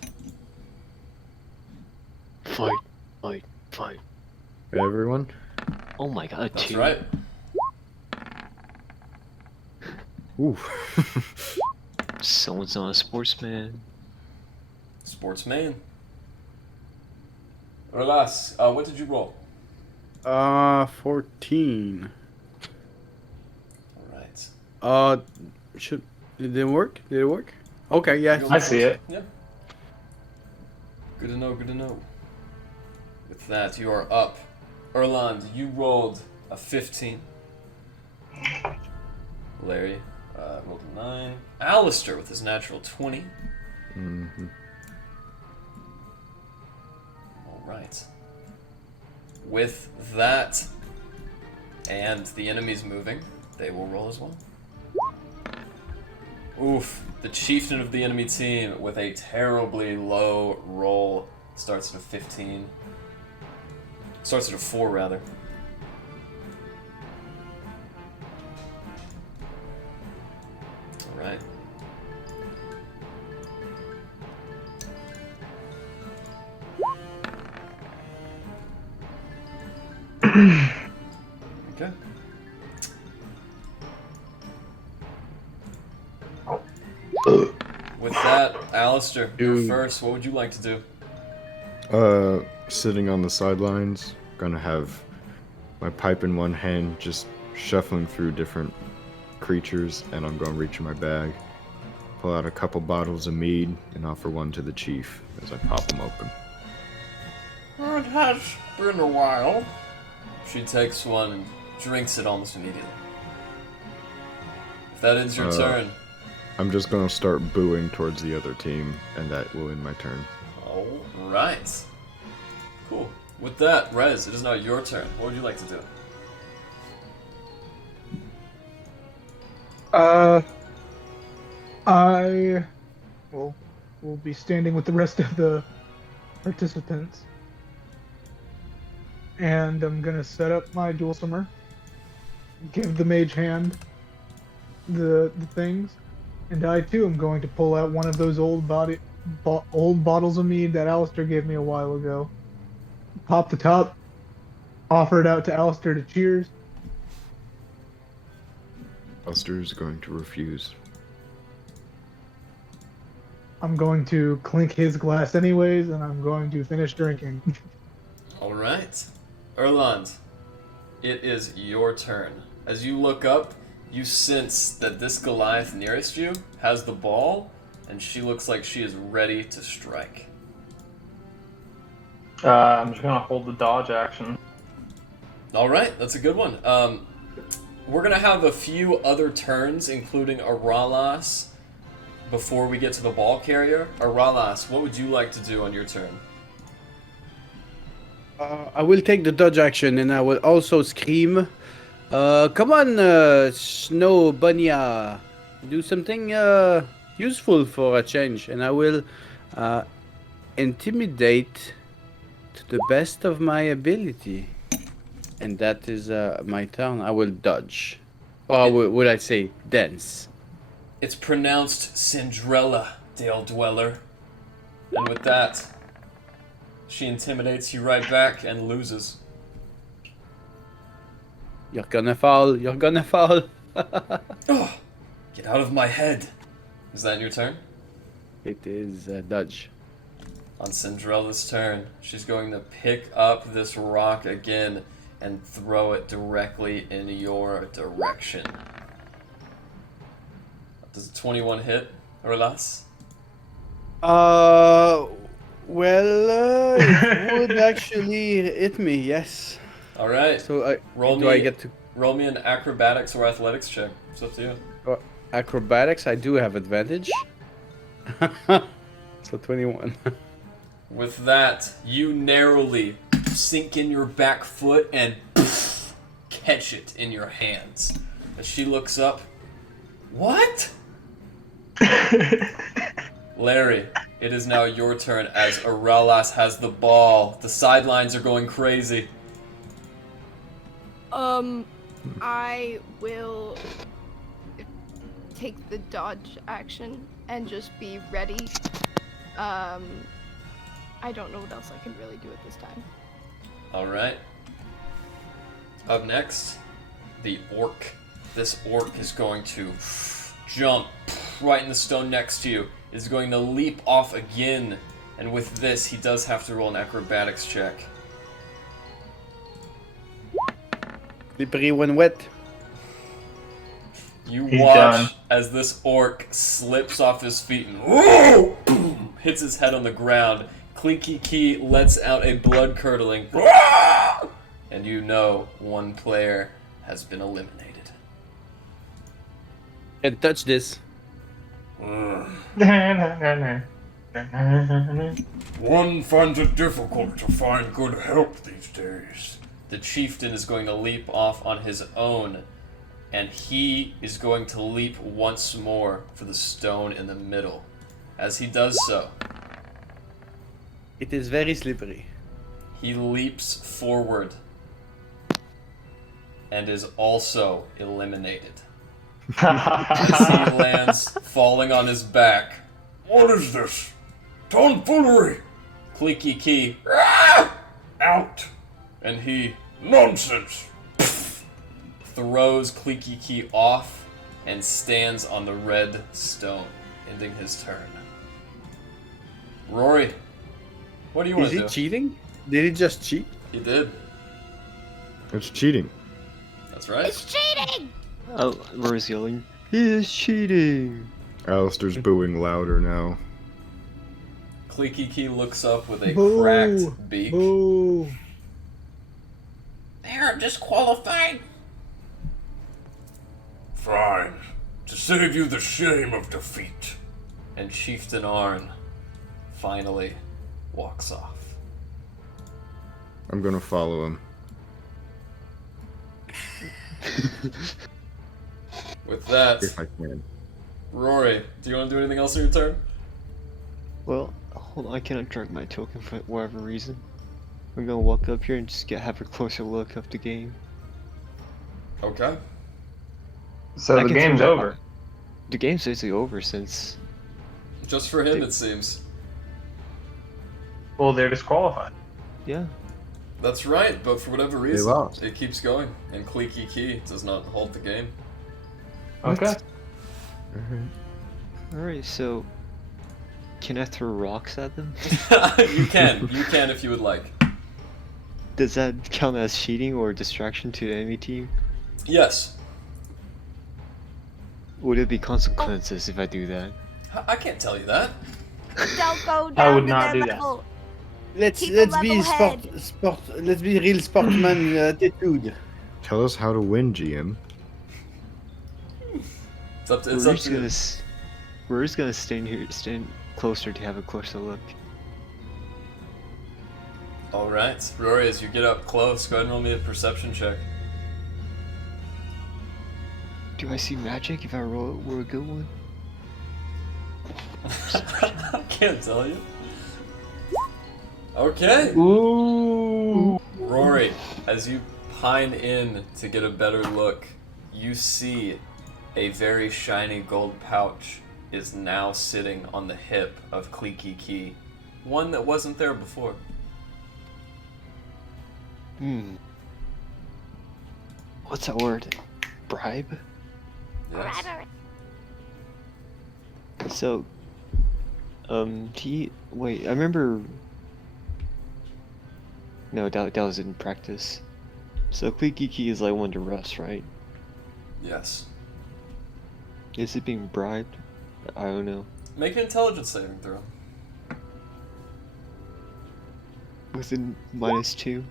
Fight, fight, fight. Everyone? Oh my god, That's 2. right. Ooh. Someone's not a sportsman. Sportsman. Relas, what did you roll? 14. Alright. Did it work? Did it work? Okay, yeah. I see it. Yeah. Good to know, good to know. With that, you are up. Erland, you rolled a 15. Larry rolled a 9. Alistair with his natural 20. Mm-hmm. Alright. With that, and the enemies moving, they will roll as well. Oof. The chieftain of the enemy team with a terribly low roll starts at a 15. Starts at a 4, rather. Alright. Okay. With that, Alistair, you're Dude. first. What would you like to do? Sitting on the sidelines, gonna have my pipe in one hand, just shuffling through different creatures, and I'm gonna reach in my bag, pull out a couple bottles of mead, and offer one to the chief as I pop them open. It has been a while. She takes one and drinks it almost immediately. If that ends your turn. I'm just gonna start booing towards the other team, and that will end my turn. Alright. Cool. With that, Rez, it is now your turn. What would you like to do? I will be standing with the rest of the participants. And I'm gonna set up my dual swimmer. Give the mage hand the things. And I too am going to pull out one of those old bottles of mead that Alistair gave me a while ago. Pop the top, offer it out to Alistair to cheers. Alistair is going to refuse. I'm going to clink his glass anyways, and I'm going to finish drinking. Alright. Erland, it is your turn. As you look up, you sense that this Goliath nearest you has the ball, and she looks like she is ready to strike. I'm just gonna hold the dodge action. Alright, that's a good one. We're gonna have a few other turns, including Aralas, before we get to the ball carrier. Aralas, what would you like to do on your turn? I will take the dodge action and I will also scream. Come on, Snow Bunya. Do something useful for a change. And I will intimidate to the best of my ability. And that is my turn. I will dodge. Or would I say dance? It's pronounced Cinderella, Dale Dweller. And with that, she intimidates you right back and loses. You're gonna fall. You're gonna fall. Oh, get out of my head. Is that your turn? It is dodge. On Cinderella's turn, she's going to pick up this rock again and throw it directly in your direction. Does a 21 hit or less? Well, it would actually hit me, yes. All right. So roll I get to roll me an acrobatics or athletics check. It's up to you. acrobatics? I do have advantage. So 21. With that, you narrowly sink in your back foot and catch it in your hands. As she looks up, What? Larry, it is now your turn as Arelas has the ball. The sidelines are going crazy. I will take the dodge action and just be ready. I don't know what else I can really do at this time. Alright. Up next, the orc. This orc is going to jump right in the stone next to you. Is going to leap off again. And with this, he does have to roll an acrobatics check. Slippery when wet. You He's watch done. as this orc slips off his feet and boom, hits his head on the ground. Clinky Key lets out a blood-curdling and you know one player has been eliminated. And touch this. One finds it difficult to find good help these days. The chieftain is going to leap off on his own, and he is going to leap once more for the stone in the middle. As he does so, It is very slippery. he leaps forward and is also eliminated. As he lands, falling on his back. What is this? Tomfoolery! Clicky Key, Out! and he Nonsense! throws Clicky Key off and stands on the red stone, ending his turn. Rory, what do you want Is to he do? cheating? Did he just cheat? He did. It's cheating. That's right. It's cheating! Oh, Rory's yelling, he is cheating! Alistair's booing louder now. Clicky Key looks up with a Boo. cracked beak. Boo. They're disqualified! Fine. To save you the shame of defeat. And Chieftain Arn finally walks off. I'm gonna follow him. With that, If I can. Rory, do you want to do anything else on your turn? Well, hold on, I cannot drink my token for whatever reason. I'm gonna walk up here and just have a closer look of the game. Okay. So I the can game's throw- over. The game's basically over since... Just for him, it seems. Well, they're disqualified. Yeah. That's right, but for whatever reason, lost. it keeps going, and Clicky Key does not hold the game. Okay. Alright, so... Can I throw rocks at them? You can if you would like. Does that count as cheating or distraction to the enemy team? Yes. Would it be consequences if I do that? I can't tell you that. Don't go down I would to not their do that. level. Let's Keep a let's be level sport. Let's be real sportsman attitude. Tell us how to win, GM. It's up to We're it's up just to gonna you. we're just gonna stand closer to have a closer look. All right, Rory, as you get up close, go ahead and roll me a perception check. Do I see magic if I roll a good one? I can't tell you. Okay. Ooh. Rory, as you pine in to get a better look, you see a very shiny gold pouch is now sitting on the hip of Clicky Key. One that wasn't there before. What's that word? Bribe? Yes. So, wait, I remember... No, that was in practice. So Kiki is like one to rust, right? Yes. Is it being bribed? I don't know. Make an intelligence saving throw. Within -2?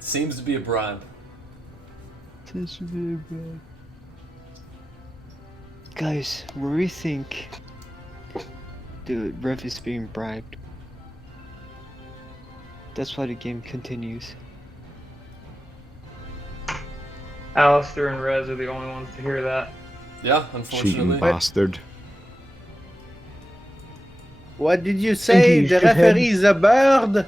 Seems to be a bribe. This should be a bribe. Guys, where we think the ref is being bribed. That's why the game continues. Alistair and Rez are the only ones to hear that. Yeah, Cheating unfortunately. bastard. What did you say? you The should head- referee is a bird?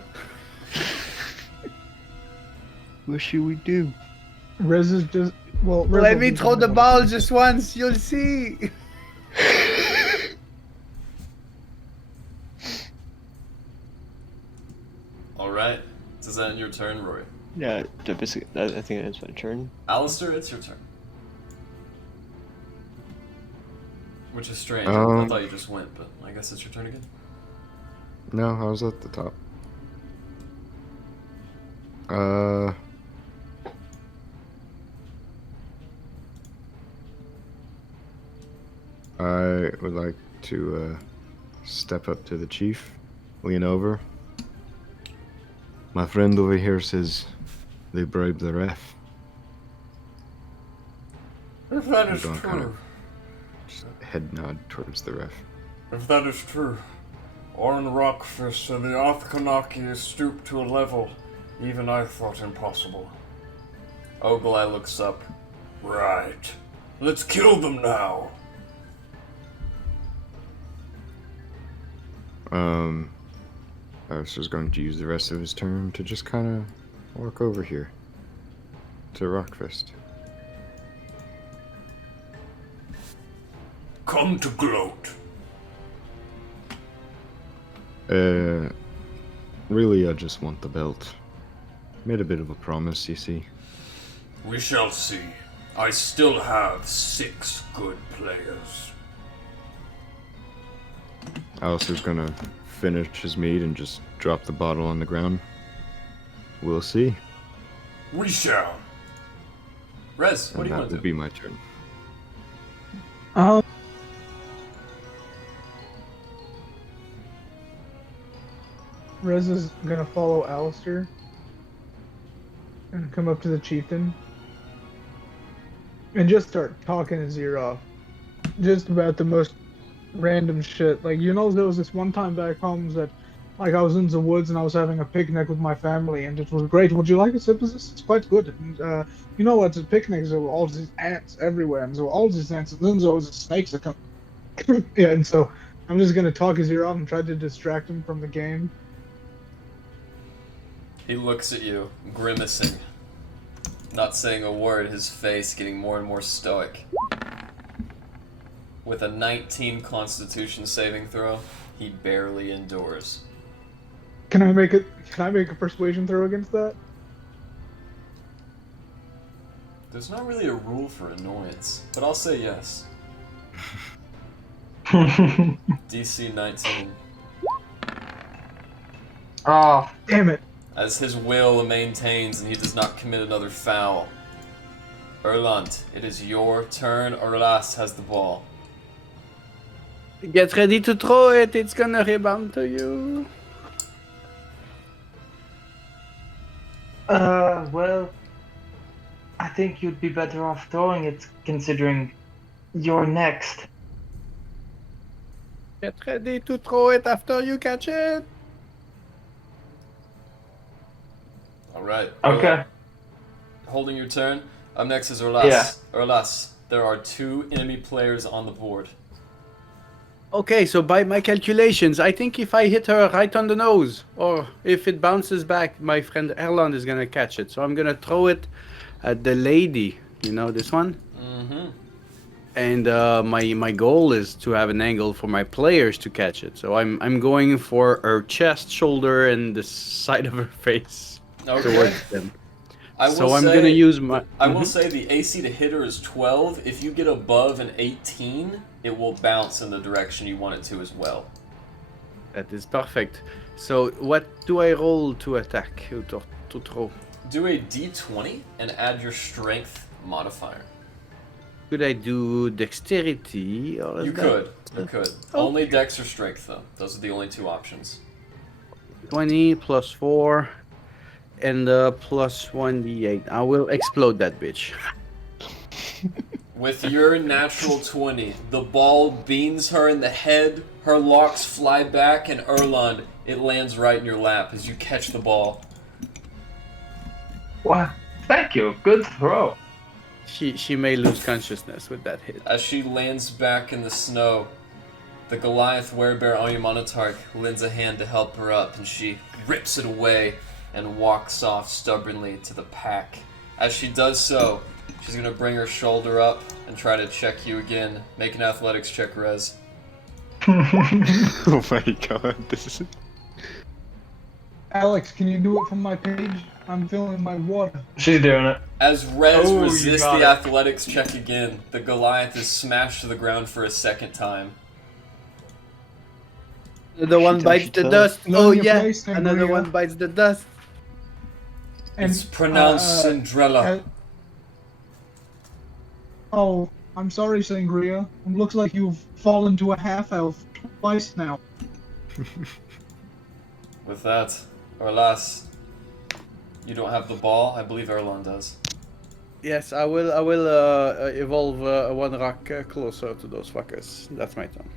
What should we do? Rez is just well. Rez Let will me do throw the something ball like that. just once, you'll see. Alright. Does that end your turn, Rory? Yeah, I think that's my turn. Alistair, it's your turn. Which is strange. I Um, thought you just went, but I guess it's your turn again. No, I was at the top. I would like to step up to the chief, lean over. My friend over here says they bribed the ref. If that is Don't kind true, Head nod towards the ref. if that is true, Orin Rockfist and the Othkanaki is stooped to a level even I thought impossible. Oglai looks up. Right. Let's kill them now. I was just going to use the rest of his turn to just kind of walk over here to Rockfist. Come to gloat. Really, I just want the belt. Made a bit of a promise, you see. We shall see. I still have 6 good players. Alistair's gonna finish his meat and just drop the bottle on the ground. We'll see. We shall. Rez, what And do you that want to will do? be my turn. Rez is gonna follow Alistair and come up to the chieftain and just start talking his ear off. Just about the most random shit. Like, you know, there was this one time back home that, like, I was in the woods and I was having a picnic with my family and it was great. Would you like a sip of this? It's quite good. And, you know, at the picnics there were all these ants everywhere and there were all these ants and then there was the snakes that come. Yeah, and so I'm just gonna talk his ear off and try to distract him from the game. He looks at you, grimacing. Not saying a word, his face getting more and more stoic. With a 19 Constitution saving throw, he barely endures. Can I make a persuasion throw against that? There's not really a rule for annoyance, but I'll say yes. DC 19. Oh, Damn it. As his will maintains and he does not commit another foul. Erland, it is your turn. Orlas has the ball. Get ready to throw it, it's gonna rebound to you. Well, I think you'd be better off throwing it considering you're next. Get ready to throw it after you catch it. Alright. Okay. Holding your turn. Up next is Orlas. Yeah. Orlas, there are 2 enemy players on the board. Okay, so by my calculations, I think if I hit her right on the nose, or if it bounces back, my friend Erland is gonna catch it. So I'm gonna throw it at the lady. You know this one? Mm-hmm. And my goal is to have an angle for my players to catch it. So I'm going for her chest, shoulder, and the side of her face Okay. towards them. I will So I'm say, gonna use my. I will say the AC to hit her is 12. If you get above an 18, it will bounce in the direction you want it to as well. That is perfect. So what do I roll to attack? To throw? Do a d20 and add your strength modifier. Could I do dexterity? Or is You that could. You could. Only dex or strength, though. Those are the only 2 options. 20 plus 4 and plus 1d8. I will explode that bitch. With your natural 20, the ball beans her in the head, her locks fly back, and Erland, it lands right in your lap as you catch the ball. Wow. Thank you. Good throw. She may lose consciousness with that hit. As she lands back in the snow, the Goliath werebear Oyamanatark lends a hand to help her up, and she rips it away and walks off stubbornly to the pack. As she does so, she's going to bring her shoulder up and try to check you again. Make an athletics check, Rez. Oh my god, this is... Alex, can you do it from my page? I'm filling my water. She's doing it. As Rez Oh, you resists got the it. athletics check again, the Goliath is smashed to the ground for a second time. Another one She bites the fell. dust. Learn Oh your yeah, place, another Sangria. one bites the dust. And, It's pronounced Cinderella. oh, I'm sorry, Sangria. It looks like you've fallen to a half-elf twice now. With that, Orlas, you don't have the ball. I believe Erlon does. Yes, I will evolve one rock closer to those fuckers. That's my turn.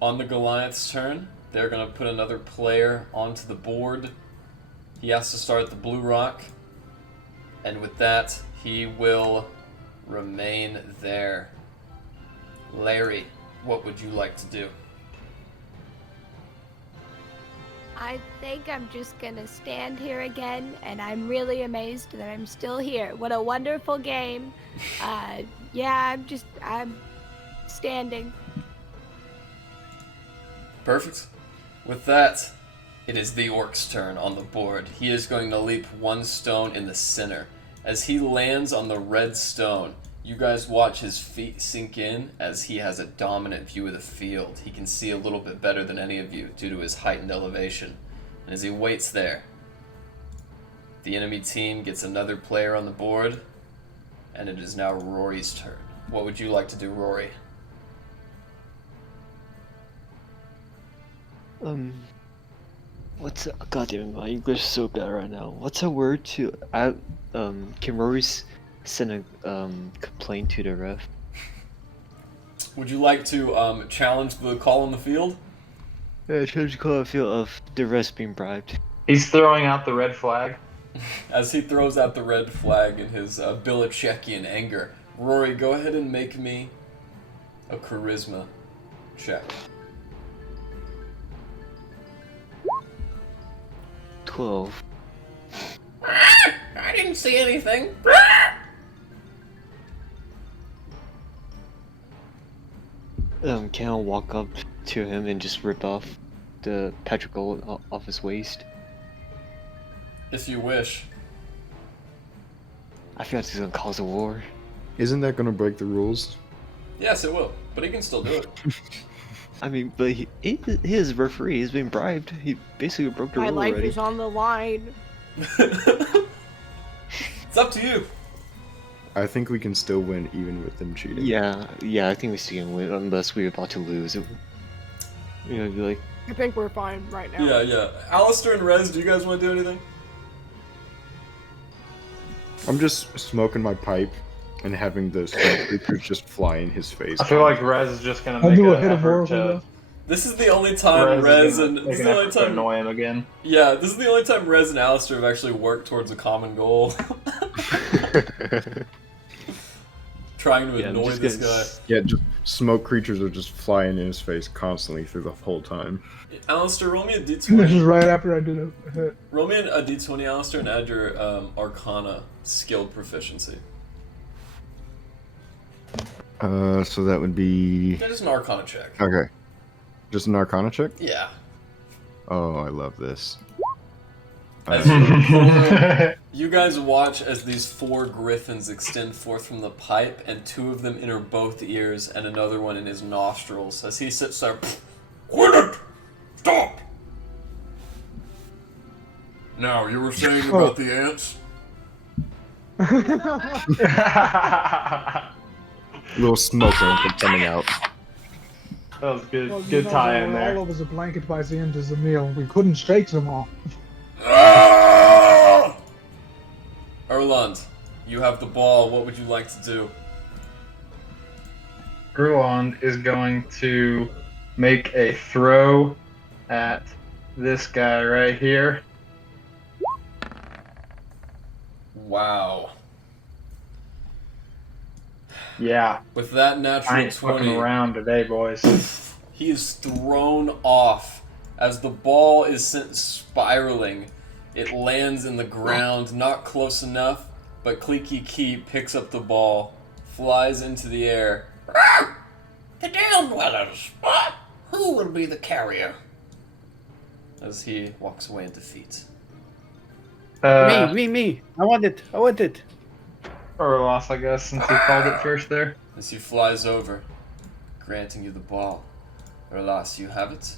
On the Goliath's turn, they're going to put another player onto the board. He has to start the blue rock. And with that, he will remain there. Larry, what would you like to do? I think I'm just gonna stand here again, and I'm really amazed that I'm still here. What a wonderful game. Yeah, I'm standing. Perfect. With that, it is the orc's turn on the board. He is going to leap one stone in the center. As he lands on the red stone, you guys watch his feet sink in as he has a dominant view of the field. He can see a little bit better than any of you due to his heightened elevation. And as he waits there, the enemy team gets another player on the board, and it is now Rory's turn. What would you like to do, Rory? What's a, goddamn, my English is so bad right now. What's a word to can Rory send a complaint to the ref? Would you like to challenge the call on the field? Yeah, change the color feel of the rest being bribed. He's throwing out the red flag. As he throws out the red flag in his Belichickian anger, Rory, go ahead and make me a charisma check. 12. I didn't see anything. Can I walk up to him and just rip off the Patrick Gold off his waist? If you wish. I feel like this is gonna cause a war. Isn't that gonna break the rules? Yes, it will, but he can still do it. I mean, but he is a referee. He's been bribed. He basically broke the My rule life already. is on the line. It's up to you. I think we can still win even with them cheating. Yeah, I think we still can win unless we're about to lose. It, you know, be like, I think we're fine right now. Yeah. Alistair and Rez, do you guys want to do anything? I'm just smoking my pipe and having the smoke creatures just fly in his face. I feel like Rez is just gonna I'll make do a an hit of effort Oracle. to. though. This is the only time Rez and this make is an the only effort to time. annoy him again. Yeah, this is the only time Rez and Alistair have actually worked towards a common goal. Trying to Yeah, I'm annoy just this gonna guy. Yeah, just smoke creatures are just flying in his face constantly through the whole time. Alistair, roll me a This is d20. right after I did a hit. Roll me a d20, Alistair, and add your Arcana skill proficiency. So that would be... That is an Arcana check. Okay. Just an Arcana check? Yeah. Oh, I love this. As you, you guys watch as these 4 griffins extend forth from the pipe, and 2 of them enter both ears and another one in his nostrils. As he sits there, quit it! Stop! Now, you were saying about the ants? Little smoke coming out. That was good. Well, you Good know, tie they in were there. all over the blanket by the end of the meal. We couldn't shake them all. Ah! Erland, you have the ball. What would you like to do? Gruon is going to make a throw at this guy right here. Wow. Yeah, With that I natural ain't fucking 20, around today, boys. he is thrown off as the ball is sent spiraling. It lands in the ground, not close enough, but Clicky Key picks up the ball, flies into the air. The Dale Dwellers! What? Who will be the carrier? As he walks away in defeat. Me. I want it. Or loss, I guess, since he called it first there. As he flies over, granting you the ball. Erlas, you have it.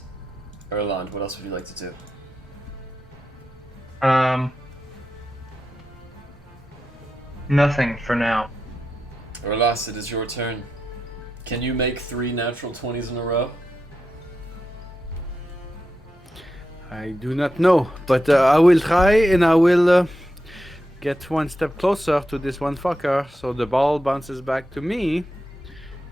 Erland, what else would you like to do? Nothing for now. Erlas, it is your turn. Can you make 3 natural 20s in a row? I do not know, but I will try, and I will get one step closer to this one fucker. So the ball bounces back to me.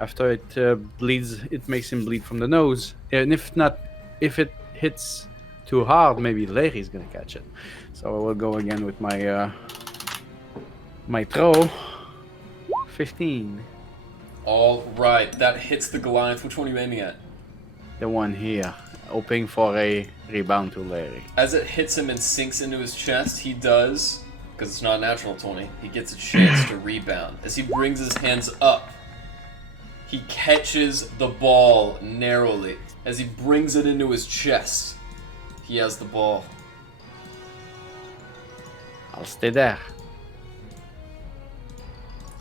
After it bleeds, it makes him bleed from the nose. And if it hits too hard, maybe Larry's gonna catch it. So I will go again with my throw. 15. All right, that hits the Goliath. Which one are you aiming at? The one here, hoping for a rebound to Larry. As it hits him and sinks into his chest, he does, because it's not a natural 20, he gets a chance to rebound. As he brings his hands up, he catches the ball narrowly. As he brings it into his chest, he has the ball. I'll stay there.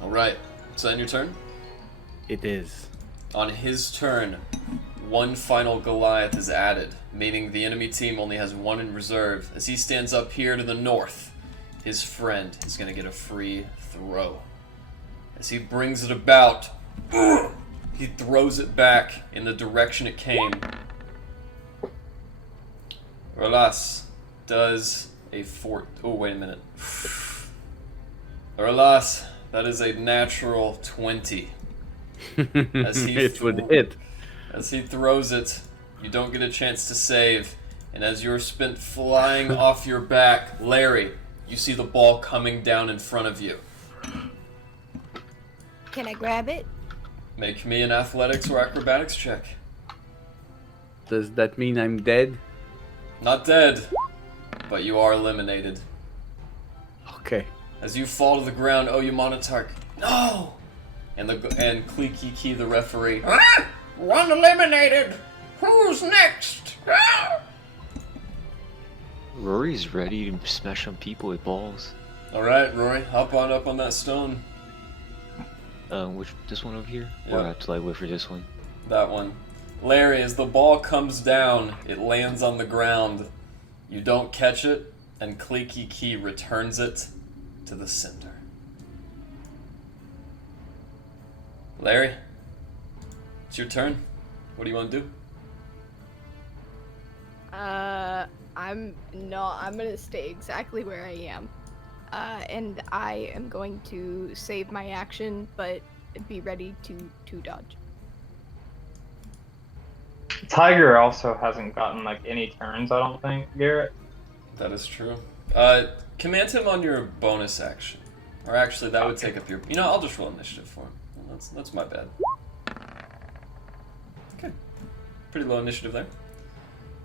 All right, so then your turn? It is. On his turn, one final Goliath is added, meaning the enemy team only has 1 in reserve. As he stands up here to the north, his friend is going to get a free throw. As he brings it about, he throws it back in the direction it came. Erlas does a oh, wait a minute. Erlas, that is a natural 20. As he It would hit. As he throws it, you don't get a chance to save. And as you're spent flying off your back, Larry, you see the ball coming down in front of you. Can I grab it? Make me an athletics or acrobatics check. Does that mean I'm dead? Not dead, but you are eliminated. Okay. As you fall to the ground, Oyumonotark, no! And Clicky Key, the referee, One eliminated! Who's next? Rory's ready to smash on people with balls. Alright, Rory, hop on up on that stone. This one over here? Yeah. Or I have to like wait for this one? That one. Larry, as the ball comes down, it lands on the ground. You don't catch it, and Clicky Key returns it to the center. Larry, it's your turn. What do you want to do? I'm gonna stay exactly where I am. And I am going to save my action, but be ready to dodge. Tiger also hasn't gotten like any turns, I don't think, Garrett. That is true. Command him on your bonus action. Or actually, that would take up your... I'll just roll initiative for him. Well, that's my bad. Okay. Pretty low initiative there.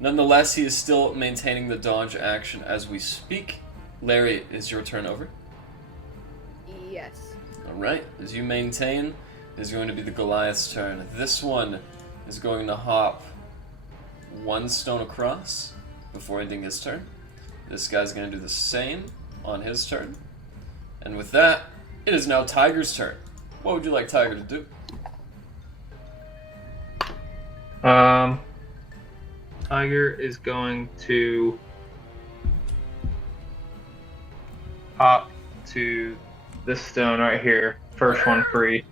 Nonetheless, he is still maintaining the dodge action as we speak. Larry, is your turn over? Yes. Alright, as you maintain, it is going to be the Goliath's turn. This one is going to hop 1 stone across before ending his turn. This guy's going to do the same on his turn. And with that, it is now Tiger's turn. What would you like Tiger to do? Tiger is going to hop to this stone right here, first one free,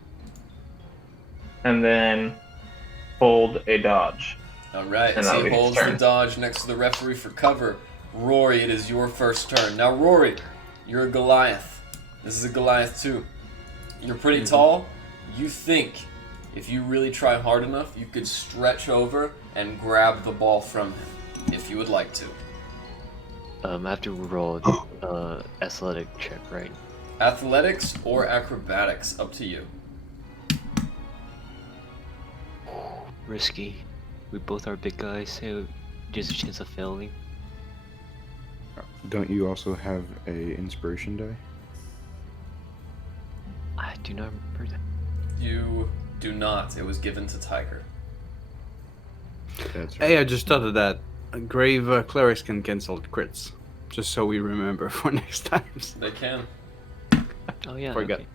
and then hold a dodge. Alright, And as that'll he be his holds the turn. dodge next to the referee for cover. Rory, it is your first turn. Now, Rory, you're a Goliath. This is a Goliath too. You're pretty tall. You think if you really try hard enough, you could stretch over and grab the ball from him, if you would like to. I have to roll athletic check, right? Athletics or acrobatics, up to you. risky. We both are big guys, so there's a chance of failing. Don't you also have a inspiration die? I do not remember that. You do not. It was given to Tiger. That's right. Hey, I just thought of that. Grave clerics can cancel crits, just so we remember for next times. They can. Oh yeah. Forgot. Okay.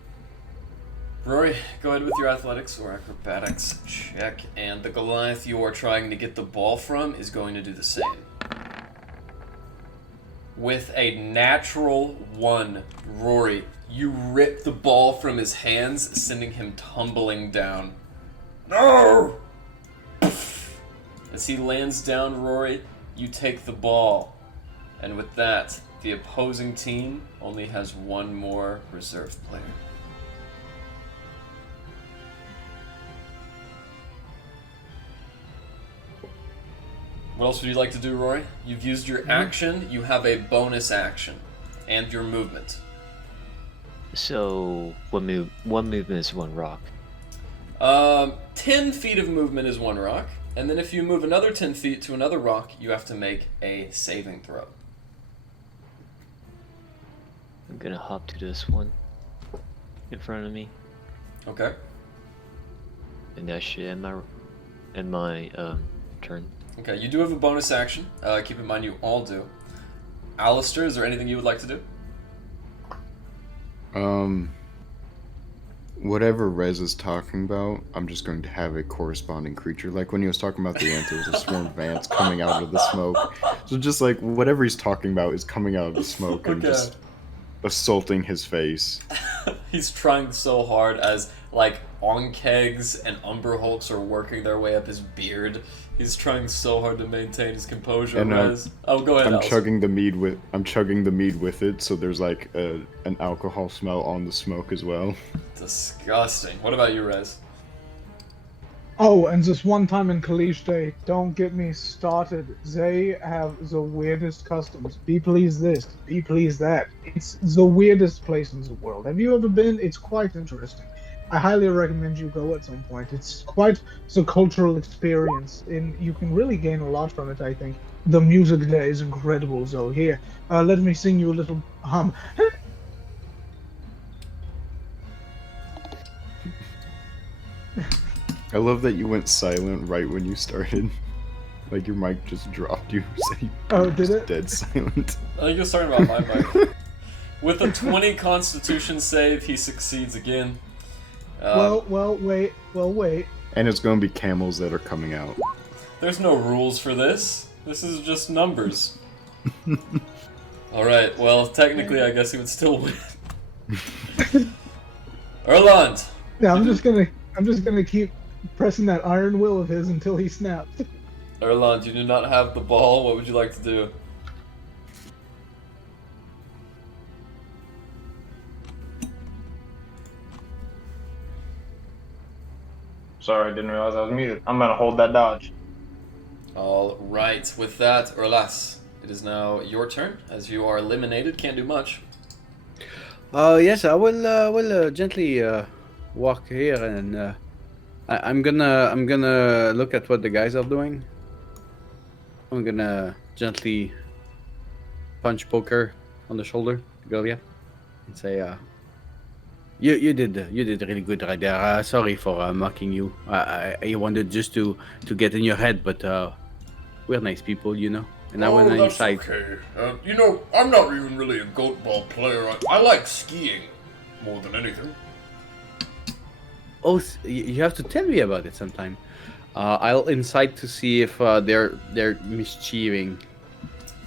Rory, go ahead with your athletics or acrobatics check, and the Goliath you are trying to get the ball from is going to do the same. With a natural 1, Rory, you rip the ball from his hands, sending him tumbling down. No! As he lands down, Rory, you take the ball. And with that, the opposing team only has one more reserve player. What else would you like to do, Rory? You've used your action, you have a bonus action, and your movement. So one movement is 1 rock. 10 feet of movement is 1 rock, and then if you move another 10 feet to another rock, you have to make a saving throw. I'm gonna hop to this one in front of me, Okay. and that should end my turn. Okay, you do have a bonus action. Keep in mind you all do. Alistair, is there anything you would like to do? Whatever Rez is talking about, I'm just going to have a corresponding creature. Like when he was talking about the ant, there was a swarm of ants coming out of the smoke. So just like whatever he's talking about is coming out of the smoke and Okay. just assaulting his face. He's trying so hard as, like, Onkegs and Umberhulks are working their way up his beard. He's trying so hard to maintain his composure. And, Rez. Oh, go ahead, I'm Alistair. chugging the mead with it, so there's like an alcohol smell on the smoke as well. Disgusting. What about you, Rez? Oh, and just one time in Kalish, don't get me started. They have the weirdest customs. Be pleased this, be pleased that. It's the weirdest place in the world. Have you ever been? It's quite interesting. I highly recommend you go at some point. It's quite the cultural experience, and you can really gain a lot from it, I think. The music there is incredible, so here, let me sing you a little hum. I love that you went silent right when you started. Like your mic just dropped. You said you Oh, did were it? dead silent. I think you're talking about my mic. With a 20 Constitution save, he succeeds again. Well, wait. And it's going to be camels that are coming out. There's no rules for this. This is just numbers. Alright, well, technically, I guess he would still win. Erland! Yeah, I'm just gonna keep pressing that iron will of his until he snaps. Erland, you do not have the ball. What would you like to do? Sorry, I didn't realize I was muted. I'm gonna hold that dodge. Alright, with that, Erlas, it is now your turn. As you are eliminated, can't do much. Yes, I will gently walk here, and I'm gonna look at what the guys are doing. I'm gonna gently punch Poker on the shoulder, Goliath, and say, You did really good right there. Sorry for mocking you. I wanted just to get in your head, but we're nice people, you know. And I went inside. Okay. You know, I'm not even really a Goatball player. I like skiing more than anything. Oh, you have to tell me about it sometime. I'll incite to see if they're mischieving.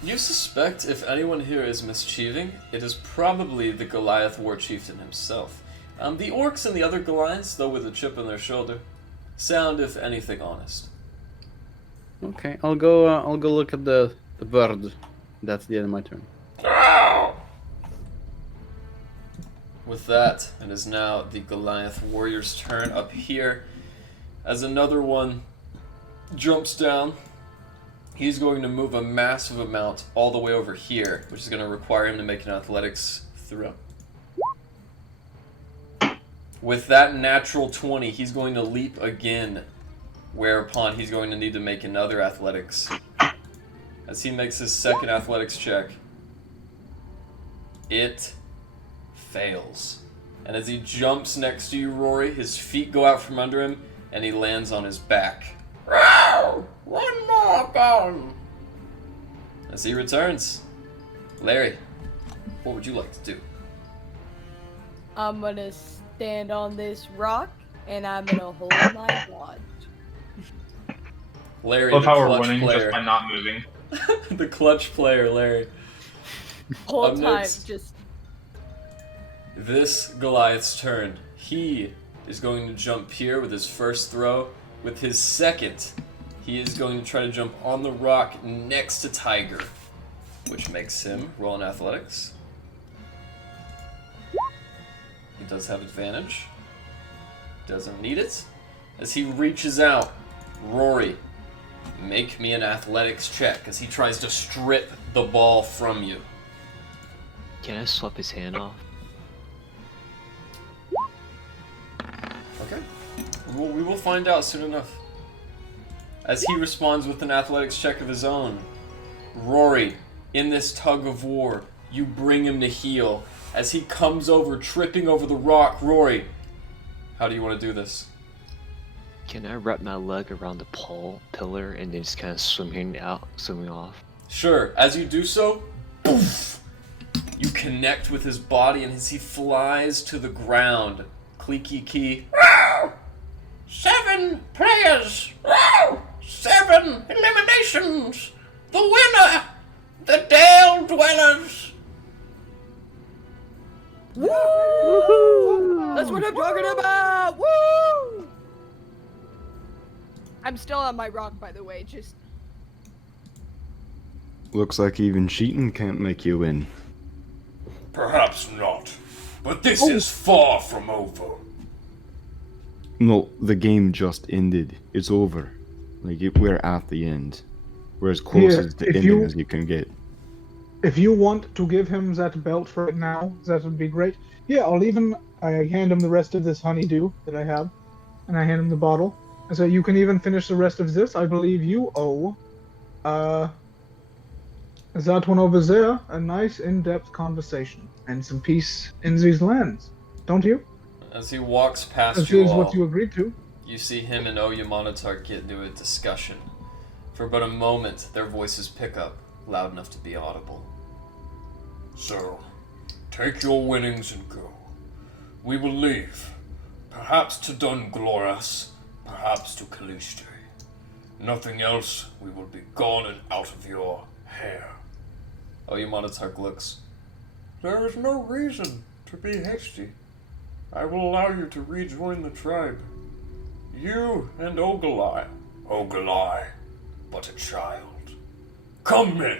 You suspect if anyone here is mischieving, it is probably the Goliath war chieftain himself. The orcs and the other Goliaths, though with a chip on their shoulder, sound, if anything, honest. Okay, I'll go look at the bird. That's the end of my turn. With that, it is now the Goliath warrior's turn up here. As another one jumps down, he's going to move a massive amount all the way over here, which is going to require him to make an athletics throw. With that natural 20, he's going to leap again whereupon he's going to need to make another athletics. As he makes his second athletics check, it fails. And as he jumps next to you, Rory, his feet go out from under him, and he lands on his back. One more gun! As he returns, Larry, what would you like to do? I'm gonna stand on this rock and I'm gonna hold my wand. Larry, Love the how we're clutch winning player. just by not moving. The clutch player, Larry. Whole Up time, next. just This Goliath's turn. He is going to jump here with his first throw. With his second, he is going to try to jump on the rock next to Tiger, which makes him roll in athletics. He does have advantage. Doesn't need it. As he reaches out, Rory, make me an athletics check as he tries to strip the ball from you. Can I swap his hand off? Okay. We will find out soon enough. As he responds with an athletics check of his own, Rory, in this tug of war, you bring him to heel. As he comes over, tripping over the rock, Rory, how do you want to do this? Can I wrap my leg around the pillar and then just kind of swimming off? Sure. As you do so, poof, you connect with his body, and as he flies to the ground, Clieky Key. 7 players! 7 eliminations! The winner! The Dale Dwellers! woo! That's what I'm talking about! Woo! I'm still on my rock, by the way. Just Looks like even cheating can't make you win. Perhaps not, but this is far from over. No, the game just ended. It's over. We're at the end. We're as close Yeah, as the if ending you- as you can get. If you want to give him that belt right now, that would be great. Yeah, I hand him the rest of this honeydew that I have, and I hand him the bottle. I say, you can even finish the rest of this. I believe you owe, that one over there, a nice in-depth conversation and some peace in these lands. Don't you? As he walks past This you is all, what you agreed to. you see him and Oyamanatar get into a discussion. For but a moment, their voices pick up, loud enough to be audible. So, take your winnings and go. We will leave. Perhaps to Dungloras, perhaps to Caliste. Nothing else, we will be gone and out of your hair. Oyamanatar looks. There is no reason to be hasty. I will allow you to rejoin the tribe. You and Ogilai. Ogilai, but a child. Come, men.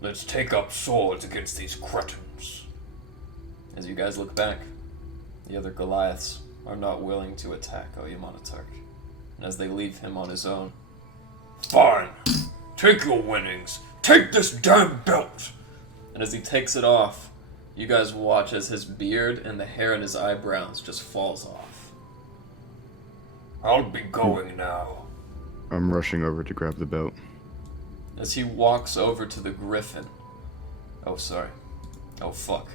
Let's take up swords against these cretins. As you guys look back, the other Goliaths are not willing to attack Oyamanatar. And as they leave him on his own, Fine. Take your winnings. Take this damn belt. and as he takes it off, you guys watch as his beard and the hair in his eyebrows just falls off. I'll be going now. I'm rushing over to grab the belt. As he walks over to the griffin. Oh, sorry. Oh, fuck.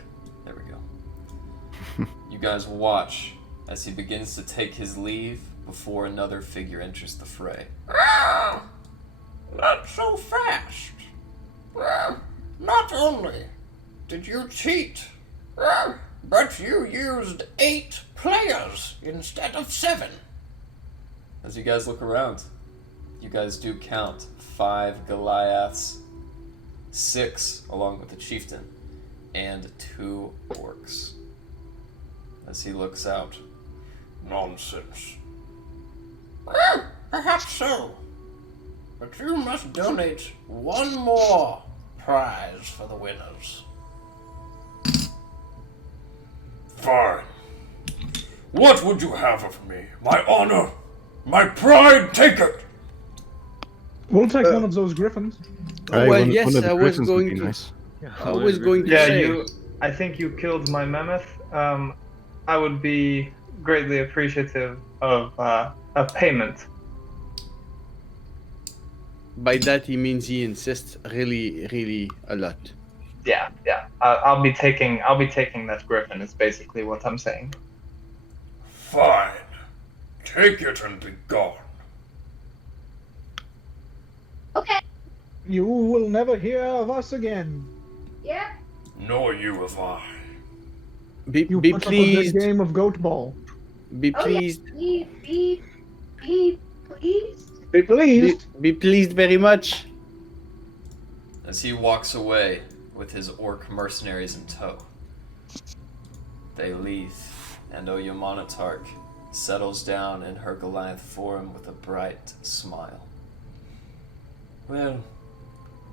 There we go. You guys watch as he begins to take his leave before another figure enters the fray. Not so fast. Not only did you cheat, but you used 8 players instead of 7. As you guys look around, you guys do count 5 Goliaths, 6 along with the chieftain, and 2 orcs. As he looks out, Nonsense. Perhaps so. But you must donate 1 more prize for the winners. Fine. What would you have of me? My honor? My pride? Take it! We'll take one of those griffins. Hey, well, one yes, of the I was griffins would going be to. nice. I was going to Yeah, say. I think you killed my mammoth. I would be greatly appreciative of a payment By that he means he insists really, really a lot. Yeah. I'll be taking that griffin. Is basically what I'm saying. Fine. Take it and be gone. Okay. You will never hear of us again. Yeah. Nor you of I. Be You put up a pleased. good game of Goatball. Be Oh, yeah. pleased. Be pleased. Be pleased. Be pleased very much. As he walks away with his orc mercenaries in tow, they leave, and Oyamanatark settles down in her Goliath form with a bright smile. Well,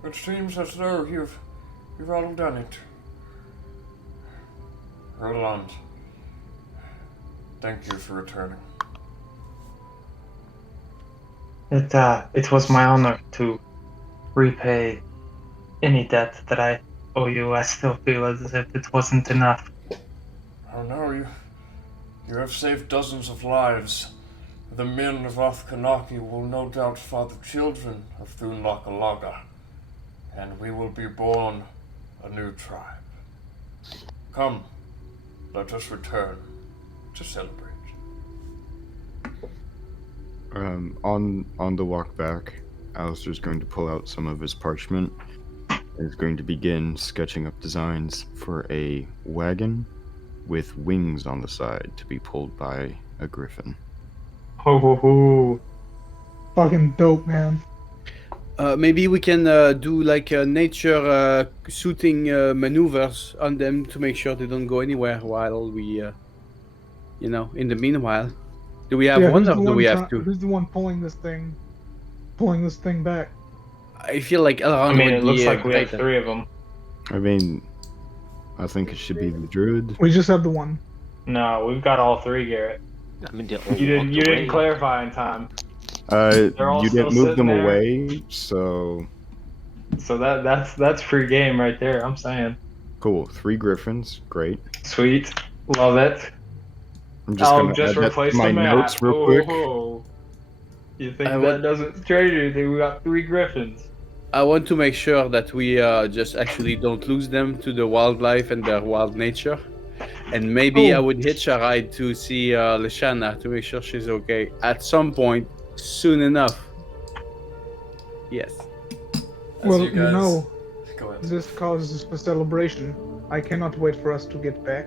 it seems as though you've all done it. Roland, thank you for returning. It was my honor to repay any debt that I owe you. I still feel as if it wasn't enough. Oh no, you have saved dozens of lives. The men of Athkanaki will no doubt father children of Thunlakalaga, and we will be born a new tribe. Come, let us return to celebrate. On the walk back, Alistair's going to pull out some of his parchment and is going to begin sketching up designs for a wagon with wings on the side to be pulled by a griffin. Ho ho ho. Fucking dope, man. Maybe we can do like nature suiting maneuvers on them to make sure they don't go anywhere while we, in the meanwhile. Do we have one who's or the do we one have two? Who's the one pulling this thing back? I feel like Elrond I mean, would it looks be like we have better. 3 of them. I mean, I think it should be the druid. We just have the one. No, we've got all 3, Garrett. I mean, they all You didn't. walked You didn't away. clarify in time. You all didn't still move them sitting there? away, so So that's free game right there. I'm saying. cool. 3 griffins, great. Sweet. Love it. I'm just I'll gonna just add that replace to my the map. notes real quick. Oh. You think I that would- doesn't change anything? We got 3 griffins. I want to make sure that we just actually don't lose them to the wildlife and their wild nature. And maybe I would hitch a ride to see Lashana to make sure she's okay at some point soon enough. Yes. As Well, you guys... Go ahead. this causes for celebration. I cannot wait for us to get back,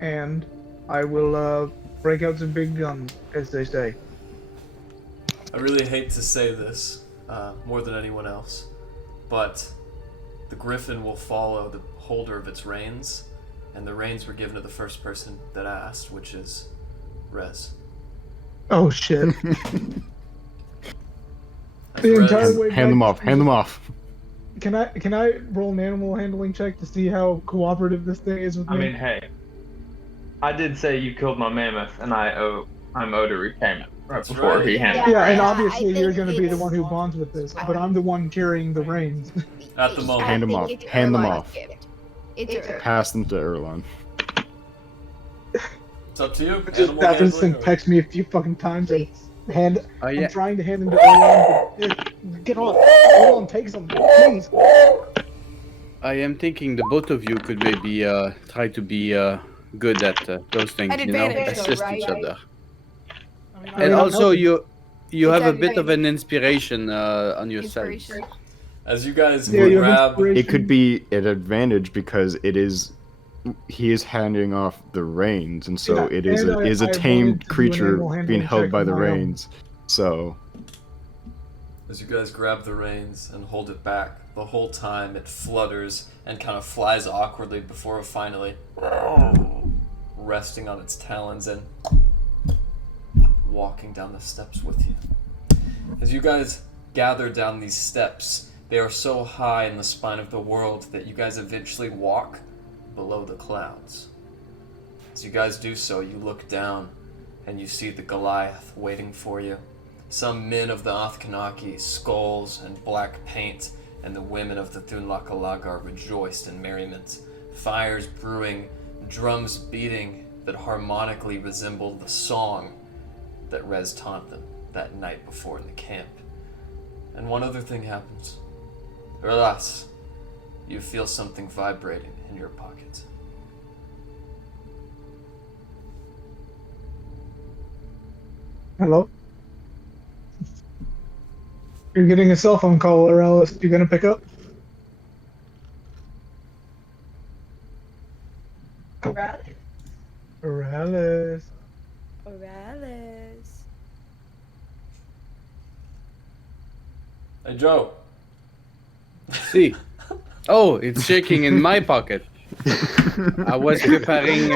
and I will break out the big gun, as they say. I really hate to say this more than anyone else, but the griffin will follow the holder of its reins, and the reins were given to the first person that asked, which is Rez. Oh shit! As The Rez- entire way Hand them back- off. Hand them off. Can I roll an animal handling check to see how cooperative this thing is with me? I mean, hey, I did say you killed my mammoth, and I'm owed a repayment right That's before right. he handed. yeah, and I obviously you're think going to be the it's- one who bonds with this, but I'm the one carrying the reins. At the moment. Hand 'em think off. it's Hand 'em Erlein's off. gift. It's Erlein's. Pass them to Erlon. It's up to you. Just Animal have this thing handling or- text me a few fucking times and hand. Yeah. I'm trying to hand them to Erlon, but get on. Erlon, take some, please. I am thinking the both of you could maybe try to be good at those things, An advantage, though, assist right? each other. I mean, And I'm also, helping. you have a Exactly. bit of an inspiration on yourself. Inspiration. As you guys Yeah, you have grab... inspiration. It could be an advantage because he is handing off the reins, and so Yeah, it is and a I wanted tamed to do an creature animal handling being held check by of the my own. reins. So As you guys grab the reins and hold it back, the whole time it flutters and kind of flies awkwardly before finally resting on its talons and walking down the steps with you. As you guys gather down these steps, they are so high in the spine of the world that you guys eventually walk below the clouds. As you guys do so, you look down and you see the Goliath waiting for you. Some men of the Athkanaki, skulls and black paint, and the women of the Thunlakalaga are rejoiced in merriment. Fires brewing, drums beating that harmonically resemble the song that Rez taught them that night before in the camp. and one other thing happens. Or less, you feel something vibrating in your pocket. Hello? You're getting a cell phone call, or else you gonna pick up? Morales. Morales. Hey, Joe. See. Oh, it's shaking in my pocket. I was preparing.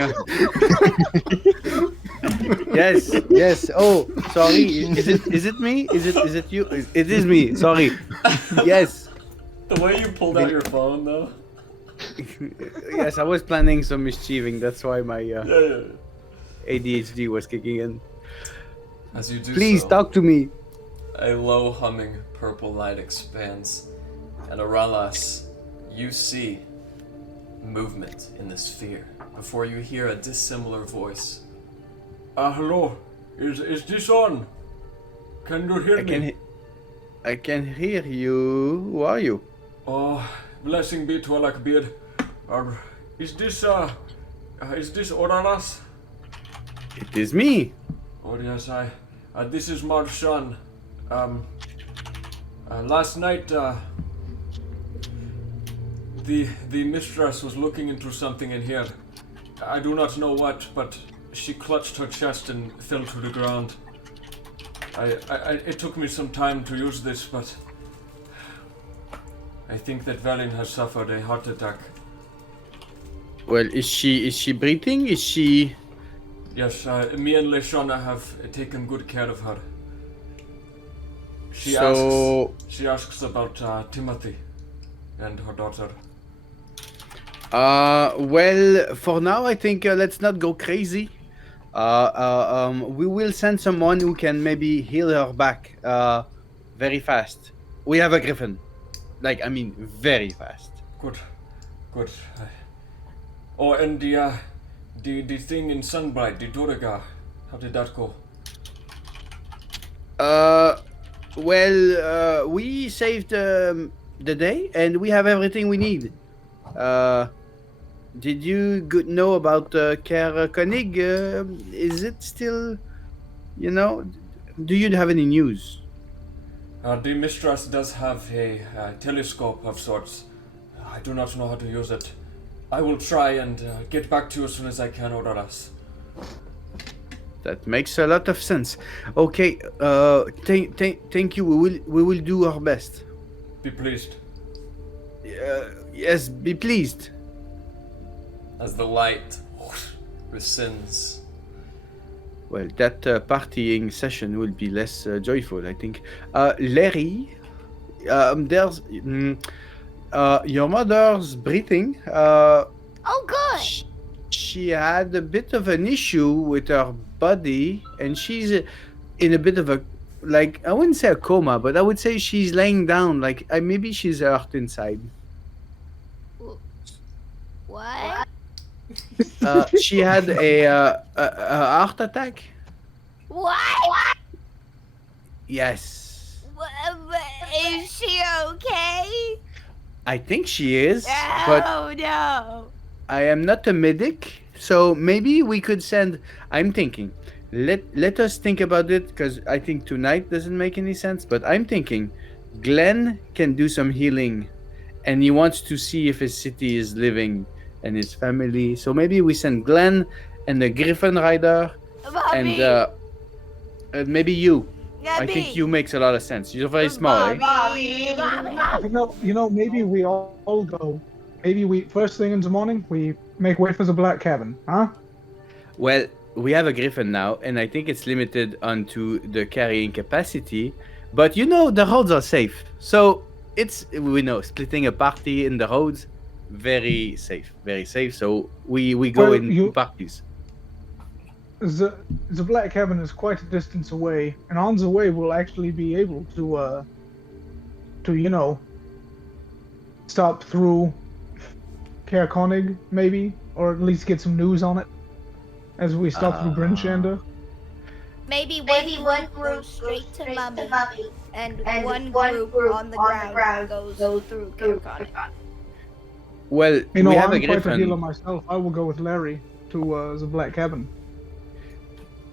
Yes, yes. Oh, sorry. Is it me? Is it you? It is me. Sorry. Yes. The way you pulled out your phone, though. Yes, I was planning some mischieving. That's why my Yeah. ADHD was kicking in. As you do Please so, talk to me. a low humming purple light expands, and Aralas, you see movement in the sphere before you hear a dissimilar voice. Hello. Is this on? Can you hear me? I can hear you. Who are you? Oh, blessing be to Alakbeard. Is this Oralas? It is me. Oh yes, this is Marshan. Last night, the mistress was looking into something in here. I do not know what, but she clutched her chest and fell to the ground. It took me some time to use this, but I think that Velin has suffered a heart attack. Well, is she breathing? Is she? Yes, me and Leshana have taken good care of her. She asks about Timothy and her daughter. Well, for now, I think let's not go crazy. We will send someone who can maybe heal her back very fast. We have a griffin. Like, I mean, very fast. Good. Oh, and the thing in Sunbright, the Doriga, how did that go? Well, we saved the day, and we have everything we need. Did you know about Kerr Koenig? Is it still, do you have any news? The mistress does have a telescope of sorts. I do not know how to use it. I will try and get back to you as soon as I can, Oralas. That makes a lot of sense. Okay, thank you. We will do our best. Be pleased. Yes, be pleased. As the light rescinds. Well, that partying session will be less joyful, I think. Larry, there's your mother's breathing. Oh, good. She had a bit of an issue with her body, and she's in a bit of a, like, I wouldn't say a coma, but I would say she's laying down, like maybe she's hurt inside. What? She had a heart attack. What? Yes. Is she okay? I think she is, but No. I am not a medic, so maybe we could send. I'm thinking, let us think about it, because I think tonight doesn't make any sense. But I'm thinking, Glenn can do some healing, and he wants to see if his city is living and his family. So maybe we send Glenn and the Griffin Rider, Bobby. and maybe you. I Bobby. think you makes a lot of sense. You're very smart. Eh? Bobby. You know, maybe we all go. Maybe we first thing in the morning we make way for the black cabin, huh? Well, we have a Griffin now, and I think it's limited onto the carrying capacity. But the roads are safe, so we know splitting a party in the roads, very safe, very safe. So we go in parties. The black cabin is quite a distance away, and on the way we'll actually be able to stop through Kerr Koenig, maybe, or at least get some news on it as we stop through Brinchanda. Maybe one through straight to Mummy. and one group on the ground goes through Kirkon. Well, You know, we have I'm a quite a healer griffin. myself. I will go with Larry to the Black Cabin.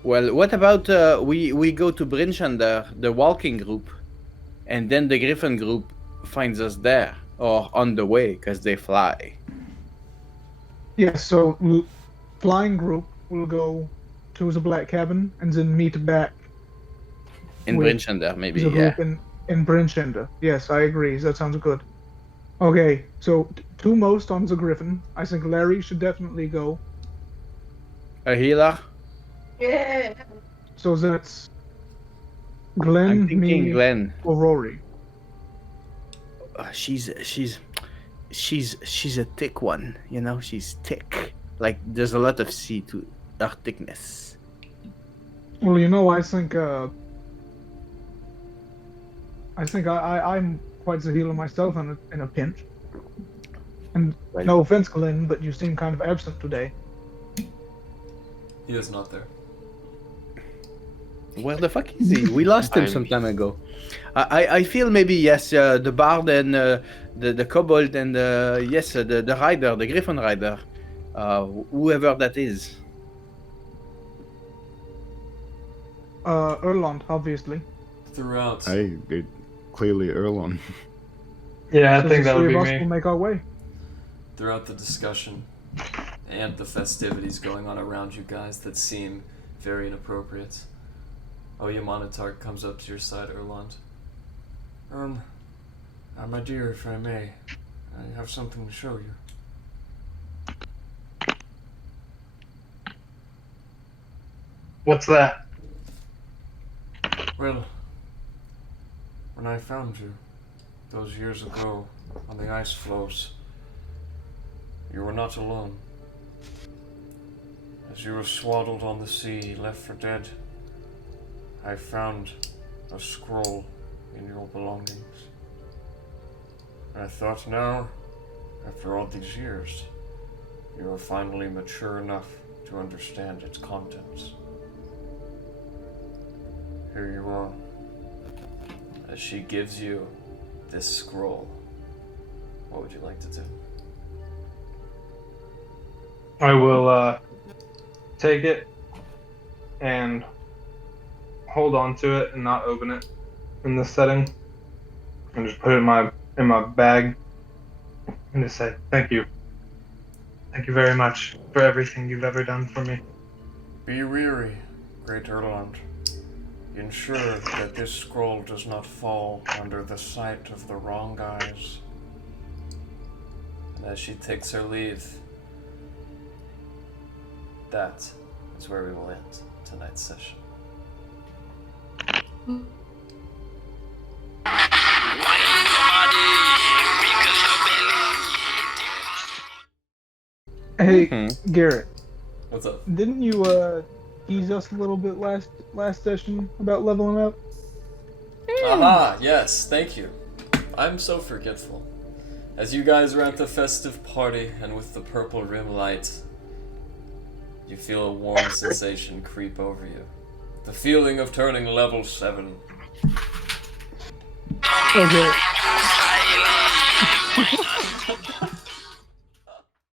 Well, what about we go to Brinchander, the walking group, and then the griffin group finds us there or on the way because they fly. Yes, so flying group will go to the Black Cabin and then meet back In with Brinchander, maybe, the yeah. group in Brinchender. Yes, I agree. That sounds good. Okay, so two most on the Griffin. I think Larry should definitely go. A healer? Yeah. So that's Glenn, I'm thinking me, Glenn. or Rory. She's a thick one, you know. She's thick. Like there's a lot of C to her thickness. Well, you know, I think I'm quite the healer myself in a pinch. And Well- no offense, Glenn, but you seem kind of absent today. He is not there. Where the fuck is he? We lost him some time ago. I feel maybe yes, the bard and the kobold and yes, the rider, the griffin rider, whoever that is. Erland, obviously. Throughout Clearly Erlon. Yeah, I So think the that would three be of us me. will make our way. throughout the discussion and the festivities going on around you guys that seem very inappropriate, Oyamanatar comes up to your side, Erland. My dear, if I may, I have something to show you. What's that? Well, when I found you, those years ago, on the ice floes, you were not alone. As you were swaddled on the sea, left for dead, I found a scroll in your belongings. And I thought now, after all these years, you are finally mature enough to understand its contents. Here you are. As she gives you this scroll, what would you like to do? I will take it and hold on to it and not open it in this setting, and just put it in my bag and just say thank you. Thank you very much for everything you've ever done for me. Be weary, great Erland. Ensure that this scroll does not fall under the sight of the wrong eyes. And as she takes her leave, that is where we will end tonight's session. Hey, Garrett, What's up? didn't you tease us a little bit last session about leveling up? Aha, yes, thank you. I'm so forgetful. As you guys are at the festive party and with the purple rim light, you feel a warm sensation creep over you. The feeling of turning level 7. Okay.